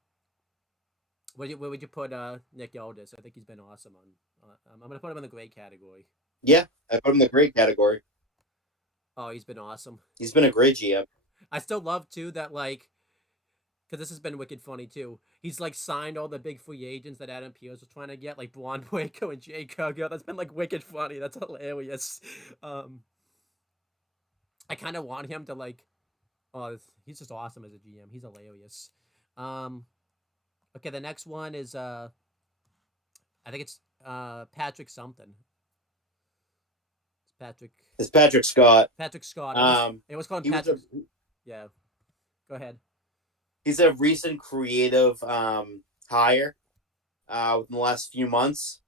where would you put Nick Aldis? I think he's been awesome on. I'm gonna put him in the great category. Yeah, I put him in the great category. Oh, he's been awesome. He's been a great GM. I still love too that like because this has been wicked funny too. He's like signed all the big free agents that Adam Pearce was trying to get, like Blonde Waco and Jay Cogo. That's been like wicked funny. That's hilarious. I kind of want him to like. Oh, he's just awesome as a GM. He's hilarious. Okay, the next one is I think it's Patrick something. It's Patrick. It's Patrick Scott. Patrick Scott. It was called Patrick. Yeah. Go ahead. He's a recent creative hire within the last few months.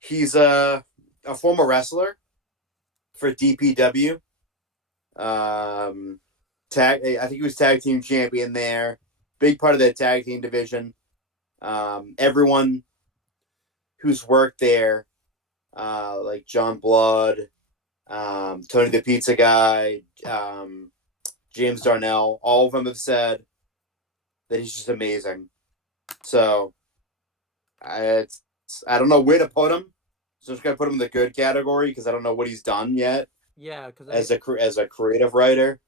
He's a former wrestler for DPW. I think he was tag team champion there. Big part of the tag team division. Everyone who's worked there, like John Blood, Tony the Pizza Guy, James Darnell, all of them have said that he's just amazing. So it's I don't know where to put him. So I'm just gonna put him in the good category because I don't know what he's done yet Yeah, because as a creative writer.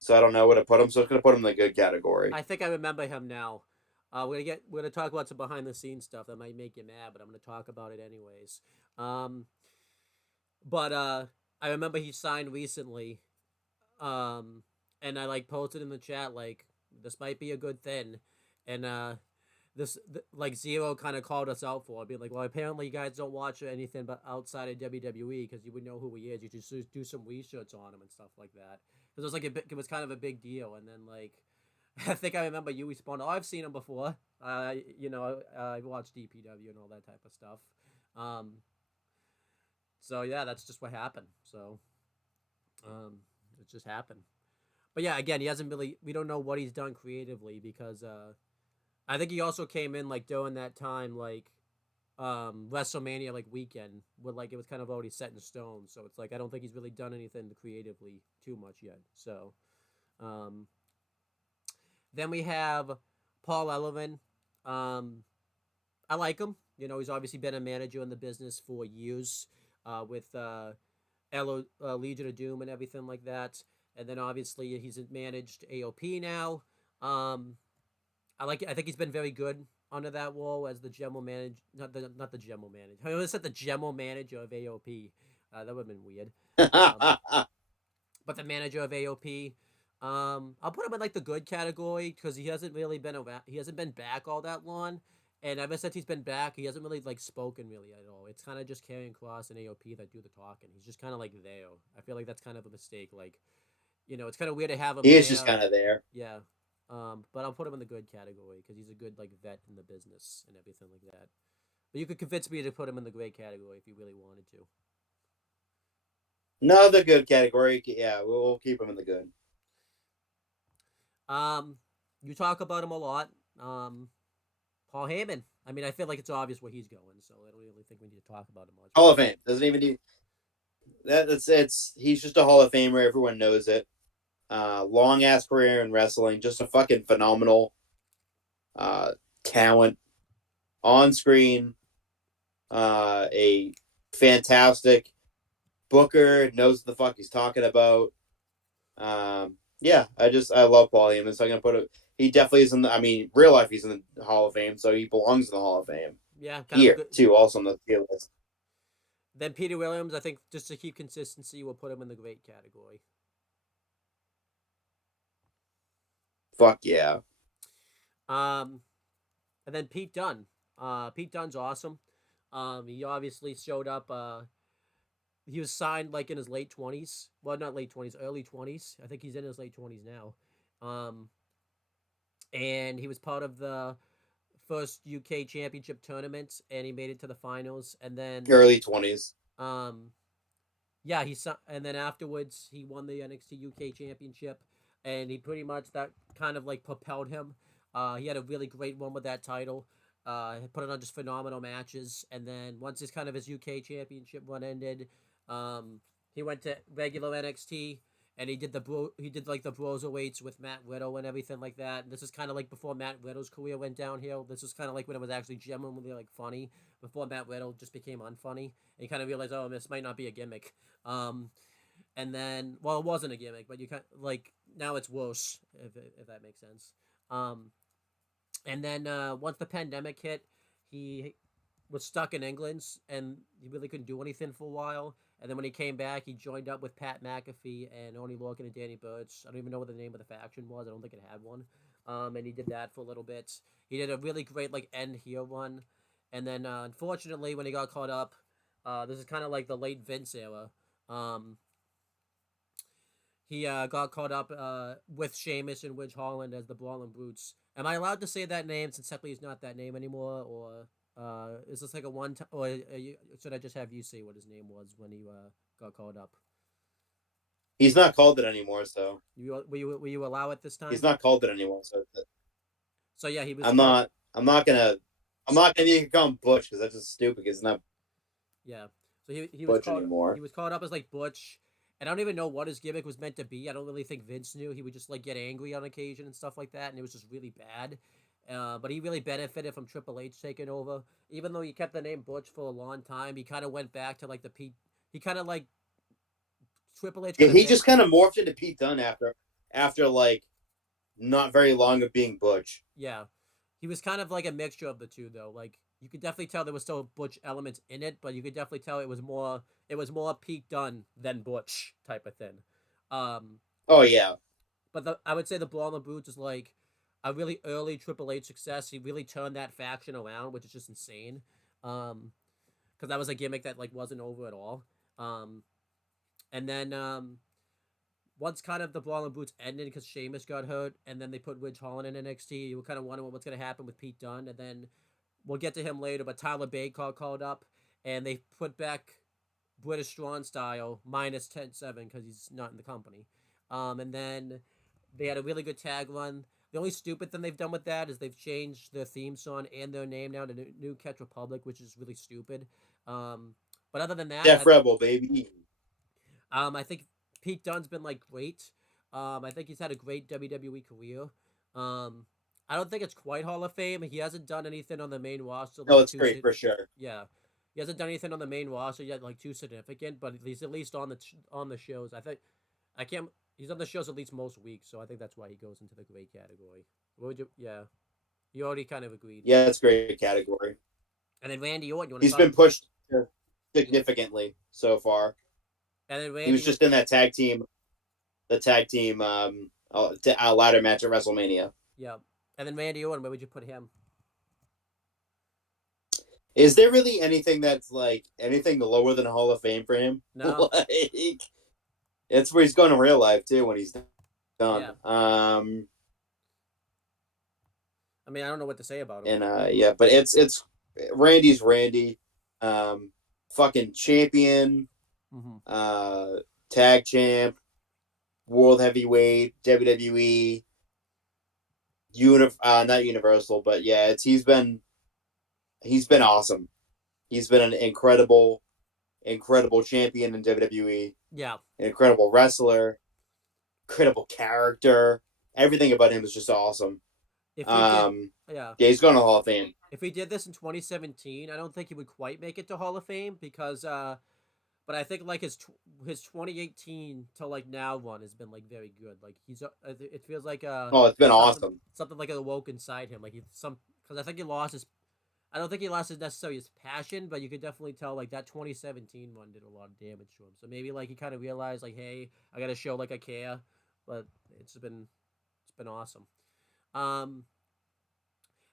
So I don't know where to put him. So I'm gonna put him in the good category. I think I remember him now. We're gonna talk about some behind the scenes stuff that might make you mad, but I'm gonna talk about it anyways. Um, but I remember he signed recently. Um, and I like posted in the chat like this might be a good thing, and like Zero kind of called us out for it, being like, well, apparently you guys don't watch anything but outside of WWE because you would know who he is. You just do some research on him and stuff like that. Because it was like it was kind of a big deal, and then like I think I remember you responded, "Oh, I've seen him before. I watched DPW and all that type of stuff." Um, so yeah, that's just what happened. So it just happened. But yeah, again, he hasn't really. We don't know what he's done creatively because I think he also came in like during that time, like WrestleMania like weekend, where like it was kind of already set in stone. So it's like I don't think he's really done anything creatively too much yet. So um, then we have Paul Ellison. Um, I like him. You know, he's obviously been a manager in the business for years with Legion of Doom and everything like that. And then obviously he's managed AOP now. Um, I like. I think he's been very good under that wall as the general manager. Not the general manager. I almost said the general manager of AOP. That would have been weird. But the manager of AOP. I'll put him in like the good category because he hasn't really been around. He hasn't been back all that long, and ever since he's been back, he hasn't really like spoken really at all. It's kind of just Karrion Kross and AOP that do the talking. He's just kind of like there. I feel like that's kind of a mistake. Like, it's kind of weird to have him He is just there. kind of there. Yeah. But I'll put him in the good category because he's a good like vet in the business and everything like that. But you could convince me to put him in the great category if you really wanted to. No, the good category. Yeah, we'll keep him in the good. Um, you talk about him a lot. Paul Heyman. I mean, I feel like it's obvious where he's going, so I don't really think we need to talk about him much. Hall of Fame doesn't even need that. It's he's just a Hall of Famer. Everyone knows it. Long ass career in wrestling, just a fucking phenomenal talent on screen. A fantastic booker, knows what the fuck he's talking about. Yeah, I love Paul Heyman. So I'm gonna put it. He definitely is in the. I mean, real life he's in the Hall of Fame, so he belongs in the Hall of Fame. Yeah, kind of a Here good. too, also on the tier list. Then Peter Williams, I think, just to keep consistency, we'll put him in the great category. Fuck yeah. Um, and then Pete Dunne. Pete Dunne's awesome. He obviously showed up. He was signed like in his late 20s. Well, not late 20s, early 20s. I think he's in his late 20s now. And he was part of the first UK Championship tournament, and he made it to the finals. And then Early 20s. um, yeah, and then afterwards he won the NXT UK Championship, and he pretty much that kind of like propelled him. He had a really great one with that title. He put on just phenomenal matches, and then once his UK Championship run ended, um, he went to regular NXT, and he did like the Broserweights with Matt Riddle and everything like that. And this is kind of like before Matt Riddle's career went downhill. This was kind of like when it was actually genuinely like funny before Matt Riddle just became unfunny. And you kind of realize, oh, this might not be a gimmick. Um, and then, well, it wasn't a gimmick, but you kind of, like now it's worse if that makes sense. Um, and then once the pandemic hit, he was stuck in England and he really couldn't do anything for a while. And then when he came back, he joined up with Pat McAfee and Oney Lorcan and Danny Burch. I don't even know what the name of the faction was. I don't think it had one. And he did that for a little bit. He did a really great like end here one. And then unfortunately, when he got caught up, this is kind of like the late Vince era. Um, he got caught up with Sheamus and Ridge Holland as the Brawling Brutes. Am I allowed to say that name since technically he's not that name anymore, or is this like a one time? Or should I just have you say what his name was when he got caught up? He's not called it anymore, so Will you allow it this time? he's not called it anymore. So So yeah, he was. I'm not. I'm not gonna. I'm not gonna call him Butch because that's just stupid. It's not. Yeah. So he was Butch called anymore. he was called up as like Butch, and I don't even know what his gimmick was meant to be. I don't really think Vince knew. He would just like get angry on occasion and stuff like that, and it was just really bad. But he really benefited from Triple H taking over. Even though he kept the name Butch for a long time, he kind of went back to like the Pete. He kind of like Triple H Yeah, kind of he bit. just kind of morphed into Pete Dunne after like not very long of being Butch. Yeah, he was kind of like a mixture of the two, though. Like you could definitely tell there was still Butch elements in it, but you could definitely tell it was more Pete Dunne than Butch type of thing. Um, Oh yeah, but I would say the Brawl and Boots is like a really early Triple H success. He really turned that faction around, which is just insane. Because that was a gimmick that like wasn't over at all. Um, and then once kind of the Brawl and Boots ended because Sheamus got hurt, and then they put Ridge Holland in NXT. You were kind of wondering what's going to happen with Pete Dunne, and then we'll get to him later. But Tyler Bate called up, and they put back British Strong Style minus 10-7 because he's not in the company. And then they had a really good tag run. The only stupid thing they've done with that is they've changed their theme song and their name now to New Catch Republic, which is really stupid. But other than that, Def Rebel baby. I think Pete Dunne's been like great. I think he's had a great WWE career. I don't think it's quite Hall of Fame. He hasn't done anything on the main roster No, like it's great for sure. yeah. He hasn't done anything on the main roster yet like too significant, but he's at least on the shows. I think I can't. He's on the shows at least most weeks, so I think that's why he goes into the great category. What would you? Yeah, you already kind of agreed. Yeah, it's great category. And then Randy Orton, you want to He's talk? been pushed significantly so far. And then He was Randy, just in that tag team ladder match at WrestleMania. yeah. And then Randy Orton, where would you put him? Is there really anything that's like anything lower than a Hall of Fame for him? No. Like, it's where he's going in real life too when he's done. Yeah. I mean, I don't know what to say about him. And yeah, but it's Randy's Randy, fucking champion, Mm-hmm. tag champ, world heavyweight, WWE, not Universal, but yeah, he's been awesome. He's been an incredible champion in WWE, Yeah. an incredible wrestler, incredible character. Everything about him is just awesome. If we did, yeah. Yeah, he's going to Hall of Fame. If we did this in 2017, I don't think he would quite make it to Hall of Fame because, but I think like his 2018 to like now one has been like very good. Like it feels like Oh, it's been something, awesome. something like awoke inside him. Like because I think he lost his. I don't think he lost necessarily his passion, but you could definitely tell like that 2017 one did a lot of damage to him. So maybe like he kind of realized like, hey, I got to show like I care. But it's been awesome. Um,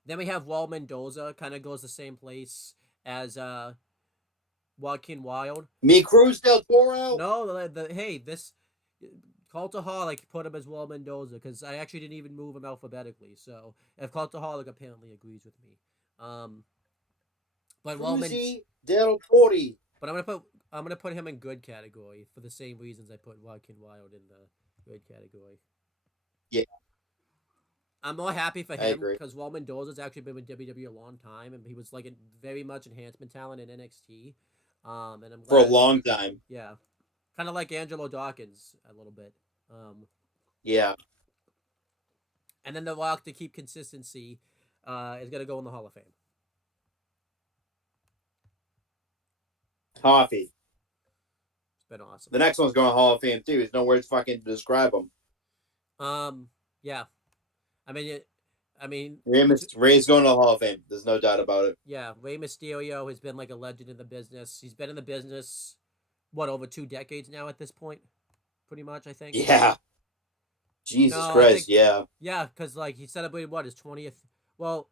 then we have Wall Mendoza, kind of goes the same place as Joaquin Wild. Me Cruz del Toro. No, hey, this Cultaholic put him as Wall Mendoza because I actually didn't even move him alphabetically. So if Cultaholic apparently agrees with me, but Cruzy del Toro. But I'm gonna put him in good category for the same reasons I put Joaquin Wild in the good category. Yeah. I'm more happy for I him agree. because Wall Mendoza's actually been with WWE a long time, and he was like a very much enhancement talent in NXT. And I'm glad, For a long time. yeah, kind of like Angelo Dawkins a little bit. Yeah. And then the Rock to keep consistency is gonna go in the Hall of Fame. Coffee. It's been awesome. The next one's going to Hall of Fame too. There's no words fucking to describe him. Yeah. I mean, Ray's going to the Hall of Fame. There's no doubt about it. Yeah, Rey Mysterio has been like a legend in the business. He's been in the business, over 2 decades now at this point, pretty much, I think. Yeah. Jesus Christ, yeah. Yeah, because like he celebrated his 20th. Well,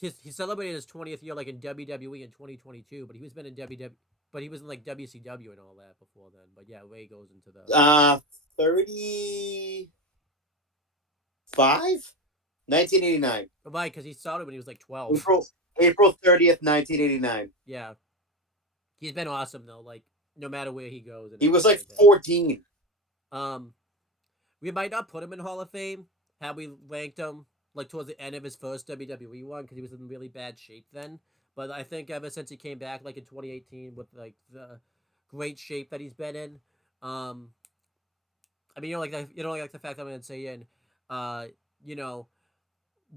he celebrated his 20th year like in WWE in 2022, but he was been in WWE, but he was in like WCW and all that before then. But yeah, Ray goes into the 35. 1989. Right, because he started when he was like 12. April 30th, 1989. Yeah, he's been awesome though. Like no matter where he goes, he was like 14. We might not put him in Hall of Fame had we ranked him like towards the end of his first WWE one because he was in really bad shape then. But I think ever since he came back, like in 2018, with like the great shape that he's been in, um, I mean, you know, like the fact that I'm gonna say, and uh, you know,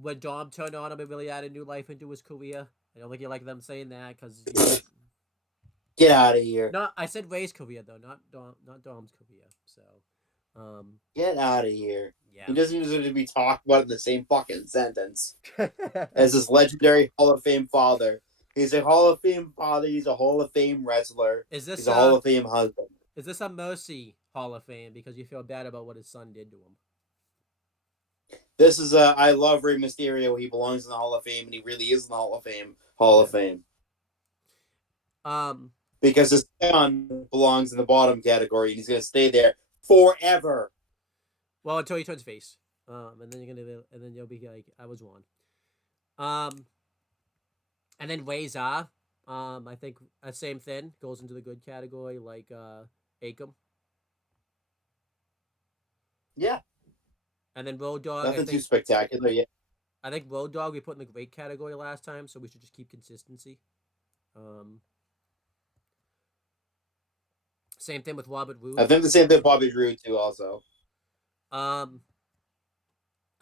when Dom turned on him, it really added new life into his career. I don't think you like them saying that because you know, Get out of here. no, I said Ray's career though, not Dom's career. So, Get out of here. yeah. He doesn't even need to be talked about in the same fucking sentence as his legendary Hall of Fame father. He's a Hall of Fame father. He's a Hall of Fame wrestler. is He's this a Hall of Fame husband. is this a mercy Hall of Fame because you feel bad about what his son did to him? This is a I love Rey Mysterio. He belongs in the Hall of Fame, and he really is in the Hall of Fame. Hall Yeah. of Fame. Um. Because his son belongs in the bottom category, and he's going to stay there forever. Well, until he turns face. And then and then you'll be like, I was wrong. Um. And then Waza, I think same thing goes into the good category, like Akam. Yeah, And then Road Dog, nothing too spectacular yet. I think Road Dog we put in the great category last time, so we should just keep consistency. Um, Same thing with Robert I Roode. think the same thing with Bobby Roode too. Also, Um,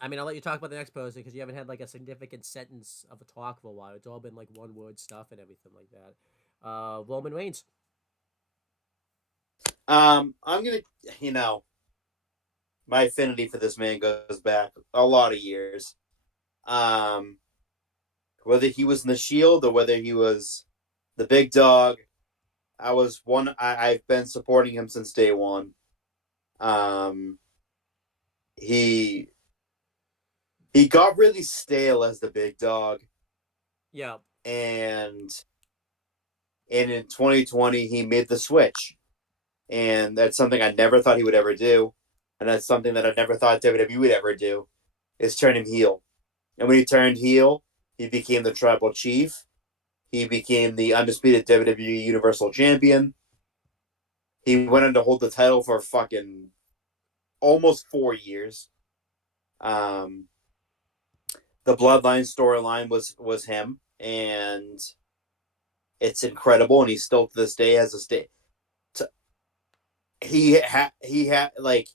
I mean, I'll let you talk about the next person because you haven't had like a significant sentence of a talk for a while. It's all been like one word stuff and everything like that. Roman Reigns. I'm gonna, you know, my affinity for this man goes back a lot of years. Um, whether he was in the Shield or whether he was the big dog, I've been supporting him since day one. Um, he he got really stale as the big dog, Yeah, and in 2020 he made the switch, and that's something I never thought he would ever do, and that's something that I never thought WWE would ever do, is turn him heel. And when he turned heel, he became the tribal chief. He became the undisputed WWE Universal Champion. He went on to hold the title for fucking almost 4 years. Um, the Bloodline storyline was him, and it's incredible. And he still to this day has a state. He had like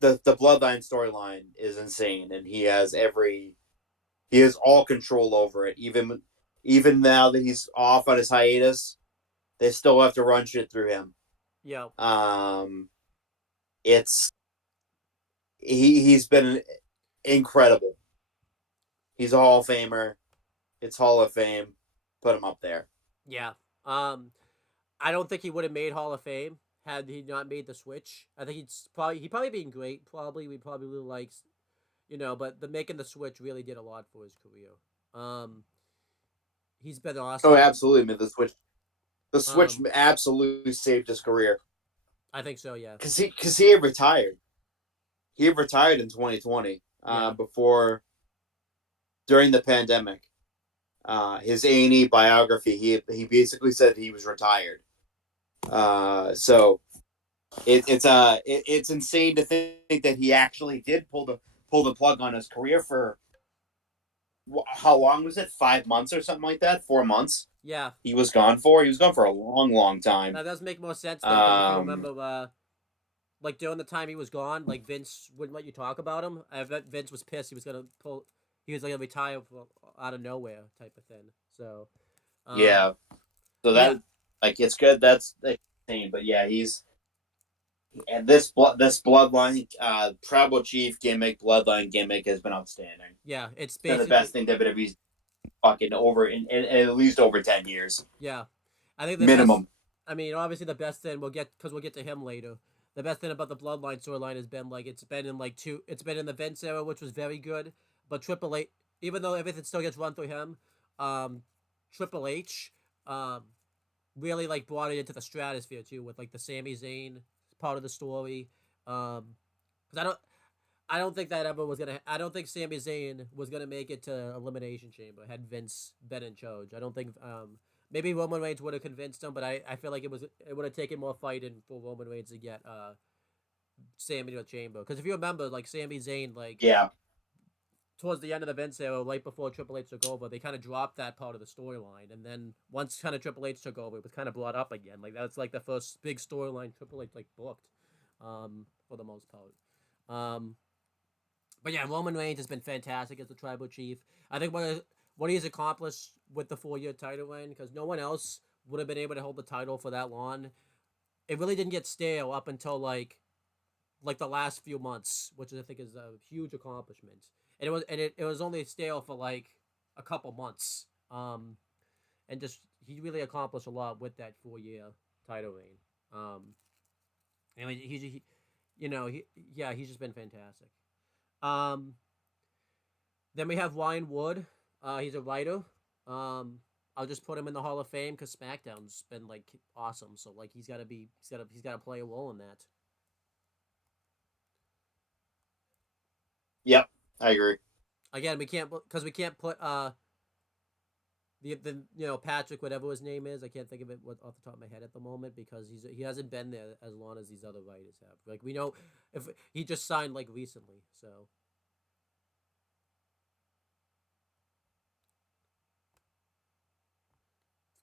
the Bloodline storyline is insane, and he has all control over it. Even now that he's off on his hiatus, they still have to run shit through him. yeah, It's he's been incredible. He's a Hall of Famer. It's Hall of Fame. Put him up there. yeah. Um, I don't think he would have made Hall of Fame had he not made the switch. I think he probably been great. Probably we probably really likes, you know, but the making the switch really did a lot for his career. Um, he's been Oh, awesome. absolutely. Man, the switch Um, absolutely saved his career I think so. Yeah, because he had retired. He had retired in 2020. yeah, Before during the pandemic. His A&E biography, he basically said he was retired. So it's insane to think that he actually did pull the plug on his career for how long was it? 5 months or something like that? 4 months. yeah. He was gone for. He was gone for a long, long time. That does make more sense though, because if you Um, remember, like during the time he was gone, like Vince wouldn't let you talk about him. I bet Vince was pissed. He was gonna pull. He was like gonna retire out of nowhere type of thing. So, yeah. So yeah, that like it's good. That's insane. But yeah, he's and this bloodline tribal chief gimmick, bloodline gimmick has been outstanding. yeah. It's It's been the basically best thing WWE's fucking over in at least over 10 years yeah. I think the best. minimum. I mean, obviously the best thing we'll get to him later. The best thing about the Bloodline storyline has been like it's been in like two. It's been in the Vince era, which was very good. But Triple H, even though everything still gets run through him, um, Triple H, um, really like brought it into the stratosphere too with like the Sami Zayn part of the story. Because I don't think that ever was gonna. I don't think Sami Zayn was gonna make it to Elimination Chamber had Vince been in charge. I don't think. Maybe Roman Reigns would have convinced him, but I feel like it would have taken more fighting for Roman Reigns to get Sami to the Chamber. Because if you remember, like Sami Zayn, like Yeah, towards the end of the Vince era, right before Triple H took over, they kind of dropped that part of the storyline, and then once kind of Triple H took over, it was kind of brought up again. Like that's like the first big storyline Triple H like booked, for the most part. Um, but yeah, Roman Reigns has been fantastic as the tribal chief. I think what he's accomplished with the 4-year title reign, because no one else would have been able to hold the title for that long. It really didn't get stale up until like the last few months, which I think is a huge accomplishment. And it was only stale for like a couple months. And just he really accomplished a lot with that 4-year title reign. I mean, you know, he's just been fantastic. Um, then we have Ryan Wood. He's a writer. Um, I'll just put him in the Hall of Fame because SmackDown's been like awesome. So like he's got to play a role in that. Yep, I agree. Again, we can't put the Patrick, whatever his name is. I can't think of it off the top of my head at the moment because he hasn't been there as long as these other writers have. Like we know if he just signed like recently, so.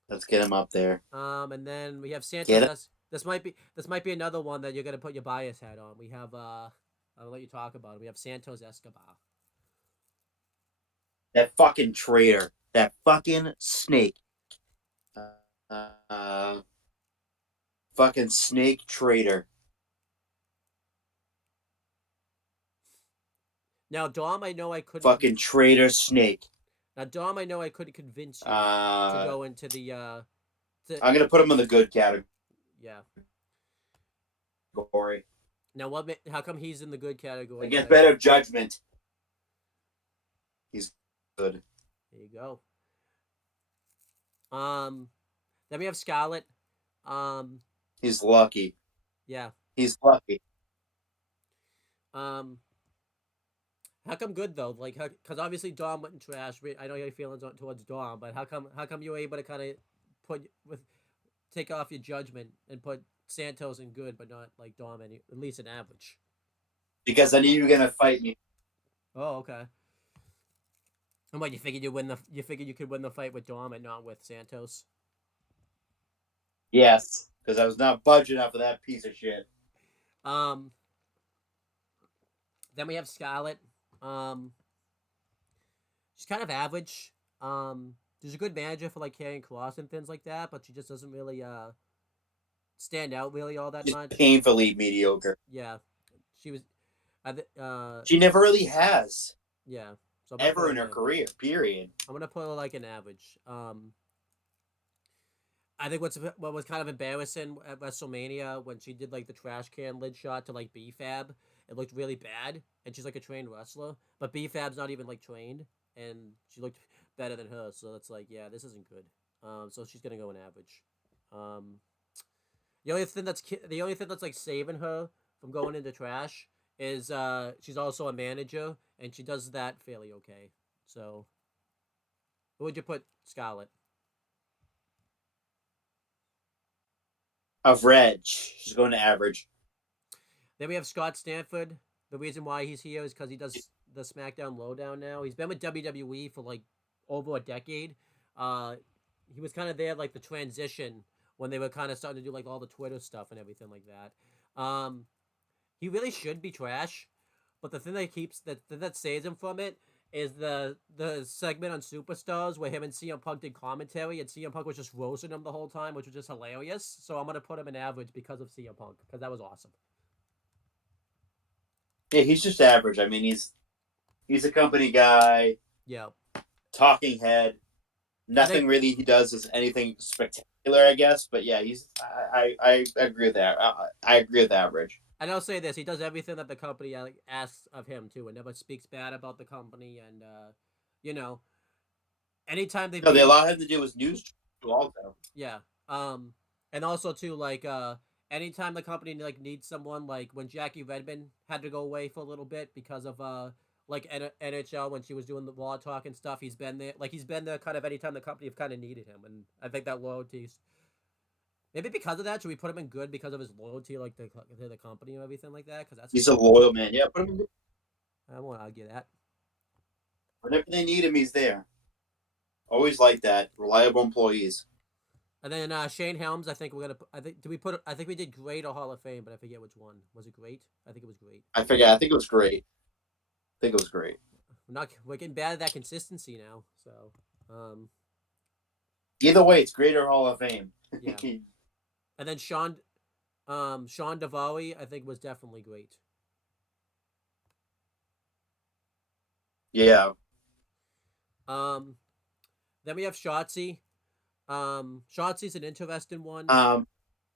Let's get him up there. And then we have Santos. Get it? This might be another one that you're gonna put your bias hat on. We have I'll let you talk about it. We have Santos Escobar. That fucking traitor. That fucking snake. Fucking snake traitor. Now, Dom, I know I couldn't. Fucking traitor snake. Now, Dom, I know I couldn't convince you to go into the. I'm gonna put him in the good category. Yeah. Now, how come he's in the good category? Against better judgment. He's good. There you go. Then we have Scarlett. He's lucky. Yeah. He's lucky. How come good though? Like, because obviously Dom went in trash. I know your feelings towards Dom, but how come you were able to kind of take off your judgment and put Santos in good, but not like Dom at least an average? Because I knew you were gonna fight me. Oh, okay. And what, you figured you figured you could win the fight with Dom and not with Santos? Yes, because I was not budging up for that piece of shit. Then we have Scarlett. She's kind of average. She's a good manager for like carrying Cross and things like that, but she just doesn't really stand out really all that much. Painfully mediocre. Yeah, she was. She never really has. Yeah. So ever in her career, period. I'm gonna put her like an average. I think what was kind of embarrassing at WrestleMania when she did like the trash can lid shot to like B-Fab, it looked really bad, and she's like a trained wrestler, but B-Fab's not even like trained, and she looked better than her, so it's like, yeah, this isn't good. So she's gonna go an average. The only thing that's like saving her from going into trash is she's also a manager, and she does that fairly okay. So, who would you put Scarlett? Of Reg. She's going to average. Then we have Scott Stanford. The reason why he's here is because he does the SmackDown Lowdown now. He's been with WWE for like over a decade. He was kind of there like the transition when they were kind of starting to do like all the Twitter stuff and everything like that. He really should be trash, but the thing that saves him from it is the segment on Superstars where him and CM Punk did commentary, and CM Punk was just roasting him the whole time, which was just hilarious. So I'm gonna put him in average because of CM Punk, because that was awesome. Yeah, he's just average. I mean, he's a company guy. Yeah. Talking head. Nothing really he does is anything spectacular, I guess. But yeah, I agree with that. I agree with average. And I'll say this: he does everything that the company asks of him too, and never speaks bad about the company. And anytime they allow him to do his news also. Yeah. And also too, like anytime the company like needs someone, like when Jackie Redmond had to go away for a little bit because of like NHL when she was doing the Raw talk and stuff, he's been there. Like he's been there kind of anytime the company have kind of needed him, and I think that loyalty. Maybe because of that, should we put him in good because of his loyalty, like to the company and everything like that? Because he's a loyal man. Yeah, put him in good. I won't argue that. Whenever they need him, he's there. Always like that. Reliable employees. And then Shane Helms, I think we're gonna. I think did we put? I think we did great or Hall of Fame, but I forget which one. Was it great? I think it was great. I forget. I think it was great. I think it was great. We're getting bad at that consistency now. So, um, Either way, it's greater Hall of Fame. yeah. And then Sean Devali, I think was definitely great. Yeah. Um, then we have Shotzi. Shotzi's an interesting one. Um.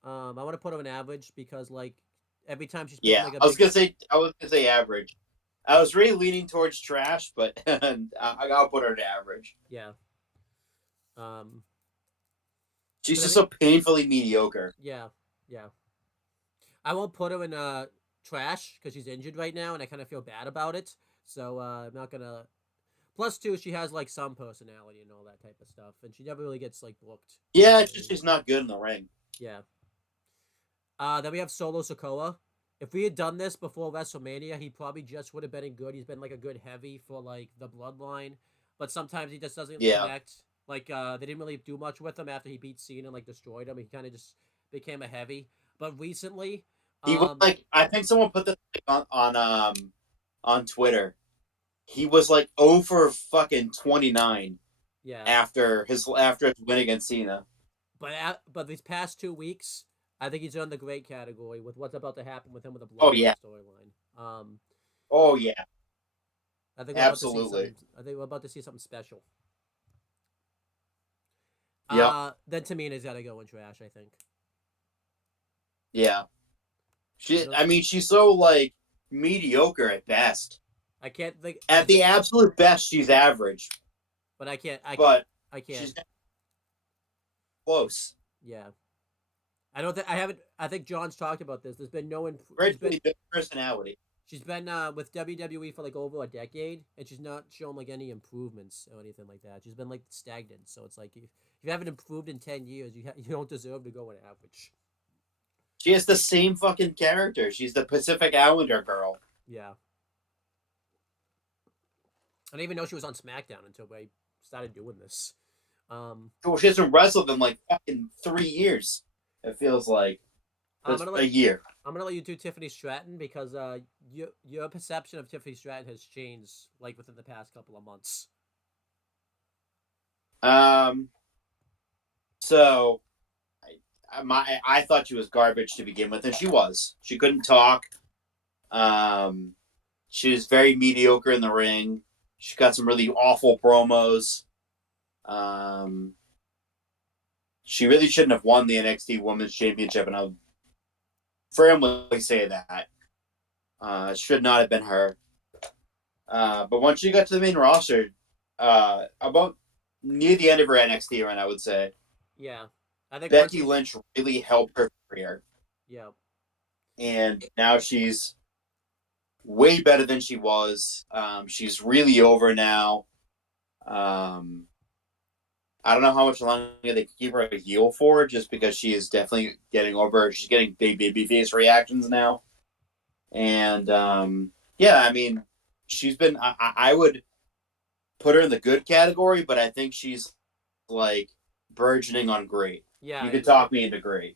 I want to put her an average because like every time she's put Yeah. like a I was big gonna say. I was gonna say average. I was really leaning towards trash, but I'll put her to average. yeah. Um, She's 'cause I just think so painfully mediocre. yeah, yeah. I won't put her in trash because she's injured right now, and I kind of feel bad about it. So I'm not gonna. Plus two, she has like some personality and all that type of stuff, and she never really gets like booked. Yeah, it's just she's not good in the ring. Yeah. Then we have Solo Sokoa. If we had done this before WrestleMania, he probably just would have been good. He's been like a good heavy for like the bloodline, but sometimes he just doesn't Yeah. connect. Like they didn't really do much with him after he beat Cena and like destroyed him. He kind of just became a heavy. But recently, He was like, I think someone put this on Twitter. He was like 0 for fucking 29 yeah. after his win against Cena. But these past 2 weeks, I think he's in the great category with what's about to happen with him with the Oh bloodline yeah. storyline. Oh yeah. I think Absolutely. I think we're about to see something special. Yep. Then Tamina's got to go in trash. I think. Yeah. I mean, she's so like mediocre at best. I can't think. At the absolute best, she's average. But I can't. But I can't. she's close. Yeah. I don't think I haven't. I think John's talked about this. There's been no. Great personality. She's been with WWE for like over a decade, and she's not shown like any improvements or anything like that. She's been like stagnant. So it's like if you haven't improved in 10 years, you don't deserve to go in average. She has the same fucking character. She's the Pacific Islander girl. Yeah. I didn't even know she was on Smackdown until I started doing this. Well, she hasn't wrestled in like fucking 3 years. It feels like a year. I'm gonna let you do Tiffany Stratton because your perception of Tiffany Stratton has changed like within the past couple of months. So I thought she was garbage to begin with, and she was. She couldn't talk. She was very mediocre in the ring. She got some really awful promos. She really shouldn't have won the NXT Women's Championship, and I would firmly say that. It should not have been her. But once she got to the main roster, about near the end of her NXT run, I would say. Yeah. I think Becky Lynch really helped her career. Yeah. And now she's way better than she was. She's really over now. I don't know how much longer they can keep her a heel for, just because she is definitely getting over. She's getting big babyface reactions now. And, yeah, I mean, she's been... I would put her in the good category, but I think she's, like, burgeoning on great. Yeah. You could talk me into great.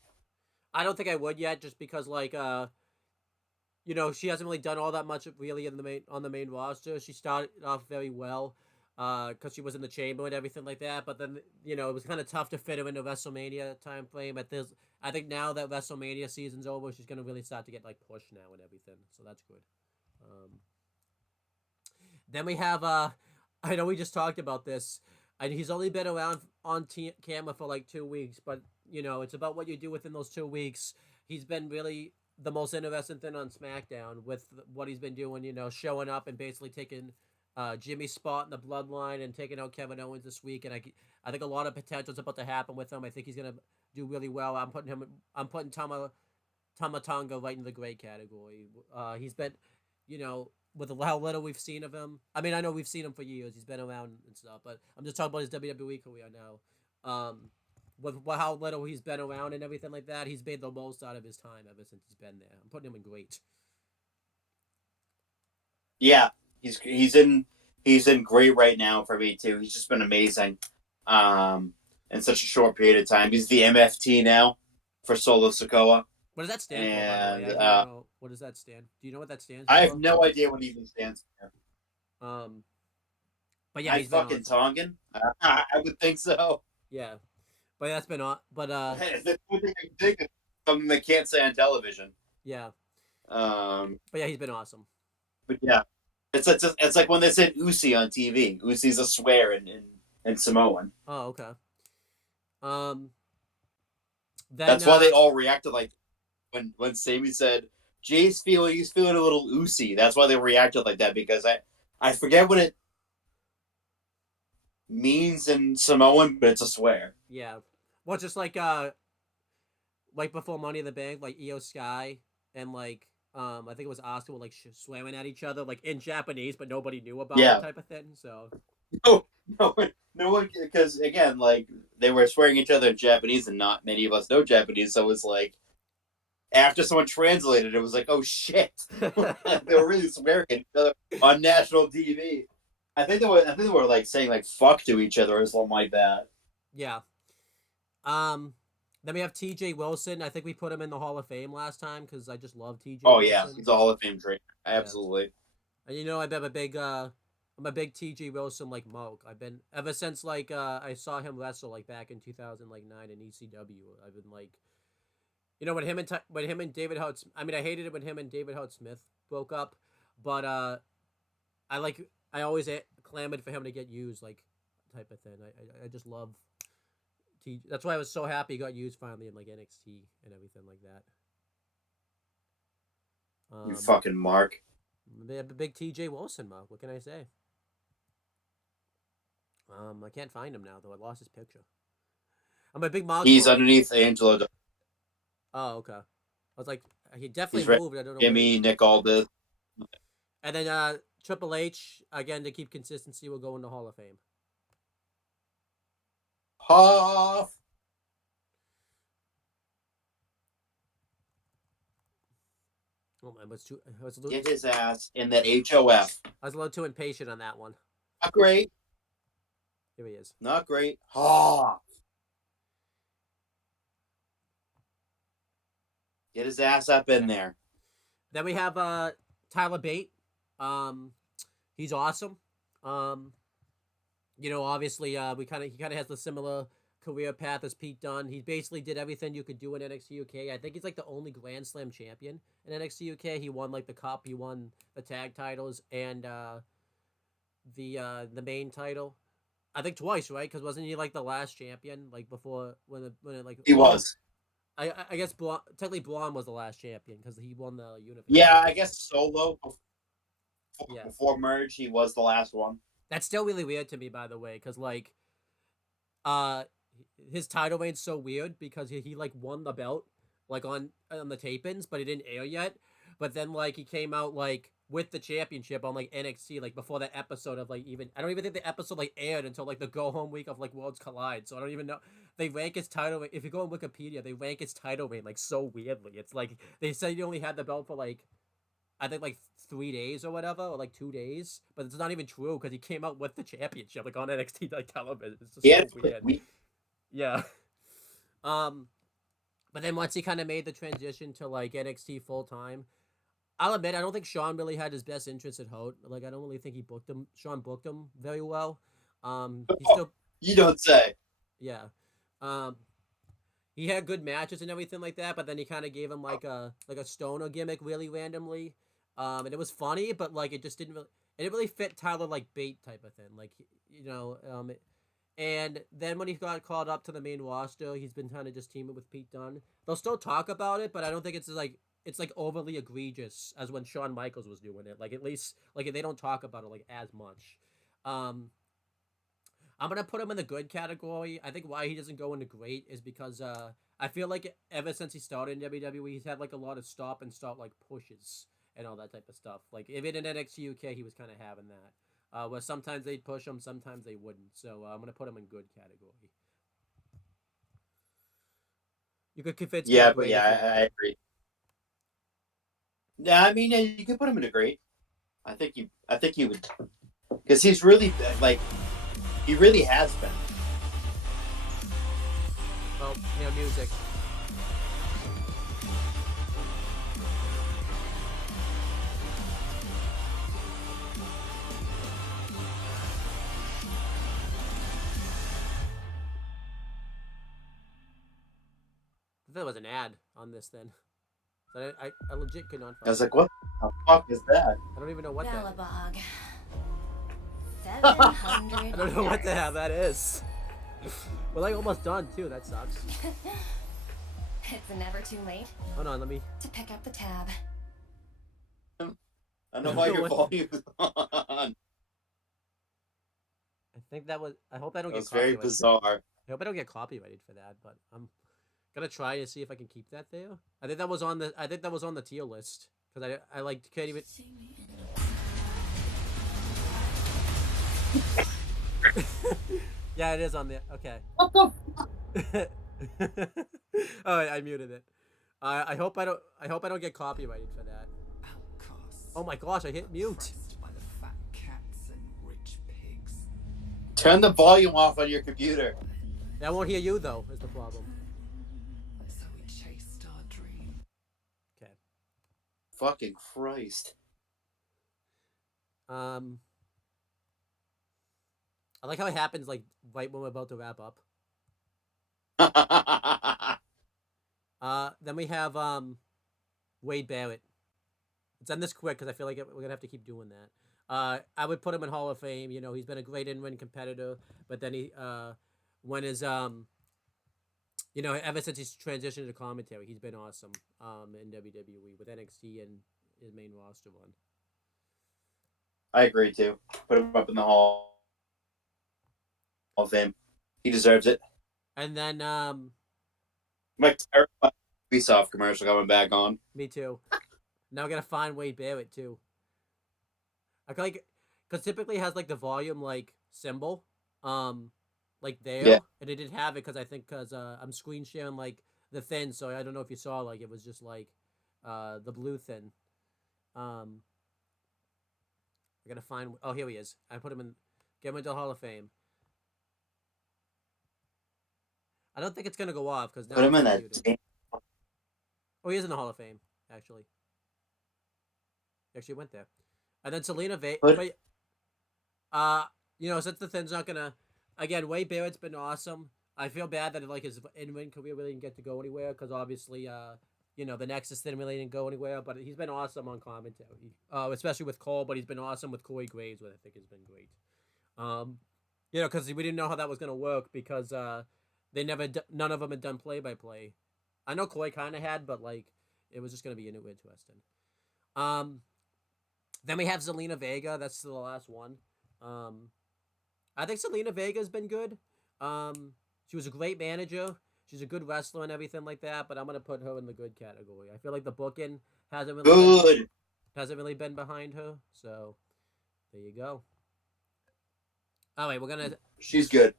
I don't think I would yet, just because, like, she hasn't really done all that much really on the main roster. She started off very well. Because she was in the chamber and everything like that. But then, it was kind of tough to fit her into WrestleMania time frame. I think now that WrestleMania season's over, she's going to really start to get, like, pushed now and everything. So that's good. Then we have, I know we just talked about this. And he's only been around on camera for, like, 2 weeks. But, it's about what you do within those 2 weeks. He's been really the most interesting thing on SmackDown with what he's been doing, showing up and basically taking... Jimmy's spot in the bloodline and taking out Kevin Owens this week, and I think a lot of potential is about to happen with him. I think he's gonna do really well. I'm putting Tama Tonga right in the great category. He's been, with how little we've seen of him. I mean, I know we've seen him for years. He's been around and stuff, but I'm just talking about his WWE career now. With how little he's been around and everything like that, he's made the most out of his time ever since he's been there. I'm putting him in great. Yeah. He's in He's in great right now for me too. He's just been amazing, in such a short period of time. He's the MFT now for Solo Sokoa, What does that stand for, by the way? and I don't know. What does that stand? Do you know what that stands I have for? no idea what he even stands for. Um, but yeah, I he's been fucking awesome. Tongan. I would think so. Yeah, but that's been on. But The only thing I can think of something they can't say on television. yeah, Um, but yeah, he's been awesome. but yeah, it's like when they said Usi on TV. Usi's a swear in Samoan. Oh, okay. Um, then That's why they all reacted like when Sammy said he's feeling a little Usi. That's why they reacted like that because I forget what it means in Samoan, but it's a swear. yeah, well, just like before Money in the Bank, like Io Sky and I think it was Oscar were like swearing at each other like in Japanese, but nobody knew about it Yeah, type of thing. So no, no one, because again, like they were swearing at each other in Japanese, and not many of us know Japanese, so it's like after someone translated, it was like, oh shit, they were really swearing at each other on national TV. I think they were like saying like fuck to each other or something like that. yeah. Um, then we have T.J. Wilson. I think we put him in the Hall of Fame last time because I just love T.J. Oh yeah, Wilson. he's a Hall of Fame trainer, Yeah, absolutely. and I'm a big T.J. Wilson like Mark. I've been ever since I saw him wrestle like back in 2009 in ECW. I've been like, when him and David Hart. I mean, I hated it when him and David Hart Smith broke up, but I like I always clamored for him to get used like type of thing. I just love That's why I was so happy he got used finally in like NXT and everything like that. You Um, fucking Mark. they have a big TJ Wilson, Mark. What can I say? I can't find him now though. I lost his picture. I'm a big Mark He's boy. underneath Angelo. Oh, okay. I was like, he He's definitely right. moved. I don't know where. Jimmy, Nick Aldis. And then Triple H again to keep consistency will go in the Hall of Fame. Hoff. Oh man, Get his ass in that HOF. I was a little too impatient on that one. Not great. Here he is. Not great. Hoff. Get his ass up in there. Then we have Tyler Bate. Um, he's awesome. Um, obviously, he kind of has the similar career path as Pete Dunne. He basically did everything you could do in NXT UK. I think he's like the only Grand Slam champion in NXT UK. He won like the cup, he won the tag titles, and the main title. I think twice, right? Because wasn't he like the last champion, like before when it like He well, was. I guess technically Braun was the last champion because he won the Yeah, unification. I guess solo Yeah, before merge, he was the last one. that's still really weird to me, by the way, because uh his title reign's so weird because he like won the belt like on the tape-ins, but it didn't air yet. But then like he came out like with the championship on like NXT like before that episode of like even I don't even think the episode like aired until like the go home week of like Worlds Collide. So I don't even know they rank his title if you go on Wikipedia they rank his title reign like so weirdly. It's like they said he only had the belt for like I think like 3 days or whatever, or like 2 days, but it's not even true because he came out with the championship like on NXT like television. It's just He so had weird. we Yeah. Um, but then once he kind of made the transition to like NXT full time, I'll admit I don't think Sean really had his best interest at heart. Like I don't really think he booked him. Sean booked him very well. He oh, still, you don't say. yeah. Um, he had good matches and everything like that, but then he kind of gave him like a stoner gimmick really randomly. And it was funny, but like it just didn't really it didn't really fit Tyler like Bate type of thing. Like and then when he got called up to the main roster, he's been kind of just teaming with Pete Dunne. They'll still talk about it, but I don't think it's like overly egregious as when Shawn Michaels was doing it. Like at least like they don't talk about it like as much. Um, I'm gonna put him in the good category. I think why he doesn't go into great is because I feel like ever since he started in WWE, he's had like a lot of stop and start like pushes and all that type of stuff. Like even in NXT UK, he was kind of having that. Where sometimes they'd push him, sometimes they wouldn't. So I'm gonna put him in good category. You could convince me to Yeah, but great yeah, if you want. I agree. Yeah, I mean, you could put him in a great. I think you would. Because he's really, like, he really has been. Well, music. There was an ad on this then. But I legit could not find I was like, what the fuck is that? I don't even know what that is. 700 I don't know what the hell that is. We're like almost done too, that sucks. It's never too late Hold on, let me... to pick up the tab. I don't know why your volume's on. I think that was... I hope I don't That get was very copyrighted. bizarre. I hope I don't get copyrighted for that, but I'm gonna try to see if I can keep that there. I think that was on the tier list. Because I like can't even... Yeah, it is on there. Okay. What the Oh, I muted it. I hope I don't get copyrighted for that. Oh my gosh, I hit mute. Turn the volume off on your computer. I won't hear you though, is the problem. Okay. Fucking Christ. I like how it happens like right when we're about to wrap up. Then we have Wade Barrett. Let's end this quick because I feel like we're gonna have to keep doing that. I would put him in Hall of Fame. You know, he's been a great in-ring competitor, but then he when his you know, ever since he's transitioned to commentary, he's been awesome in WWE with NXT and his main roster run. I agree too. Put him up in the Hall of Fame. He deserves it. And then I'm like terrified Ubisoft commercial coming back on. me too. Now I gotta find Wade Barrett too. I feel like because typically it has like the volume like symbol, like there, Yeah. and it didn't have it because I think because I'm screen sharing like the thin, so I don't know if you saw like it was just like the blue thin. I gotta find. Oh, here he is. I put him in. Get him into the Hall of Fame. I don't think it's gonna go off because now Put him in it's that. muted. Oh, he is in the Hall of Fame actually. He actually went there, and then Selena Vega. You know, since the thin's not gonna. Again, Wade Barrett's been awesome. I feel bad that like his in-ring career really didn't get to go anywhere because obviously, you know, the Nexus thing really didn't go anywhere. But he's been awesome on commentary, especially with Cole. But he's been awesome with Corey Graves, which I think has been great. You know, because we didn't know how that was gonna work because they never, none of them had done play-by-play. I know Corey kind of had, but like it was just gonna be interesting. Then we have Zelina Vega. That's the last one. I think Zelina Vega's been good. She was a great manager. She's a good wrestler and everything like that. But I'm gonna put her in the good category. I feel like the booking hasn't really been behind her. So there you go. All right, She's good.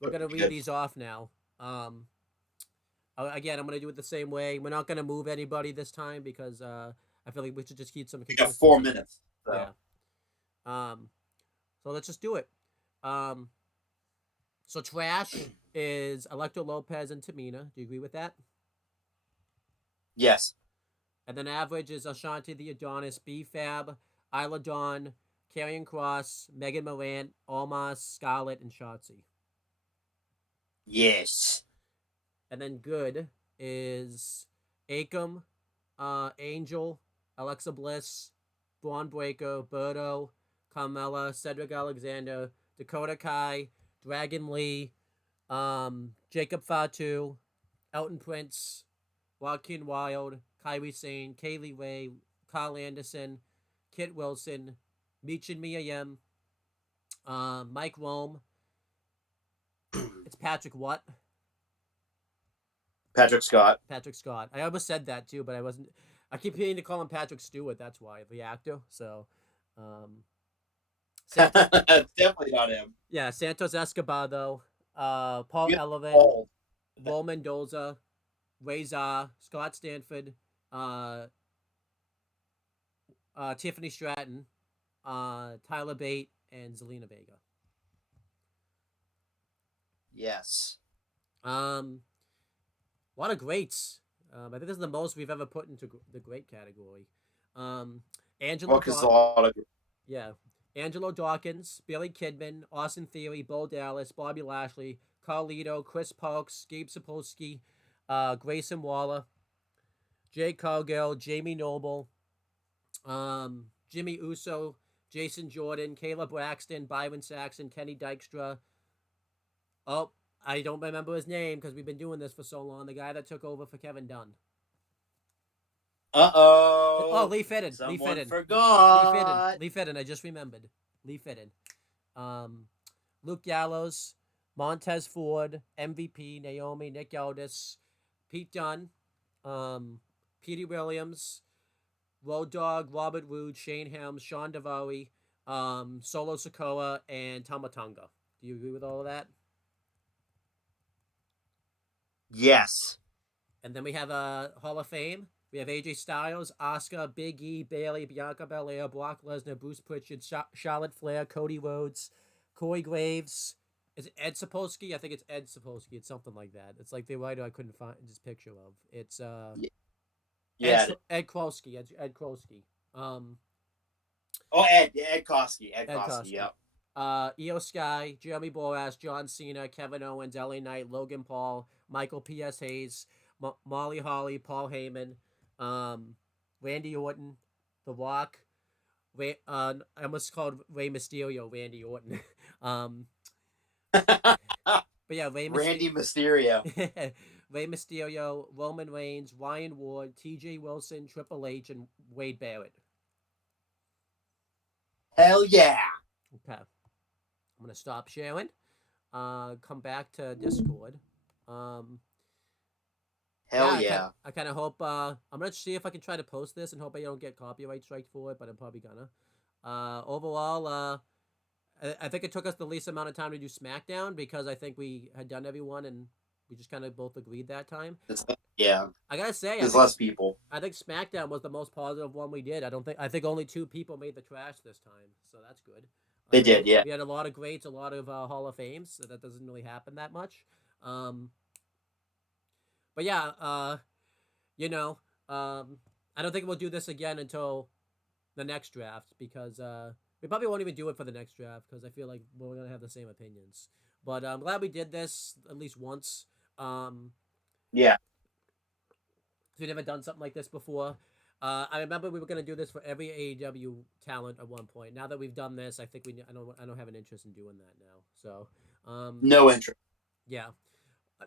We're gonna read these off now. Again, I'm gonna do it the same way. We're not gonna move anybody this time because I feel like we should just keep some. We got 4 minutes. So. Yeah. So let's just do it. So trash is Electra Lopez and Tamina. Do you agree with that? Yes. And then average is Ashanti the Adonis, B-Fab, Isla Dawn, Karrion Kross, Megan Morant, Almas, Scarlett, and Shotzi. Yes. And then good is Akam, Angel, Alexa Bliss, Braun Breaker, Birdo, Carmella, Cedric Alexander, Dakota Kai, Dragon Lee, Jacob Fatu, Elton Prince, Joaquin Wilde, Kairi Sane, Kaylee Ray, Carl Anderson, Kit Wilson, Michin Miyayem, Mike Rome. It's Patrick what? Patrick Scott. Patrick Scott. I almost said that too, but I wasn't. I keep hearing to call him Patrick Stewart. That's why, the actor. So, Definitely not him. Yeah, Santos Escobar though. Paul Elevin, Raul Mendoza, Razor, Scott Stanford, Tiffany Stratton, Tyler Bate, and Zelina Vega. Yes. A lot of greats. I think this is the most we've ever put into the great category. Angelo. Well, because a lot of Yeah. Angelo Dawkins, Billy Kidman, Austin Theory, Bo Dallas, Bobby Lashley, Carlito, Chris Parks, Gabe Sapolsky, Grayson Waller, Jay Cargill, Jamie Noble, Jimmy Uso, Jason Jordan, Caleb Braxton, Byron Saxon, Kenny Dykstra. Oh, I don't remember his name because we've been doing this for so long. The guy that took over for Kevin Dunn. Uh-oh. Oh, Lee Fitton. Someone Lee Fitton. forgot. Lee Fitton. I just remembered. Lee Fitton. Luke Gallows, Montez Ford, MVP, Naomi, Nick Aldis, Pete Dunne, Petey Williams, Road Dogg, Robert Roode, Shane Helms, Sean Devary, Solo Sikoa, and Tamatonga. Do you agree with all of that? Yes. And then we have Hall of Fame. We have AJ Styles, Asuka, Big E, Bayley, Bianca Belair, Brock Lesnar, Bruce Pritchard, Charlotte Flair, Cody Rhodes, Corey Graves. Is it Ed Sapolsky? I think it's Ed Sapolsky. It's something like that. It's like the writer I couldn't find this picture of. It's Yeah. Ed Krosky. Ed Krosky. Ed Koski. Ed Koski, yep. Io Sky, Jeremy Boras, John Cena, Kevin Owens, LA Knight, Logan Paul, Michael P.S. Hayes, Molly Holly, Paul Heyman, Randy Orton, The Rock, I almost called Rey Mysterio Randy Orton. But yeah, Randy Mysterio. Rey Mysterio, Roman Reigns, Ryan Ward, T.J. Wilson, Triple H, and Wade Barrett. Hell yeah. Okay. I'm going to stop sharing. Come back to Discord. Hell yeah. I kind of hope... I'm going to see if I can try to post this and hope I don't get copyright strike for it, but I'm probably gonna. Overall, I think it took us the least amount of time to do SmackDown because I think we had done everyone and we just kind of both agreed that time. Yeah. I gotta say, there's less people. I think SmackDown was the most positive one we did. I think only 2 people made the trash this time, so that's good. They did, yeah. We had a lot of greats, a lot of Hall of Fames, so that doesn't really happen that much. But yeah, I don't think we'll do this again until the next draft because we probably won't even do it for the next draft because I feel like we're gonna have the same opinions. But I'm glad we did this at least once. Yeah. We've never done something like this before. I remember we were gonna do this for every AEW talent at one point. Now that we've done this, I think I don't have an interest in doing that now. So no interest. Yeah,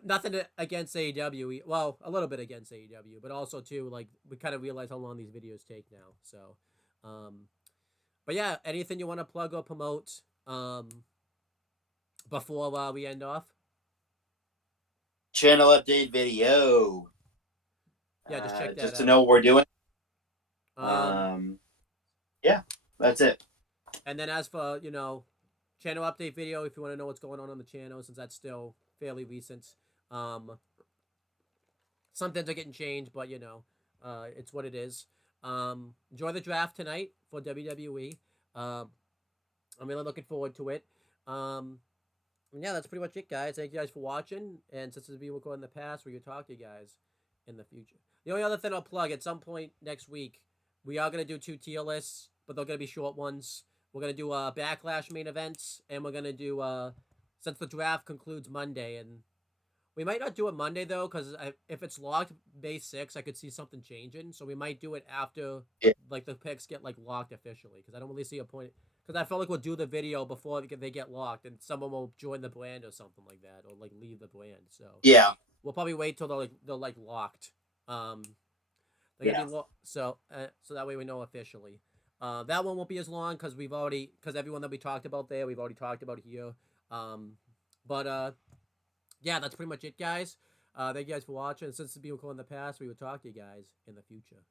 nothing against AEW. Well, a little bit against AEW, but also too like we kind of realize how long these videos take now. So, but yeah, anything you want to plug or promote before we end off? Channel update video. Yeah, just check that just out. to know what we're doing. Yeah, that's it. And then as for, channel update video, if you want to know what's going on the channel, since that's still fairly recent. Some things are getting changed, but, it's what it is. Enjoy the draft tonight for WWE. I'm really looking forward to it. Yeah, that's pretty much it, guys. Thank you guys for watching. And since this will be recorded in the past, we're going to talk to you guys in the future. The only other thing I'll plug, at some point next week, we are going to do 2 tier lists, but they're going to be short ones. We're going to do Backlash main events, and we're going to do, since the draft concludes Monday, and we might not do it Monday, though, because if it's locked May 6th, I could see something changing, so we might do it after, the picks get, locked officially, because I don't really see a point, because I feel like we'll do the video before they get locked, and someone will join the brand or something like that, or, leave the brand, so. Yeah. We'll probably wait till they're locked. So that way we know officially. That one won't be as long because everyone that we talked about there, we've already talked about here. Yeah, that's pretty much it, guys. Thank you guys for watching. Since it's been recorded in the past, we will talk to you guys in the future.